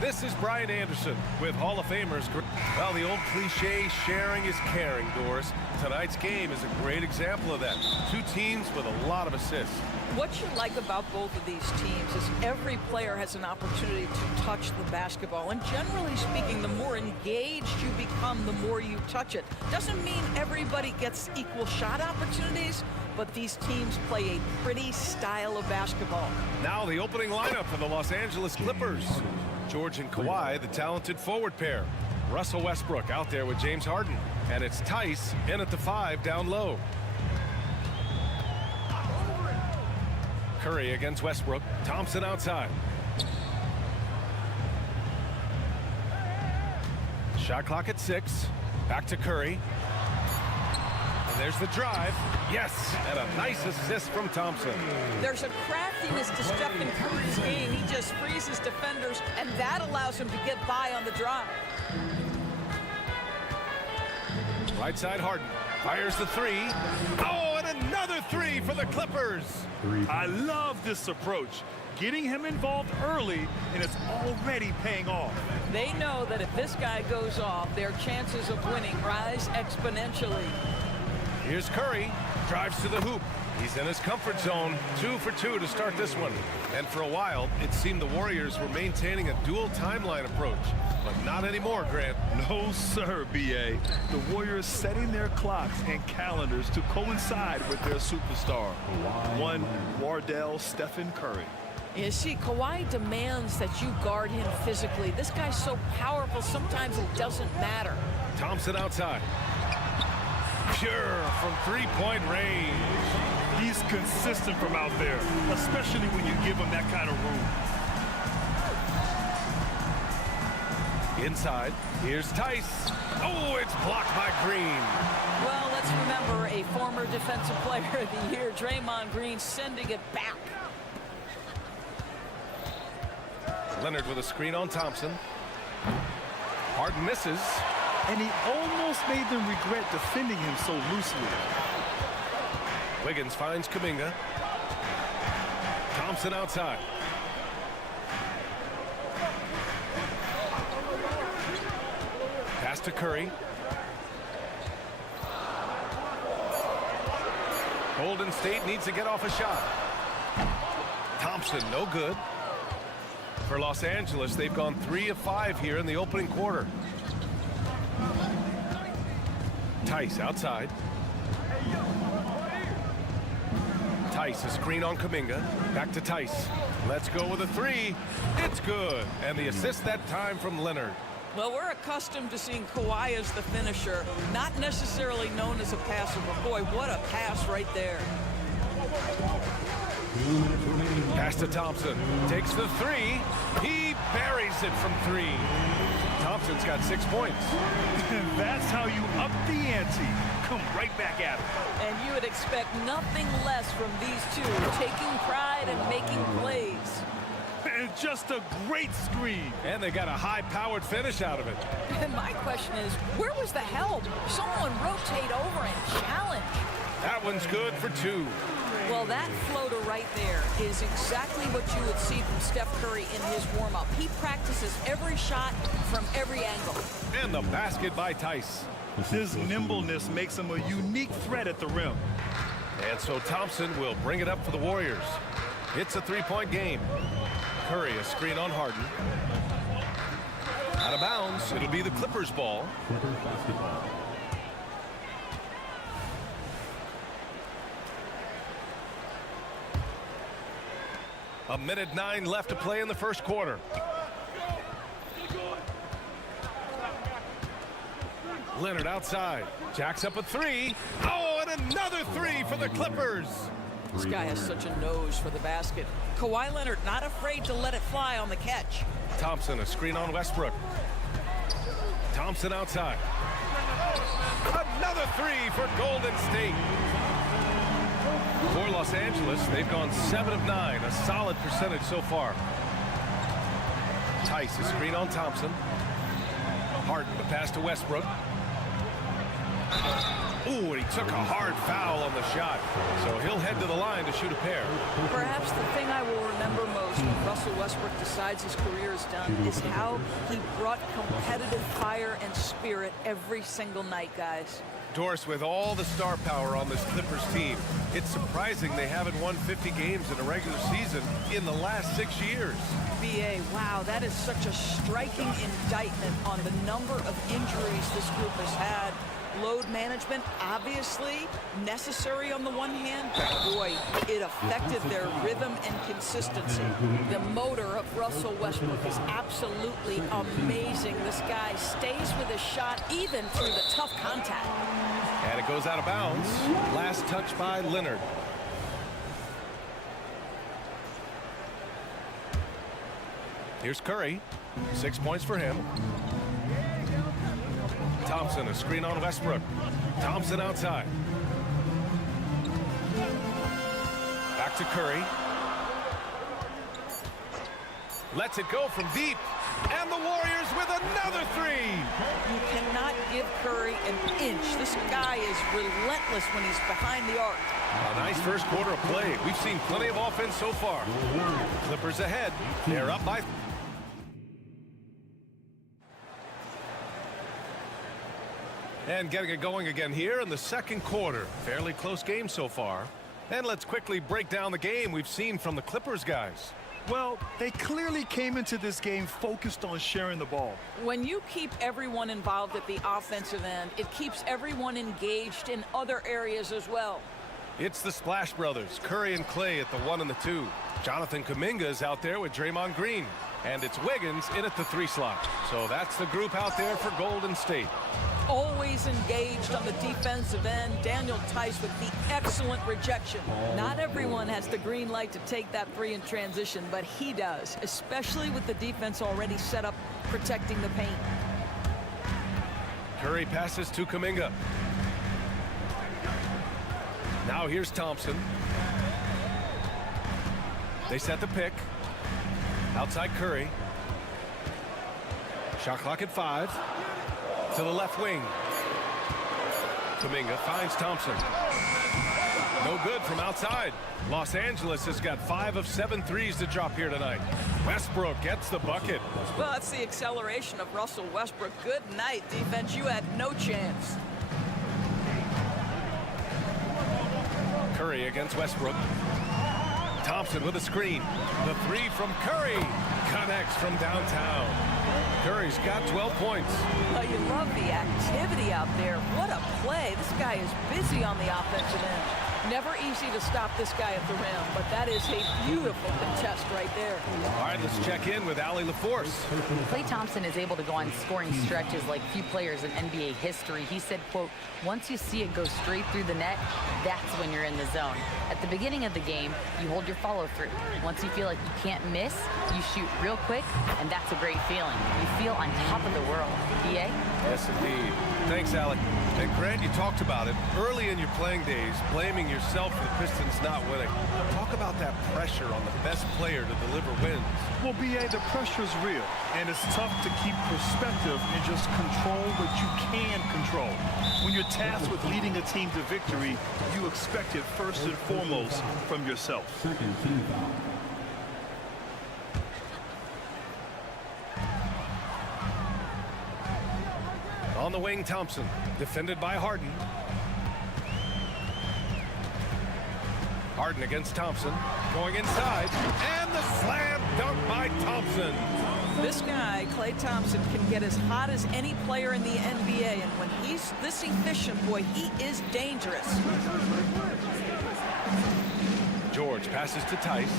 This is Brian Anderson with Hall of Famers. Well, the old cliche, sharing is caring, Doris. Tonight's game is a great example of that. Two teams with a lot of assists. What you like about both of these teams is every player has an opportunity to touch the basketball. And generally speaking, the more engaged you become, the more you touch it. Doesn't mean everybody gets equal shot opportunities, but these teams play a pretty style of basketball. Now the opening lineup for the Los Angeles Clippers. George and Kawhi, the talented forward pair. Russell Westbrook out there with James Harden. And it's Tice in at the 5 down low. Curry against Westbrook. Thompson outside. Shot clock at 6. Back to Curry. And there's the drive. Yes, and a nice assist from Thompson. There's a craftiness to Stephen Curry's game. He just freezes defenders, and that allows him to get by on the drive. Right side Harden. Fires the 3. Oh, and another 3 for the Clippers. I love this approach. Getting him involved early, and it's already paying off. They know that if this guy goes off, their chances of winning rise exponentially. Here's Curry. Drives to the hoop. He's in his comfort zone. 2 for 2 to start this one. And for a while, it seemed the Warriors were maintaining a dual timeline approach. But not anymore, Grant. No, sir, B.A. The Warriors setting their clocks and calendars to coincide with their superstar. One, Wardell Stephen Curry. You see, Kawhi demands that you guard him physically. This guy's so powerful, sometimes it doesn't matter. Thompson outside. Pure from three-point range. He's consistent from out there, especially when you give him that kind of room. Inside, here's Tice. Oh, it's blocked by Green. Well, let's remember a former defensive player of the year, Draymond Green, sending it back. Leonard with a screen on Thompson. Harden misses. And he almost made them regret defending him so loosely. Wiggins finds Kuminga. Thompson outside. Pass to Curry. Golden State needs to get off a shot. Thompson, no good. For Los Angeles, they've gone 3 of 5 here in the opening quarter. Tice outside. Tice, a screen on Kuminga. Back to Tice. Let's go with a 3. It's good. And the assist that time from Leonard. Well, we're accustomed to seeing Kawhi as the finisher, not necessarily known as a passer, but boy, what a pass right there. Pass to Thompson. Takes the 3. He buries it from 3. Thompson's got 6 points. And that's how you up the ante. Come right back at him. And you would expect nothing less from these two, taking pride and making plays. And just a great screen. And they got a high-powered finish out of it. And my question is, where was the help? Someone rotate over and challenge. That one's good for 2. Well, that floater right there is exactly what you would see from Steph Curry in his warm-up. He practices every shot from every angle. And the basket by Tice. His nimbleness makes him a unique threat at the rim. And so Thompson will bring it up for the Warriors. It's a 3-point game. Curry, a screen on Harden. Out of bounds. It'll be the Clippers' ball. A minute 9 left to play in the first quarter. Leonard outside. Jacks up a three. Oh, and another three for the Clippers. This guy has such a nose for the basket. Kawhi Leonard not afraid to let it fly on the catch. Thompson, a screen on Westbrook. Thompson outside. Another three for Golden State. For Los Angeles, they've gone 7 of 9, a solid percentage so far. Tice, a screen on Thompson. Harden, the pass to Westbrook. Ooh, and he took a hard foul on the shot. So he'll head to the line to shoot a pair. Perhaps the thing I will remember most when Russell Westbrook decides his career is done is how he brought competitive fire and spirit every single night, guys. Doris, with all the star power on this Clippers team, it's surprising they haven't won 50 games in a regular season in the last 6 years. BA, wow, that is such a striking indictment on the number of injuries this group has had. Load management, obviously necessary on the one hand, but boy, it affected their rhythm and consistency. The motor of Russell Westbrook is absolutely amazing. This guy stays with his shot even through the tough contact. And it goes out of bounds. Last touch by Leonard. Here's Curry. 6 points for him. Thompson, a screen on Westbrook. Thompson outside. Back to Curry. Lets it go from deep. And the Warriors with another three. You cannot give Curry an inch. This guy is relentless when he's behind the arc. A nice first quarter of play. We've seen plenty of offense so far. Clippers ahead. They're up by... And getting it going again here in the second quarter. Fairly close game so far. And let's quickly break down the game we've seen from the Clippers guys. Well, they clearly came into this game focused on sharing the ball. When you keep everyone involved at the offensive end, it keeps everyone engaged in other areas as well. It's the Splash Brothers, Curry and Clay at the 1 and the 2. Jonathan Kuminga is out there with Draymond Green. And it's Wiggins in at the 3 slot. So that's the group out there for Golden State. Always engaged on the defensive end. Daniel Tice with the excellent rejection. Not everyone has the green light to take that 3 in transition, but he does, especially with the defense already set up protecting the paint. Curry passes to Kuminga. Now here's Thompson. They set the pick. Outside Curry. Shot clock at 5. To the left wing. Kuminga finds Thompson. No good from outside. Los Angeles has got 5 of 7 threes to drop here tonight. Westbrook gets the bucket. Well, that's the acceleration of Russell Westbrook. Good night, defense. You had no chance. Curry against Westbrook. Thompson with a screen. The 3 from Curry connects from downtown. Curry's got 12 points. Well, you love the activity out there. What a play. This guy is busy on the offensive end. Never easy to stop this guy at the rim, but that is a beautiful contest right there. All right, let's check in with Allie LaForce. Klay Thompson is able to go on scoring stretches like few players in NBA history. He said, quote, once you see it go straight through the net, that's when you're in the zone. At the beginning of the game, you hold your follow through. Once you feel like you can't miss, you shoot real quick, and that's a great feeling. You feel on top of the world. BA? Yes, indeed. Thanks, Alec. And Grant, you talked about it early in your playing days, blaming yourself for the Pistons not winning. Talk about that pressure on the best player to deliver wins. Well, BA, the pressure's real, and it's tough to keep perspective and just control what you can control. When you're tasked with leading a team to victory, you expect it first and foremost from yourself. On the wing, Thompson, defended by Harden. Harden against Thompson, going inside, and the slam dunk by Thompson. This guy, Klay Thompson, can get as hot as any player in the NBA, and when he's this efficient, boy, he is dangerous. George passes to Tice.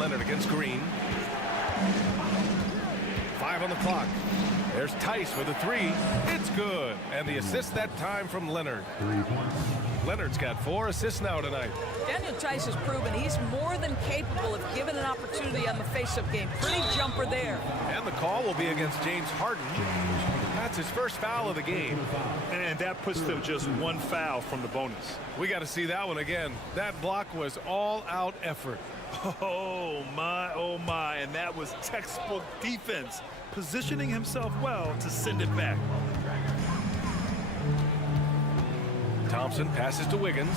Leonard against Green. 5 5 on the clock. There's Tice with a 3. It's good. And the assist that time from Leonard. Leonard's got 4 assists now tonight. Daniel Tice has proven he's more than capable of giving an opportunity on the face-up game. Pretty jumper there. And the call will be against James Harden. That's his first foul of the game. And that puts them just 1 foul from the bonus. We got to see that one again. That block was all-out effort. Oh, my. And that was textbook defense, positioning himself well to send it back. Thompson passes to Wiggins.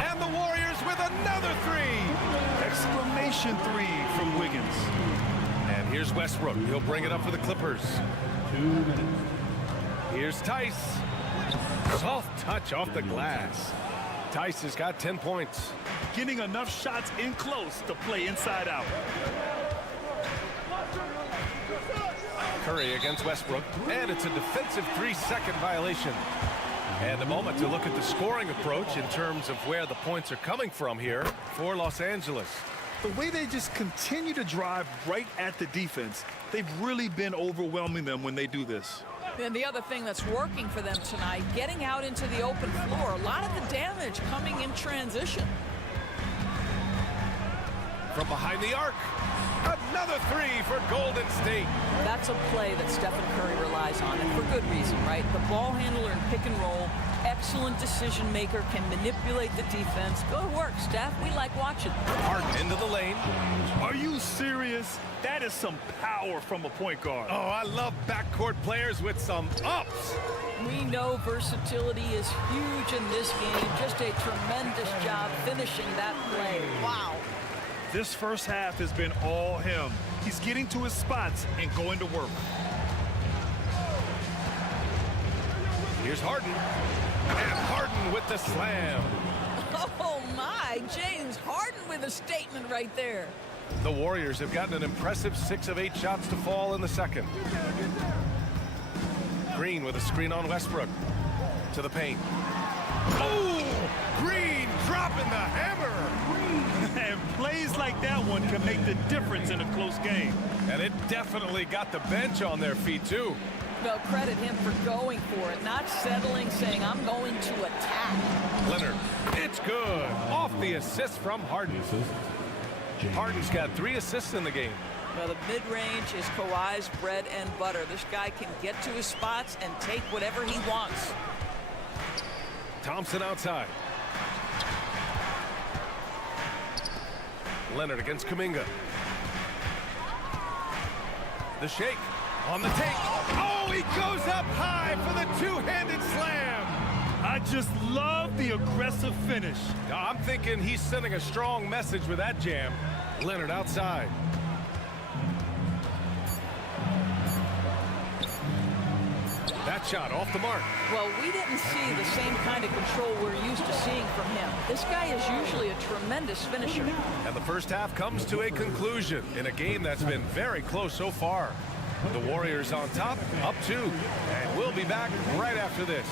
And the Warriors with another 3. Exclamation 3 from Wiggins. And here's Westbrook. He'll bring it up for the Clippers. 2 minutes. Here's Tice. Soft touch off the glass. Tice has got 10 points. Getting enough shots in close to play inside out. Curry against Westbrook. And it's a defensive 3-second violation. And a moment to look at the scoring approach in terms of where the points are coming from here for Los Angeles. The way they just continue to drive right at the defense, they've really been overwhelming them when they do this. And the other thing that's working for them tonight, getting out into the open floor. A lot of the damage coming in transition. From behind the arc, another 3 for Golden State. That's a play that Stephen Curry relies on, and for good reason, right? The ball handler in pick and roll, excellent decision maker, can manipulate the defense. Go to work, Steph. We like watching. Harden into the lane. Are you serious? That is some power from a point guard. Oh, I love backcourt players with some ups. We know versatility is huge in this game. Just a tremendous job finishing that play. Wow. This first half has been all him. He's getting to his spots and going to work. Here's Harden. And Harden with the slam. Oh, my. James Harden with a statement right there. The Warriors have gotten an impressive 6 of 8 shots to fall in the second. Green with a screen on Westbrook. To the paint. Oh! Green dropping the hammer. And plays like that one can make the difference in a close game. And it definitely got the bench on their feet, too. Well, credit him for going for it, not settling, saying, I'm going to attack. Leonard, it's good. Off the assist from Harden. Harden's got 3 assists in the game. Well, the mid-range is Kawhi's bread and butter. This guy can get to his spots and take whatever he wants. Thompson outside. Leonard against Kuminga. The shake on the take. Oh, he goes up high for the 2-handed slam. I just love the aggressive finish. I'm thinking he's sending a strong message with that jam. Leonard outside. That shot off the mark. Well, we didn't see the same kind of control we're used to seeing from him. This guy is usually a tremendous finisher. And the first half comes to a conclusion in a game that's been very close so far. The Warriors on top, up 2. And we'll be back right after this.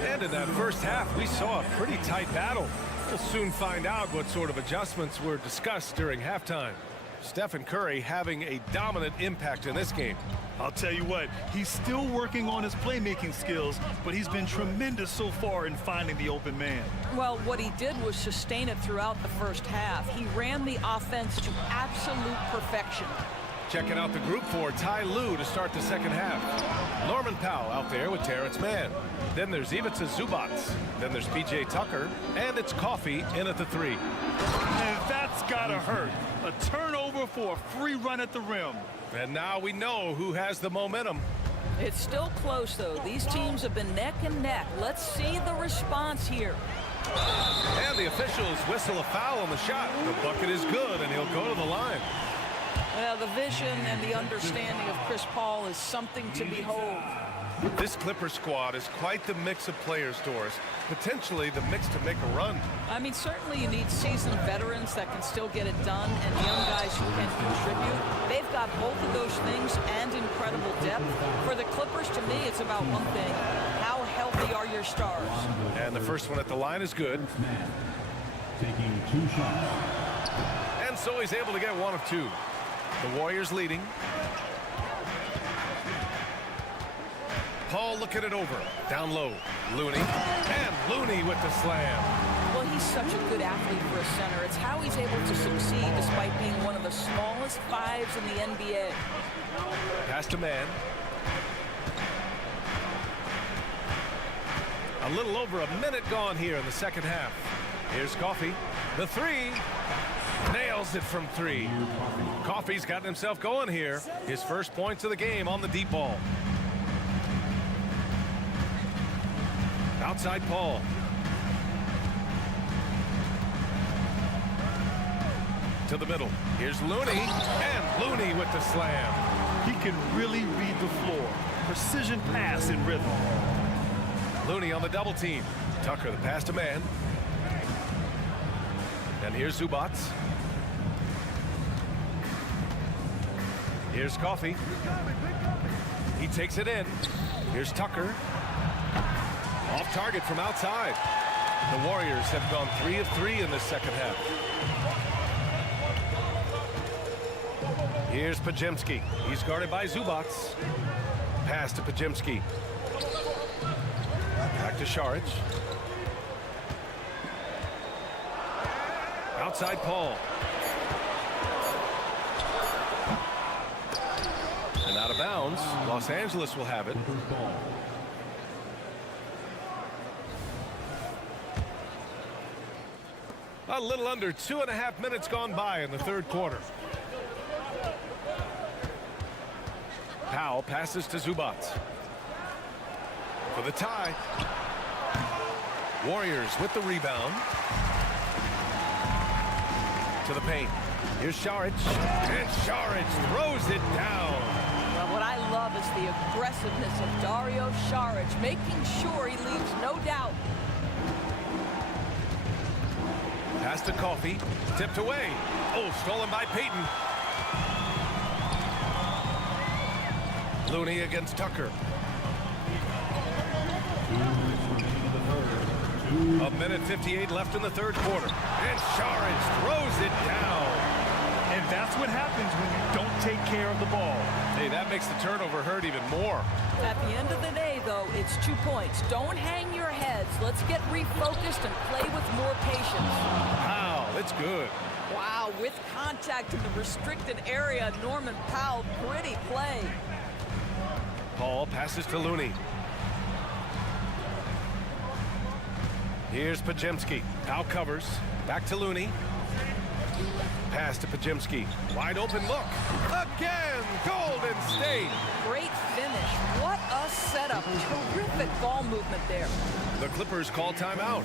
And in that first half, we saw a pretty tight battle. We'll soon find out what sort of adjustments were discussed during halftime. Stephen Curry having a dominant impact in this game. I'll tell you what, he's still working on his playmaking skills, but he's been tremendous so far in finding the open man. Well, what he did was sustain it throughout the first half. He ran the offense to absolute perfection. Checking out the group for Ty Lue to start the second half. Norman Powell out there with Terrence Mann. Then there's Ivica Zubac. Then there's P.J. Tucker. And it's Coffey in at the 3. And that's gotta hurt. A turnover for a free run at the rim. And now we know who has the momentum. It's still close, though. These teams have been neck and neck. Let's see the response here. And the officials whistle a foul on the shot. The bucket is good, and he'll go to the line. Well, the vision and the understanding of Chris Paul is something to behold. This Clipper squad is quite the mix of players, Doris. Potentially the mix to make a run. I mean, certainly you need seasoned veterans that can still get it done and young guys who can contribute. They've got both of those things and incredible depth. For the Clippers, to me, it's about one thing. How healthy are your stars? And the first one at the line is good. Taking 2 shots. And so he's able to get 1 of 2. The Warriors leading. Paul looking it over. Down low. Looney. And Looney with the slam. Well, he's such a good athlete for a center. It's how he's able to succeed despite being one of the smallest 5s in the NBA. Pass to man. A little over a minute gone here in the second half. Here's Coffee. The 3. Nails it from 3. Coffee's gotten himself going here. His first points of the game on the deep ball. Outside Paul. To the middle. Here's Looney. And Looney with the slam. He can really read the floor. Precision pass in rhythm. Looney on the double team. Tucker the pass to man. And here's Zubac. Here's Coffee. He takes it in. Here's Tucker. Off target from outside. The Warriors have gone 3 of 3 in this second half. Here's Pajemski. He's guarded by Zubac. Pass to Pajemski. Back to Šarić. Outside Paul. And out of bounds. Los Angeles will have it. A little under 2.5 minutes gone by in the third quarter. Powell passes to Zubac. For the tie. Warriors with the rebound. To the paint. Here's Šarić. And Šarić throws it down. Well, what I love is the aggressiveness of Dario Šarić, making sure he leaves no doubt. Pass to Coffee. Tipped away. Oh, stolen by Payton. Looney against Tucker. A minute 58 left in the third quarter. And Šarić throws it down. And that's what happens when you don't take care of the ball. Hey, that makes the turnover hurt even more. At the end of the day, though, it's 2 points. Don't hang your heads. Let's get refocused and play with more patience. Wow, that's good. Wow, with contact in the restricted area, Norman Powell, pretty play. Paul passes to Looney. Here's Pajemski. Powell covers. Back to Looney. Pass to Pajemski. Wide open look. Again, Golden State. Great finish. What a setup. Terrific ball movement there. The Clippers call timeout.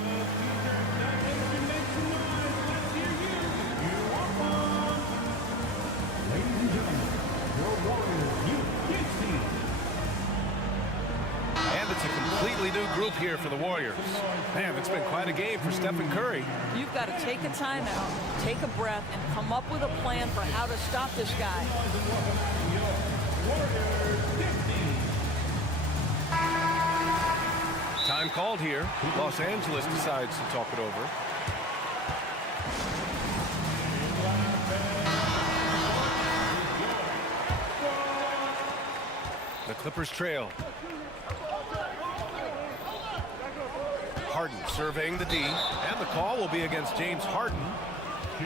Ladies and gentlemen, your Warriors youth team. And it's a completely new group here for the Warriors. Man, it's been quite a game for Stephen Curry. You've got to take a timeout, take a breath, and come up with a plan for how to stop this guy. Time called here. Los Angeles decides to talk it over. The Clippers trail. Harden surveying the D, and the call will be against James Harden.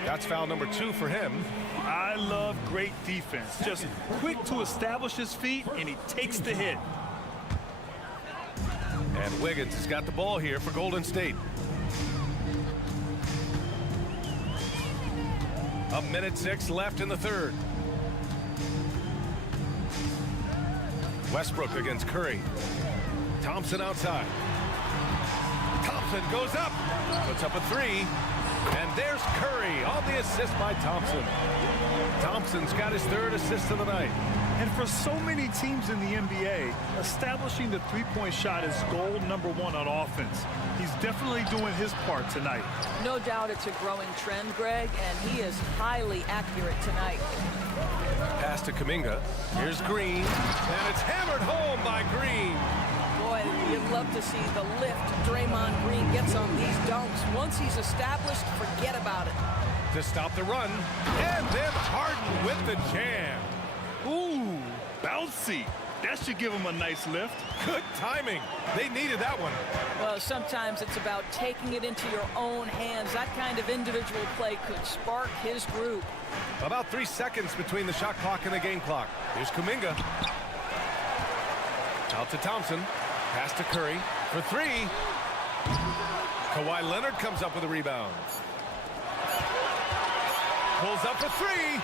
That's foul number 2 for him. I love great defense. Just quick to establish his feet, and he takes the hit. And Wiggins has got the ball here for Golden State. A minute 6 left in the third. Westbrook against Curry. Thompson outside. Thompson goes up. Puts up a 3. And there's Curry on the assist by Thompson. Thompson's got his third assist of the night. And for so many teams in the NBA, establishing the three-point shot is goal number one on offense. He's definitely doing his part tonight. No doubt it's a growing trend, Greg, and he is highly accurate tonight. Pass to Kuminga. Here's Green, and it's hammered home by Green. Boy, you'd love to see the lift Draymond Green gets on these dunks. Once he's established, forget about it. To stop the run, and then Harden with the jam. Ooh, bouncy. That should give him a nice lift. Good timing. They needed that one. Well, sometimes it's about taking it into your own hands. That kind of individual play could spark his group. About 3 seconds between the shot clock and the game clock. Here's Kuminga. Out to Thompson. Pass to Curry for three. Kawhi Leonard comes up with a rebound. Pulls up for three.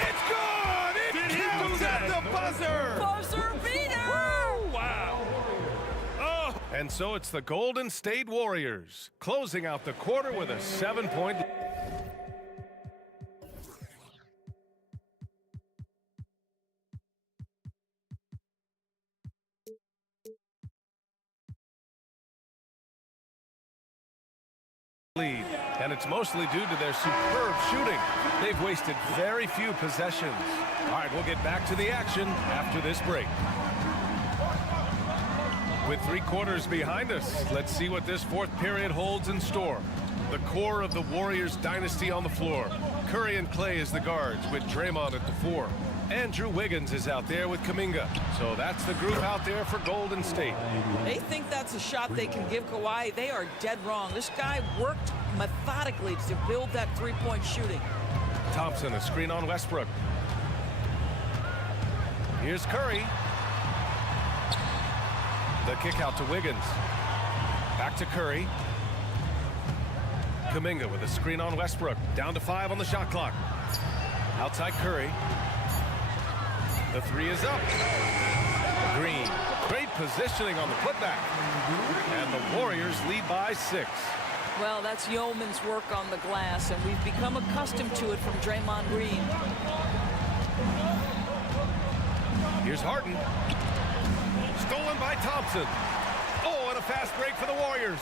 It's good! It counts at the buzzer! Buzzer beater! Woo! Wow. Oh. And so it's the Golden State Warriors closing out the quarter with a 7-point. Lead, and it's mostly due to their superb shooting. They've wasted very few possessions. All right, we'll get back to the action after this break. With 3 quarters behind us, let's see what this fourth period holds in store. The core of the Warriors dynasty on the floor. Curry and Clay as the guards, with Draymond at the 4. Andrew Wiggins is out there with Kuminga. So that's the group out there for Golden State. They think that's a shot they can give Kawhi. They are dead wrong. This guy worked methodically to build that three-point shooting. Thompson, a screen on Westbrook. Here's Curry. The kick out to Wiggins. Back to Curry. Kuminga with a screen on Westbrook. Down to 5 on the shot clock. Outside Curry. The 3 is up. Green. Great positioning on the putback. And the Warriors lead by 6. Well, that's yeoman's work on the glass, and we've become accustomed to it from Draymond Green. Here's Harden. Stolen by Thompson. Oh, and a fast break for the Warriors.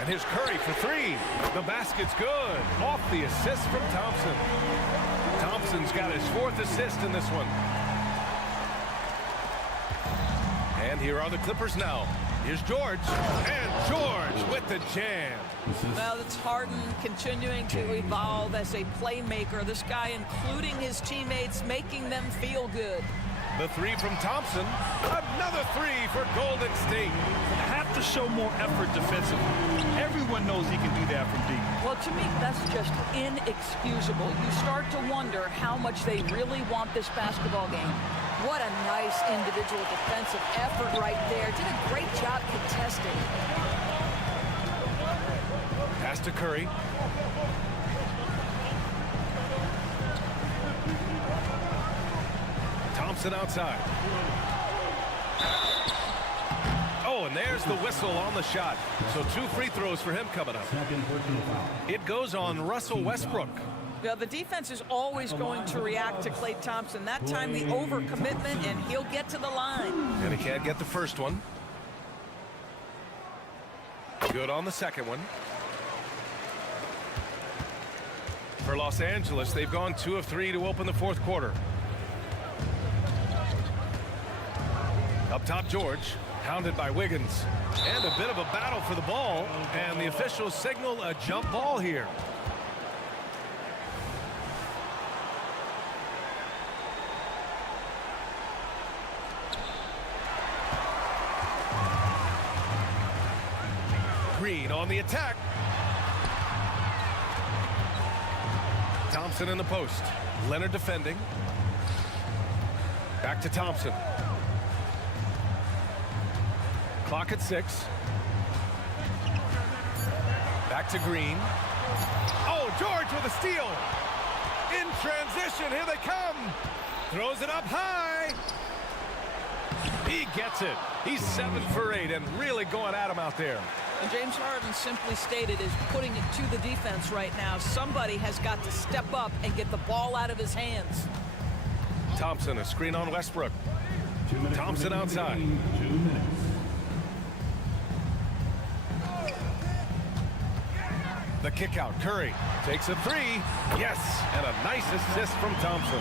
And here's Curry for 3. The basket's good. Off the assist from Thompson. Thompson's got his 4th assist in this one. And here are the Clippers now. Here's George. And George with the jam. Well, it's Harden continuing to evolve as a playmaker. This guy, including his teammates, making them feel good. The 3 from Thompson. Another 3 for Golden State. Have to show more effort defensively. Everyone knows he can do that from deep. Well, to me, that's just inexcusable. You start to wonder how much they really want this basketball game. What a nice individual defensive effort right there. Did a great job contesting. Pass to Curry. Thompson outside. Oh, and there's the whistle on the shot. So 2 free throws for him coming up. It goes on Russell Westbrook. Yeah, the defense is always going to react to Klay Thompson. That time the overcommitment, and he'll get to the line. And he can't get the first one. Good on the second one. For Los Angeles, they've gone 2 of 3 to open the fourth quarter. Up top, George, hounded by Wiggins. And a bit of a battle for the ball, and the officials signal a jump ball here. Green on the attack. Thompson in the post. Leonard defending. Back to Thompson. Clock at 6. Back to Green. Oh, George with a steal. In transition, here they come. Throws it up high. He gets it. He's 7 for 8 and really going at him out there. And James Harden simply stated is putting it to the defense right now. Somebody has got to step up and get the ball out of his hands. Thompson, a screen on Westbrook. Thompson outside. 2 minutes. The kick out. Curry takes a three. Yes, and a nice assist from Thompson.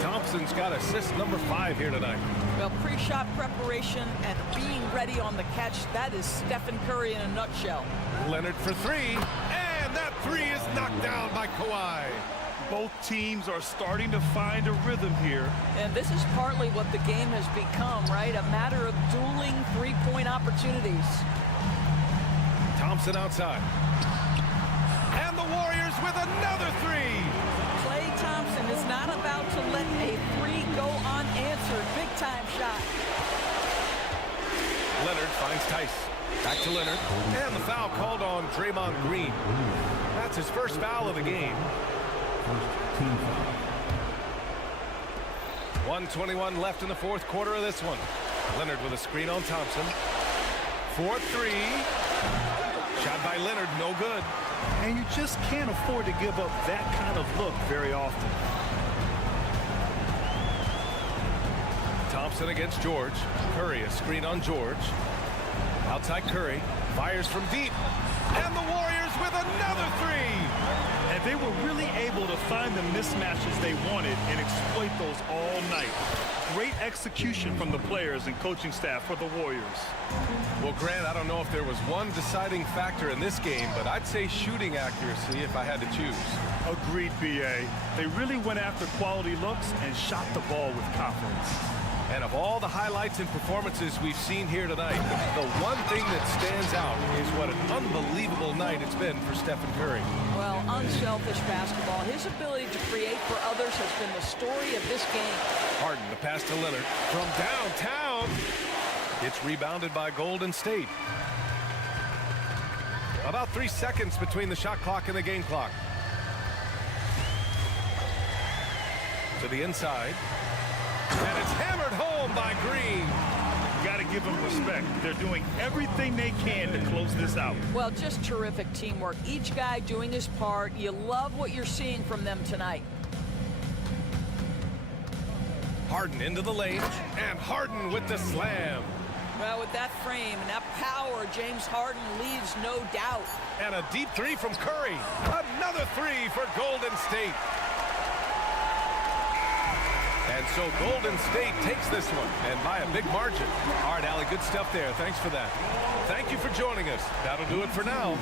Thompson's got assist number 5 here tonight. Well, pre-shot preparation and being ready on the catch, that is Stephen Curry in a nutshell. Leonard for 3, and that 3 is knocked down by Kawhi. Both teams are starting to find a rhythm here. And this is partly what the game has become, right? A matter of dueling three-point opportunities. Thompson outside. And the Warriors with another 3. Klay Thompson is not about to let a 3 go unanswered. Big-time shot. Leonard finds Tice. Back to Leonard. And the foul called on Draymond Green. That's his first foul of the game. 1:21 left in the fourth quarter of this one. Leonard with a screen on Thompson. 4-3. Shot by Leonard, no good. And you just can't afford to give up that kind of look very often. Thompson against George. Curry, a screen on George. Outside Curry. Fires from deep. And the Warriors with another 3. And they were really able to find the mismatches they wanted and exploit those all night. Great execution from the players and coaching staff for the Warriors. Well, Grant, I don't know if there was one deciding factor in this game, but I'd say shooting accuracy if I had to choose. Agreed, B.A. They really went after quality looks and shot the ball with confidence. And of all the highlights and performances we've seen here tonight, the one thing that stands out is what an unbelievable night it's been for Stephen Curry. Well, unselfish basketball. His ability to create for others has been the story of this game. Harden, the pass to Leonard from downtown. It's rebounded by Golden State. About 3 seconds between the shot clock and the game clock. To the inside. And it's hammered home by Green. You got to give them respect. They're doing everything they can to close this out. Well, just terrific teamwork. Each guy doing his part. You love what you're seeing from them tonight. Harden into the lane, and Harden with the slam. Well, with that frame and that power, James Harden leaves no doubt. And a deep 3 from Curry. Another 3 for Golden State. And so Golden State takes this one, and by a big margin. All right, Allie, good stuff there. Thanks for that. Thank you for joining us. That'll do it for now.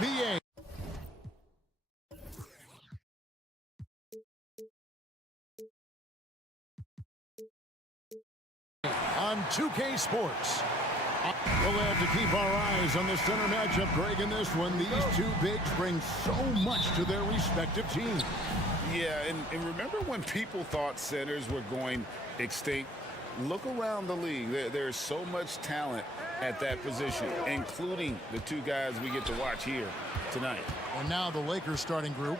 NBA. On 2K Sports. We'll have to keep our eyes on the center matchup, Greg, in this one. These two bigs bring so much to their respective teams. Yeah, and remember when people thought centers were going extinct? Look around the league. There's so much talent at that position, including the two guys we get to watch here tonight. And now the Lakers starting group.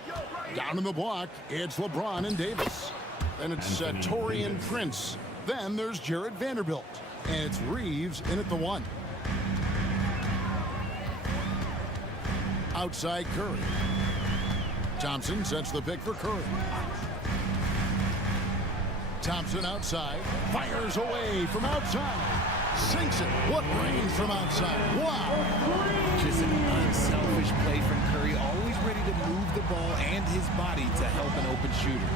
Down in the block, it's LeBron and Davis. Then it's Taurean Prince. Then there's Jared Vanderbilt. And it's Reeves in at the 1. Outside Curry. Thompson sets the pick for Curry. Thompson outside. Fires away from outside. Sinks it. What range from outside. Wow. Just an unselfish play from Curry. Always ready to move the ball and his body to help an open shooter.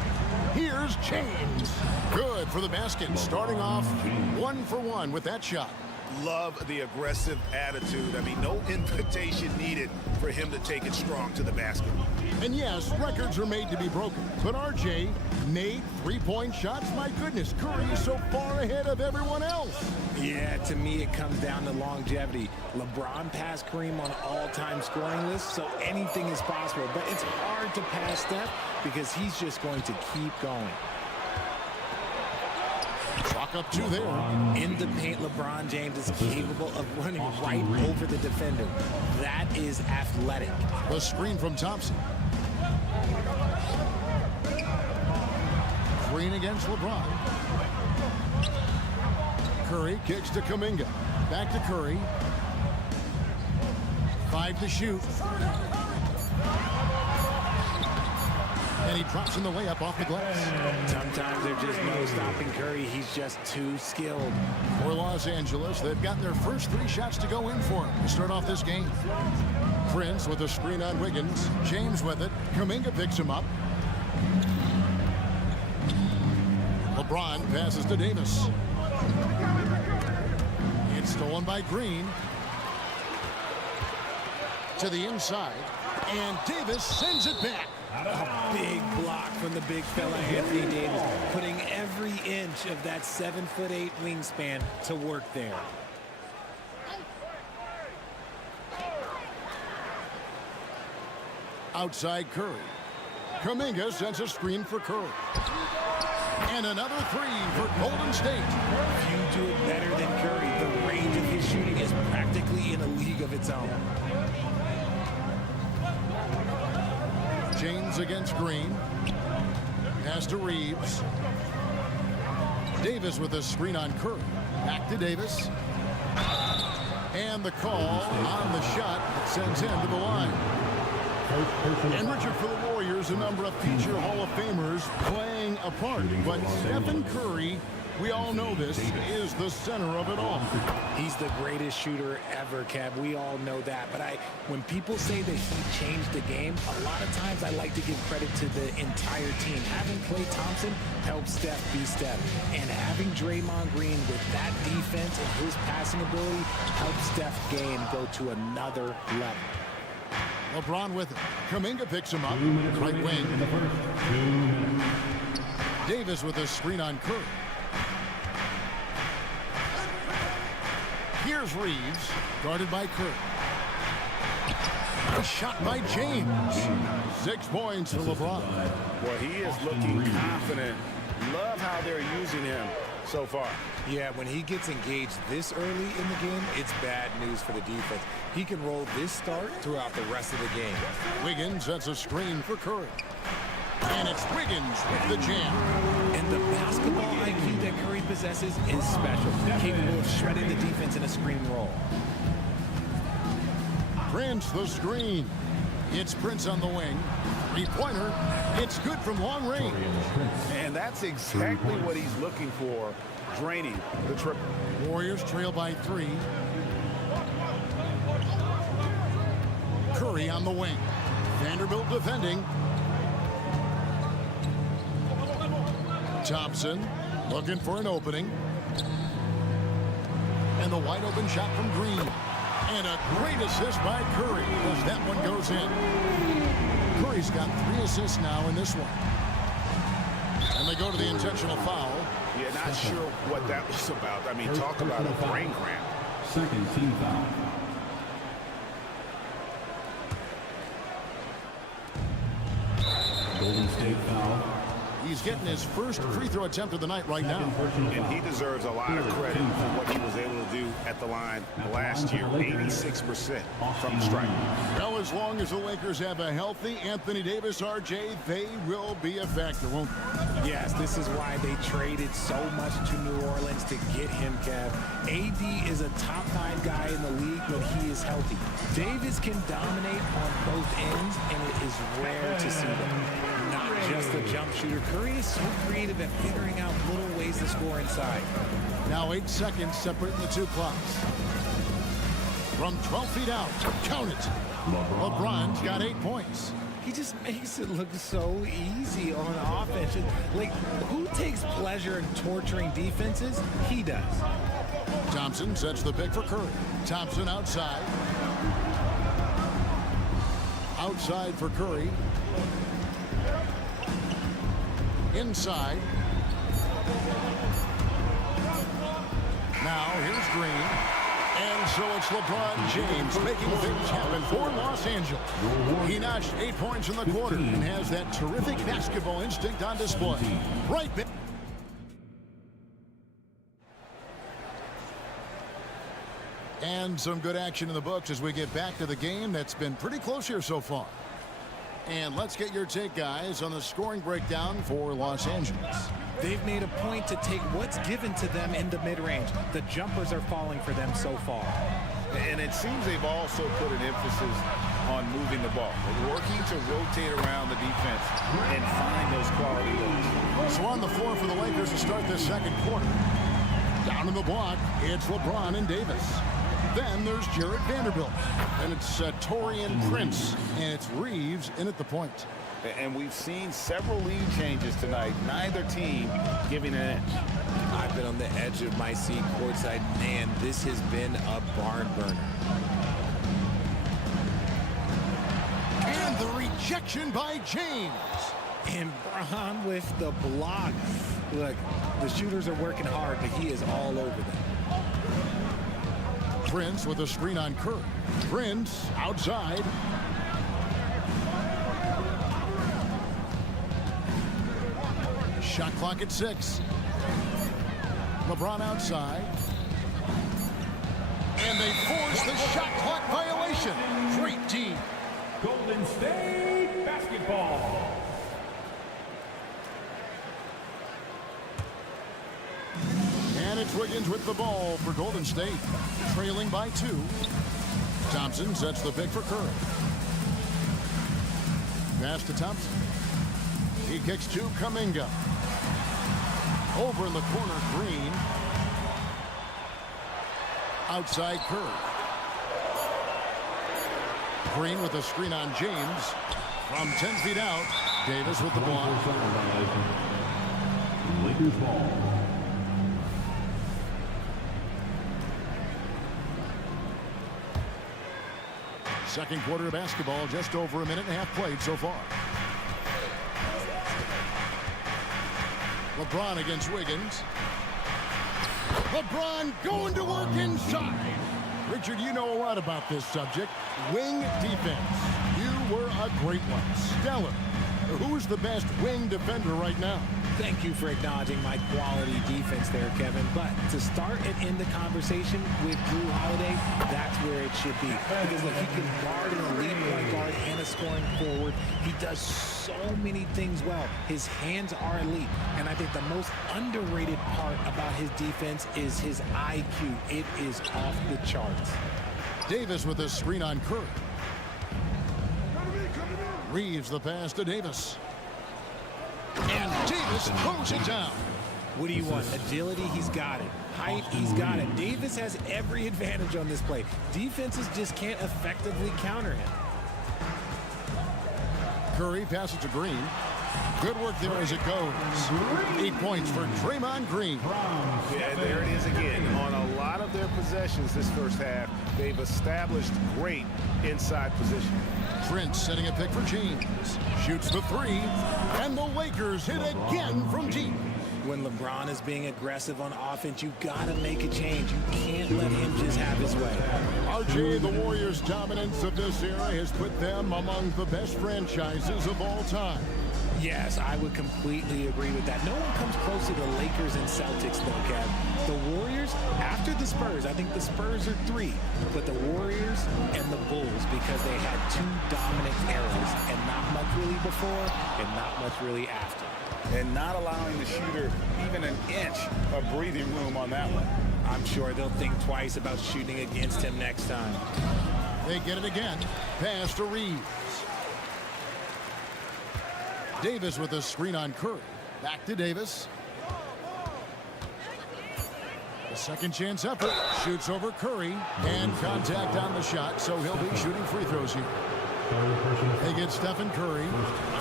Here's James. Good for the basket. Starting off 1 for 1 with that shot. Love the aggressive attitude. I mean, no invitation needed for him to take it strong to the basket. And yes, records are made to be broken. But RJ made three-point shots. My goodness, Curry is so far ahead of everyone else. Yeah, to me it comes down to longevity. LeBron passed Kareem on all-time scoring lists, so anything is possible. But it's hard to pass Steph because he's just going to keep going. Chalk up 2 there. In the paint, LeBron James is capable of running right over the defender. That is athletic. The screen from Thompson. Green against LeBron. Curry kicks to Kuminga. Back to Curry. 5 to shoot. And he drops in the layup off the glass. Sometimes there's just no stopping Curry. He's just too skilled. For Los Angeles, they've got their first 3 shots to go in for him to start off this game. Prince with a screen on Wiggins. James with it. Kuminga picks him up. LeBron passes to Davis. It's stolen by Green. To the inside. And Davis sends it back. A big block from the big fella, Anthony Davis, putting every inch of that 7'8" wingspan to work there. Outside Curry. Kuminga sends a screen for Curry. And another 3 for Golden State. Few do it better than Curry. The range of his shooting is practically in a league of its own. James against Green. Pass to Reeves. Davis with a screen on Curry. Back to Davis. And the call on the shot that sends him to the line. And Richard, for the Warriors, a number of future Hall of Famers playing a part. But Stephen Curry, we all know this, is the center of it all. He's the greatest shooter ever, Kev. We all know that. But when people say that he changed the game, a lot of times I like to give credit to the entire team. Having Klay Thompson helped Steph be Steph. And having Draymond Green with that defense and his passing ability helped Steph's game go to another level. LeBron with it. Kuminga picks him up. Right wing. Davis with a screen on Curry. Here's Reeves, guarded by Curry. A shot by James. 6 points for LeBron. Well, he is looking confident. Love how they're using him so far. Yeah, when he gets engaged this early in the game, it's bad news for the defense. He can roll this start throughout the rest of the game. Wiggins sets a screen for Curry. And it's Wiggins with the jam. And the basketball IQ that Curry possesses is special. Capable of shredding the defense in a screen roll. Prince the screen. It's Prince on the wing. 3-pointer. It's good from long range. And that's exactly what he's looking for, draining the triple. Warriors trail by 3. Curry on the wing. Vanderbilt defending. Thompson looking for an opening. And the wide open shot from Green. And a great assist by Curry as that one goes in. Curry's got 3 assists now in this one. And they go to the intentional foul. Yeah, not sure what that was about. I mean, talk about a brain cramp. Second team foul. Golden State foul. He's getting his first free throw attempt of the night right now. And he deserves a lot of credit for what he was able to do at the line last year. 86% from the stripe. Well, as long as the Lakers have a healthy Anthony Davis, RJ, they will be a factor, won't they? Yes, this is why they traded so much to New Orleans to get him, Kev. AD is a top 5 guy in the league when he is healthy. Davis can dominate on both ends, and it is rare to see them. Not just a jump shooter. Curry is so creative at figuring out little ways to score inside. Now 8 seconds separating the 2 clocks. From 12 feet out, count it. LeBron's got 8 points. He just makes it look so easy on offense. Like, who takes pleasure in torturing defenses? He does. Thompson sets the pick for Curry. Thompson outside. Outside for Curry. Inside. Now here's Green. And so it's LeBron James making things happen for Los Angeles. He notched 8 points in the quarter and has that terrific basketball instinct on display. Right back. And some good action in the books as we get back to the game that's been pretty close here so far. And let's get your take, guys, on the scoring breakdown for Los Angeles. They've made a point to take what's given to them in the mid-range. The jumpers are falling for them so far. And it seems they've also put an emphasis on moving the ball, working to rotate around the defense and find those quality looks. So on the floor for the Lakers to start this second quarter. Down in the block, it's LeBron and Davis. Then there's Jared Vanderbilt. And it's Taurean Prince. And it's Reeves in at the point. And we've seen several lead changes tonight. Neither team giving an edge. I've been on the edge of my seat courtside. Man, this has been a barn burner. And the rejection by James. And Braun with the block. Look, the shooters are working hard, but he is all over them. Prince with a screen on Curry. Prince outside. Shot clock at 6. LeBron outside. And they force the shot clock violation. Great team. Golden State basketball. And it's Wiggins with the ball for Golden State. Trailing by 2. Thompson sets the pick for Curry. Pass to Thompson. He kicks to Kuminga. Over in the corner, Green. Outside Curry. Green with a screen on James. From 10 feet out, Davis with the block. Lakers ball. Second quarter of basketball, just over a minute and a half played so far. LeBron against Wiggins. LeBron going to work inside. Richard, you know a lot about this subject. Wing defense. You were a great one. Stellar. Who's the best wing defender right now? Thank you for acknowledging my quality defense there, Kevin. But to start and end the conversation with Drew Holiday, that's where it should be. Because look, he can guard an elite point guard and a scoring forward. He does so many things well. His hands are elite. And I think the most underrated part about his defense is his IQ. It is off the charts. Davis with a screen on Curry. Reeves the pass to Davis. And Davis throws it down. What do you want? Agility, he's got it. Height, he's got it. Davis has every advantage on this play. Defenses just can't effectively counter him. Curry passes to Green. Good work there as it goes. 8 points for Draymond Green. Yeah, there it is again. On a lot of their possessions this first half, they've established great inside position. Prince setting a pick for James. Shoots the three, and the Lakers hit again from deep. When LeBron is being aggressive on offense, you got to make a change. You can't let him just have his way. RJ, the Warriors' dominance of this era has put them among the best franchises of all time. Yes, I would completely agree with that. No one comes close to the Lakers and Celtics, though, Kev. The Warriors, after the Spurs, I think the Spurs are 3, but the Warriors and the Bulls, because they had 2 dominant eras, and not much really before and not much really after. And not allowing the shooter even an inch of breathing room on that one. I'm sure they'll think twice about shooting against him next time. They get it again. Pass to Reeves. Davis with a screen on Curry. Back to Davis. A second chance effort. Shoots over Curry. And contact on the shot, so he'll be shooting free throws here. They get Stephen Curry.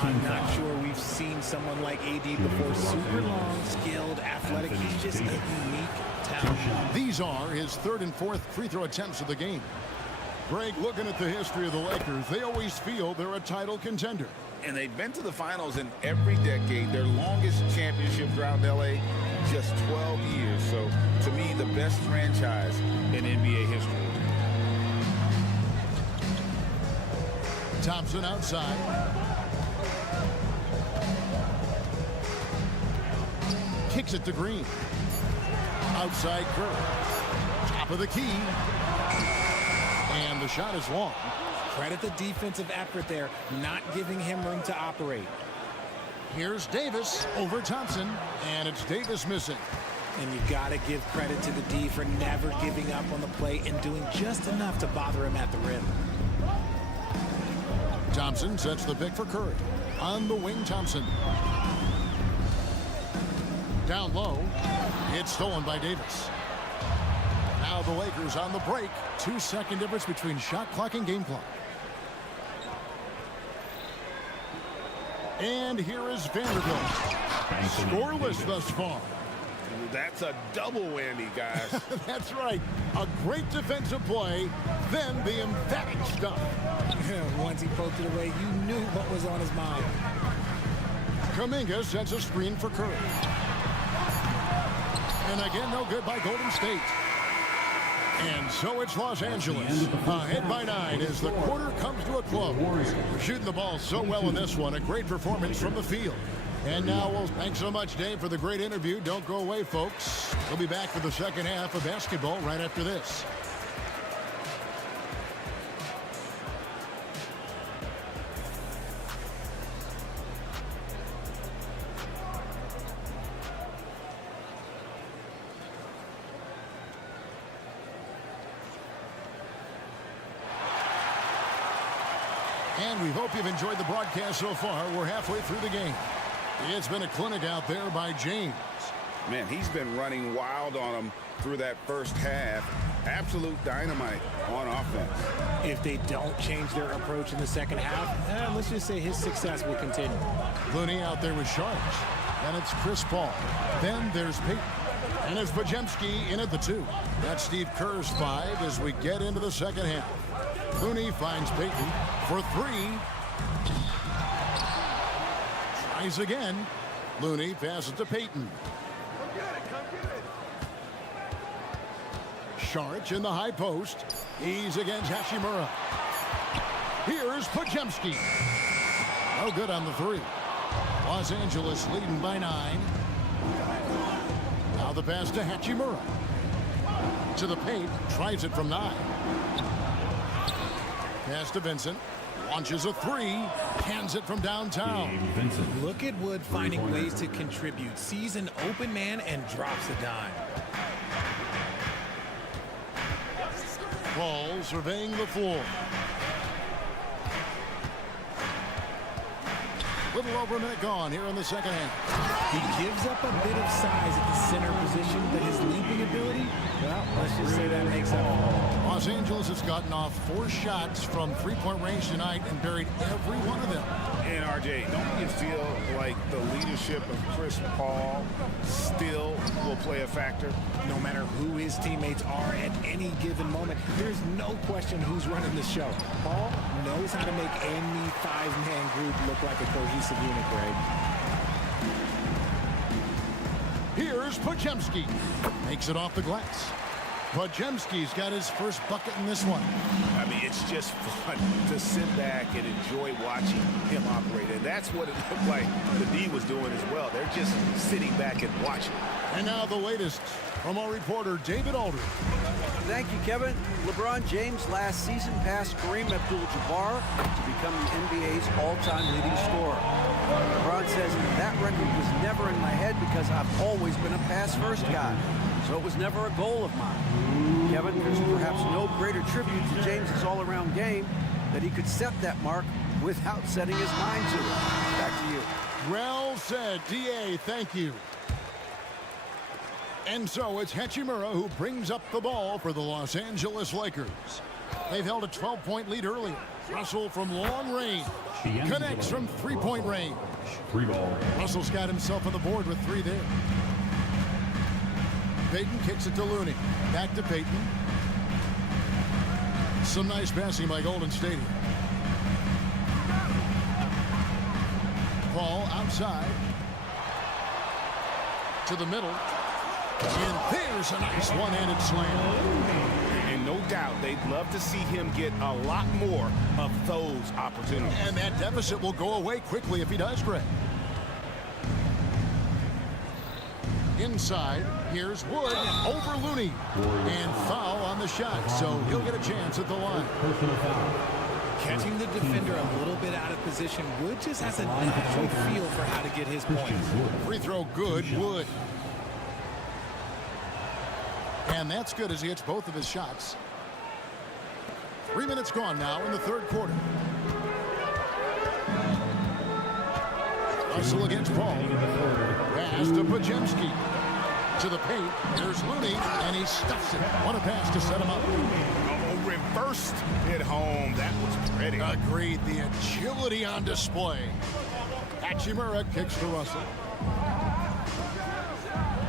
I'm not sure we've seen someone like AD before. Super long, skilled, athletic. He's just a unique talent. These are his 3rd and 4th free throw attempts of the game. Greg, looking at the history of the Lakers, they always feel they're a title contender. And they've been to the finals in every decade. Their longest championship drought in LA, just 12 years. So, to me, the best franchise in NBA history. Thompson outside. Kicks it to Green. Outside Curry. Top of the key. And the shot is long. Credit the defensive effort there, not giving him room to operate. Here's Davis over Thompson, and it's Davis missing. And you got to give credit to the D for never giving up on the play and doing just enough to bother him at the rim. Thompson sets the pick for Curry. On the wing, Thompson. Down low. It's stolen by Davis. Now the Lakers on the break. 2-second difference between shot clock and game clock. And here is Vanderbilt. Scoreless thus far. That's a double whammy, guys. That's right. A great defensive play, then the emphatic stuff. Once he poked it away, you knew what was on his mind. Kuminga sets a screen for Curry. And again, no good by Golden State. And so it's Los Angeles, ahead by 9 as the quarter comes to a close. Shooting the ball so well in this one, a great performance from the field. And now, well, thanks so much, Dave, for the great interview. Don't go away, folks. We'll be back for the second half of basketball right after this. And we hope you've enjoyed the broadcast so far. We're halfway through the game. It's been a clinic out there by James. Man, he's been running wild on them through that first half. Absolute dynamite on offense. If they don't change their approach in the second half, let's just say his success will continue. Looney out there with Sharks. And it's Chris Paul. Then there's Peyton. And it's Bajemski in at the 2. That's Steve Kerr's 5 as we get into the second half. Looney finds Peyton for 3. Tries again. Looney passes to Peyton. Sharch in the high post. He's against Hachimura. Here's Bajemski. No good on the 3. Los Angeles leading by 9. Now the pass to Hachimura. To the paint. Tries it from 9. Pass to Vincent. Launches a 3. Hands it from downtown. Look at Wood finding ways to contribute. Sees an open man and drops a dime. Ball surveying the floor. Little over a minute gone here in the second half. He gives up a bit of size at the center position, but his leaping ability, well, let's just say that makes up. Los Angeles has gotten off 4 shots from three-point range tonight and buried every one of them. And RJ, don't you feel like the leadership of Chris Paul still will play a factor? No matter who his teammates are at any given moment, there's no question who's running the show. Paul knows how to make any 5-man group look like a cohesive unit, Greg. Here's Podziemski. Makes it off the glass. Podziemski's got his first bucket in this one. I mean, it's just fun to sit back and enjoy watching him operate. And that's what it looked like the D was doing as well. They're just sitting back and watching. And now the latest from our reporter, David Aldridge. Thank you, Kevin. LeBron James last season passed Kareem Abdul-Jabbar to become the NBA's all-time leading scorer. LeBron says that record was never in my head because I've always been a pass-first guy. So it was never a goal of mine. Kevin, there's perhaps no greater tribute to James's all-around game that he could set that mark without setting his mind to it. Back to you. Well said, D.A. Thank you. And so it's Hachimura who brings up the ball for the Los Angeles Lakers. They've held a 12-point lead earlier. Russell from long range connects from three-point range. 3 ball. Russell's got himself on the board with 3 there. Payton kicks it to Looney. Back to Payton. Some nice passing by Golden State. Paul outside. To the middle. And there's a nice one-handed slam. And no doubt they'd love to see him get a lot more of those opportunities. And that deficit will go away quickly if he does, Greg. Inside, here's Wood over Looney. And foul on the shot, so he'll get a chance at the line. Catching the defender a little bit out of position, Wood just has a natural feel for how to get his points. Free throw good, Wood. And that's good as he hits both of his shots. 3 minutes gone now in the third quarter. Russell against Paul. Pass to Podziemski. To the paint. There's Looney, and he stuffs it. What a pass to set him up. Oh, reversed it home. That was pretty. Agreed. The agility on display. Hachimura kicks to Russell.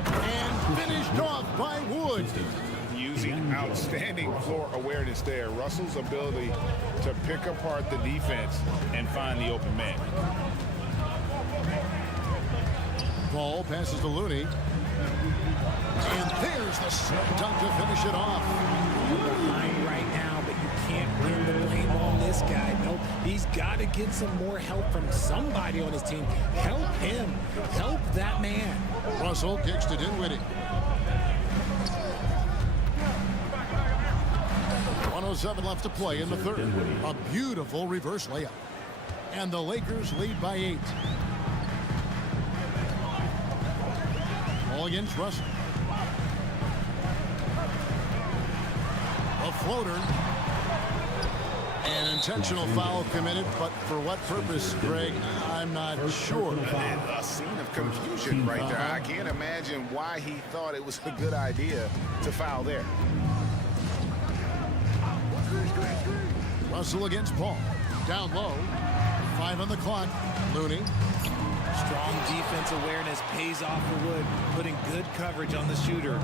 And finished off by Wood. Using outstanding floor awareness there. Russell's ability to pick apart the defense and find the open man. Paul passes to Looney. And there's the slam dunk to finish it off. You're behind right now, but you can't pin the blame on this guy. Nope, he's got to get some more help from somebody on his team. Help him. Help that man. Russell kicks to Dinwiddie. 1:07 left to play in the third. A beautiful reverse layup. And the Lakers lead by 8. Ball against Russell. A floater. An intentional foul committed, but for what purpose, Greg, I'm not sure. A scene of confusion right there. I can't imagine why he thought it was a good idea to foul there. Russell against Paul. Down low. 5 on the clock. Looney. Strong defense awareness pays off for Wood, putting good coverage on the shooter.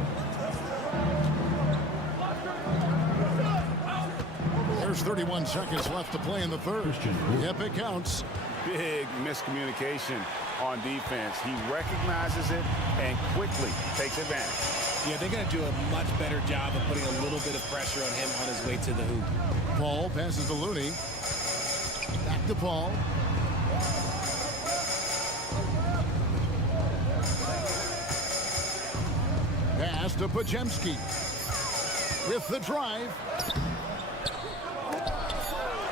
There's 31 seconds left to play in the third. Yep, it counts. Big miscommunication on defense. He recognizes it and quickly takes advantage. Yeah, they're going to do a much better job of putting a little bit of pressure on him on his way to the hoop. Paul passes to Looney. Back to Paul. Pass to Podziemski. With the drive.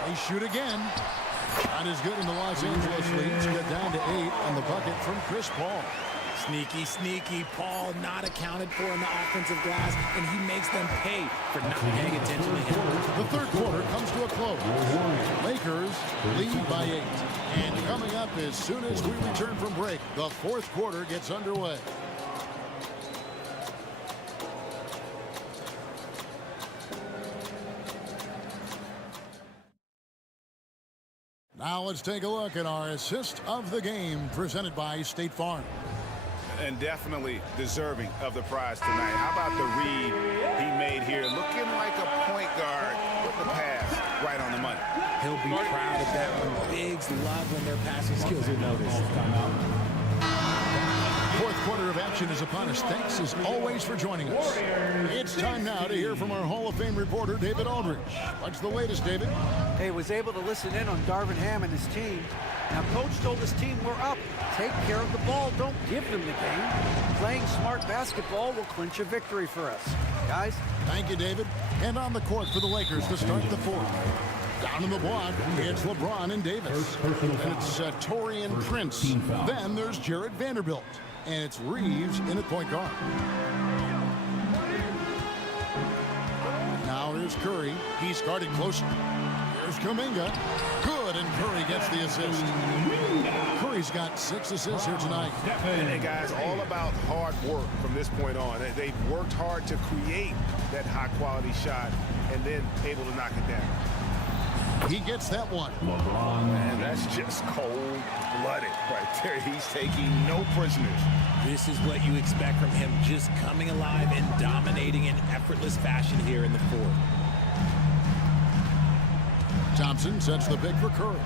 They shoot again. Not as good in the Los Angeles leads. Get down to 8 on the bucket from Chris Paul. Sneaky, sneaky. Paul not accounted for in the offensive glass, and he makes them pay for not paying attention to him. The third quarter comes to a close. Lakers lead lead by 8. And coming up as soon as we return from break, the fourth quarter gets underway. Now let's take a look at our assist of the game presented by State Farm. And definitely deserving of the prize tonight. How about the read he made here? Looking like a point guard with the pass right on the money. He'll be proud of that one. Bigs love when their passing skills are noticed. Fourth quarter of action is upon us. Thanks as always for joining us. It's time now to hear from our Hall of Fame reporter, David Aldridge. What's the latest, David? Hey, was able to listen in on Darvin Ham and his team. Now, Coach told his team, we're up. Take care of the ball. Don't give them the game. Playing smart basketball will clinch a victory for us. Guys? Thank you, David. And on the court for the Lakers to start the fourth. Down in the block, it's LeBron and Davis. And it's Taurean Prince. Then there's Jared Vanderbilt. And it's Reeves in at point guard. Now here's Curry. He's guarded closer. Here's Kuminga. Good, and Curry gets the assist. Curry's got 6 assists here tonight. And guys, all about hard work from this point on. They've worked hard to create that high-quality shot and then able to knock it down. He gets that one. Man, that's just cold-blooded right there. He's taking no prisoners. This is what you expect from him, just coming alive and dominating in effortless fashion here in the fourth. Thompson sets the pick for Curry.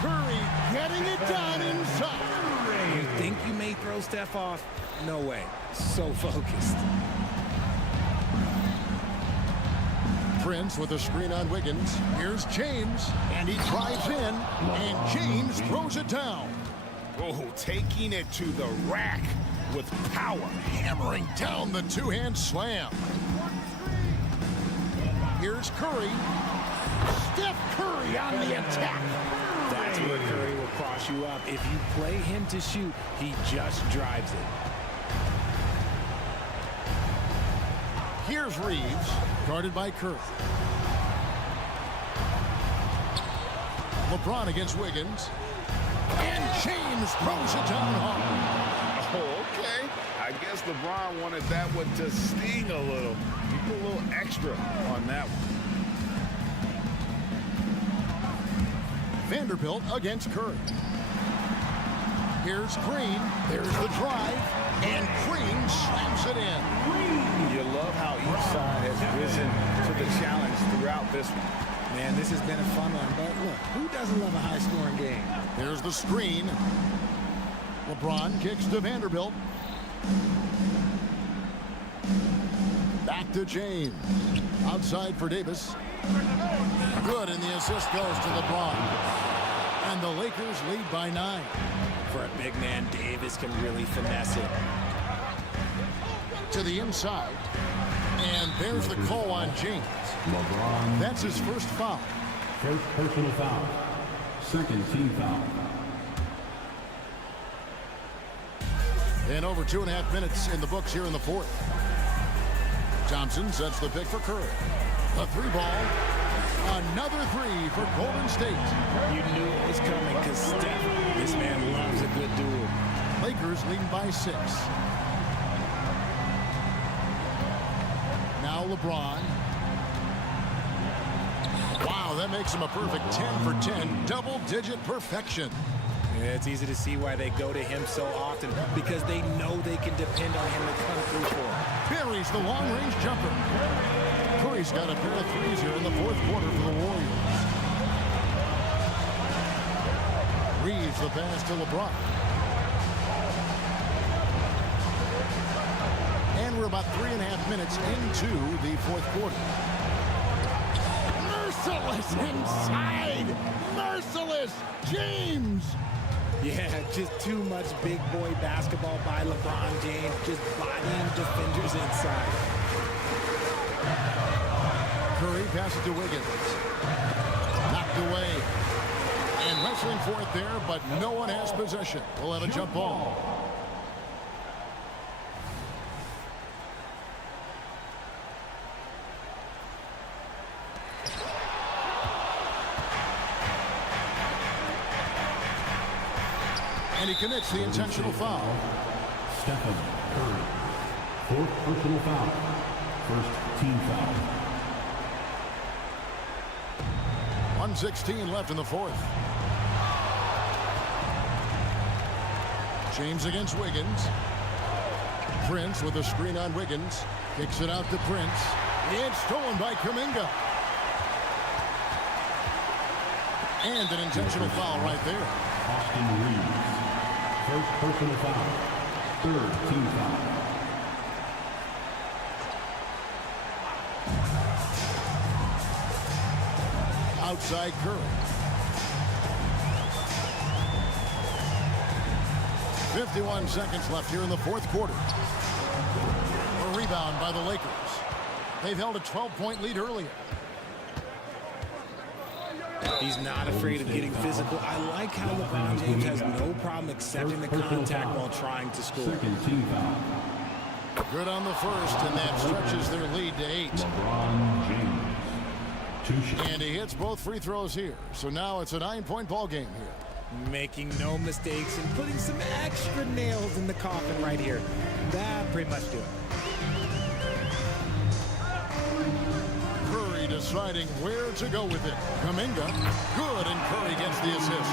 Curry getting it done inside. You think you may throw Steph off? No way. So focused. Prince with a screen on Wiggins. Here's James, and he drives in, and James throws it down. Oh, taking it to the rack with power. Hammering down the two-hand slam. Here's Curry. Steph Curry on the attack. That's where Curry will cross you up. If you play him to shoot, he just drives it. Here's Reeves, guarded by Curry. LeBron against Wiggins. And James throws it down hard. Oh, okay. I guess LeBron wanted that one to sting a little. He put a little extra on that one. Vanderbilt against Curry. Here's Green. There's the drive. And Green slams it in. You love how each side has risen to the challenge throughout this one. Man, this has been a fun one, but look, who doesn't love a high-scoring game? There's the screen. LeBron kicks to Vanderbilt. Back to James. Outside for Davis. Good, and the assist goes to LeBron. And the Lakers lead by 9. For a big man, Davis can really finesse it. To the inside. And there's the call on James. LeBron. That's his first foul. First personal foul. Second team foul. And over 2.5 minutes in the books here in the fourth. Thompson sets the pick for Curry. The 3-ball. Another 3 for Golden State. You knew it was coming because Steph, this man loves a good duel. Lakers leading by 6. Now LeBron. Wow, that makes him a perfect 10 for 10. Double-digit perfection. Yeah, it's easy to see why they go to him so often, because they know they can depend on him to come through for them. Buries the long-range jumper. Curry's got a pair of threes here in the fourth quarter for the Warriors. Reeves the pass to LeBron. And we're about 3.5 minutes into the fourth quarter. Merciless inside. Merciless. James. Yeah, just too much big boy basketball by LeBron James, just bodying defenders inside. Curry passes to Wiggins. Knocked away. And wrestling for it there, but no one has possession. We'll have a jump ball. And he commits the intentional foul. Stephen Curry. Fourth personal foul. First team foul. 1:16 left in the fourth. James against Wiggins. Prince with a screen on Wiggins. Kicks it out to Prince. It's stolen by Kuminga. And an intentional foul right there. Austin Reeves. First personal foul. Third team foul. Outside Curry. 51 seconds left here in the fourth quarter. A rebound by the Lakers. They've held a 12-point lead earlier. He's not afraid of getting physical. I like how LeBron James has no problem accepting the contact while trying to score. Second team foul. Good on the first, and that stretches their lead to 8. LeBron James. And he hits both free throws here. So now it's a 9-point ball game here. Making no mistakes and putting some extra nails in the coffin right here. That pretty much do it. Curry deciding where to go with it. Kuminga, good, and Curry gets the assist.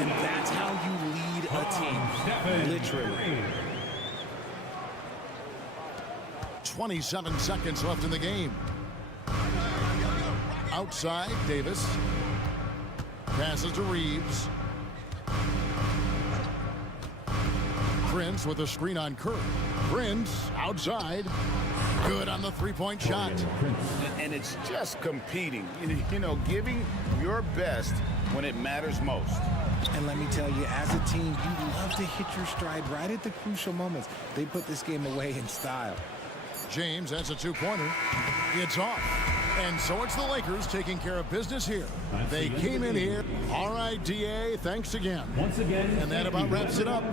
And that's how you lead a team, literally. 27 seconds left in the game. Outside, Davis. Passes to Reeves. Prince with a screen on Curry. Prince outside. Good on the three-point shot. And it's just competing. You know, giving your best when it matters most. And let me tell you, as a team, you love to hit your stride right at the crucial moments. They put this game away in style. James has a two-pointer. It's off. And so it's the Lakers taking care of business here. They came in here. All right, DA, thanks again. Once again. And that about wraps it up.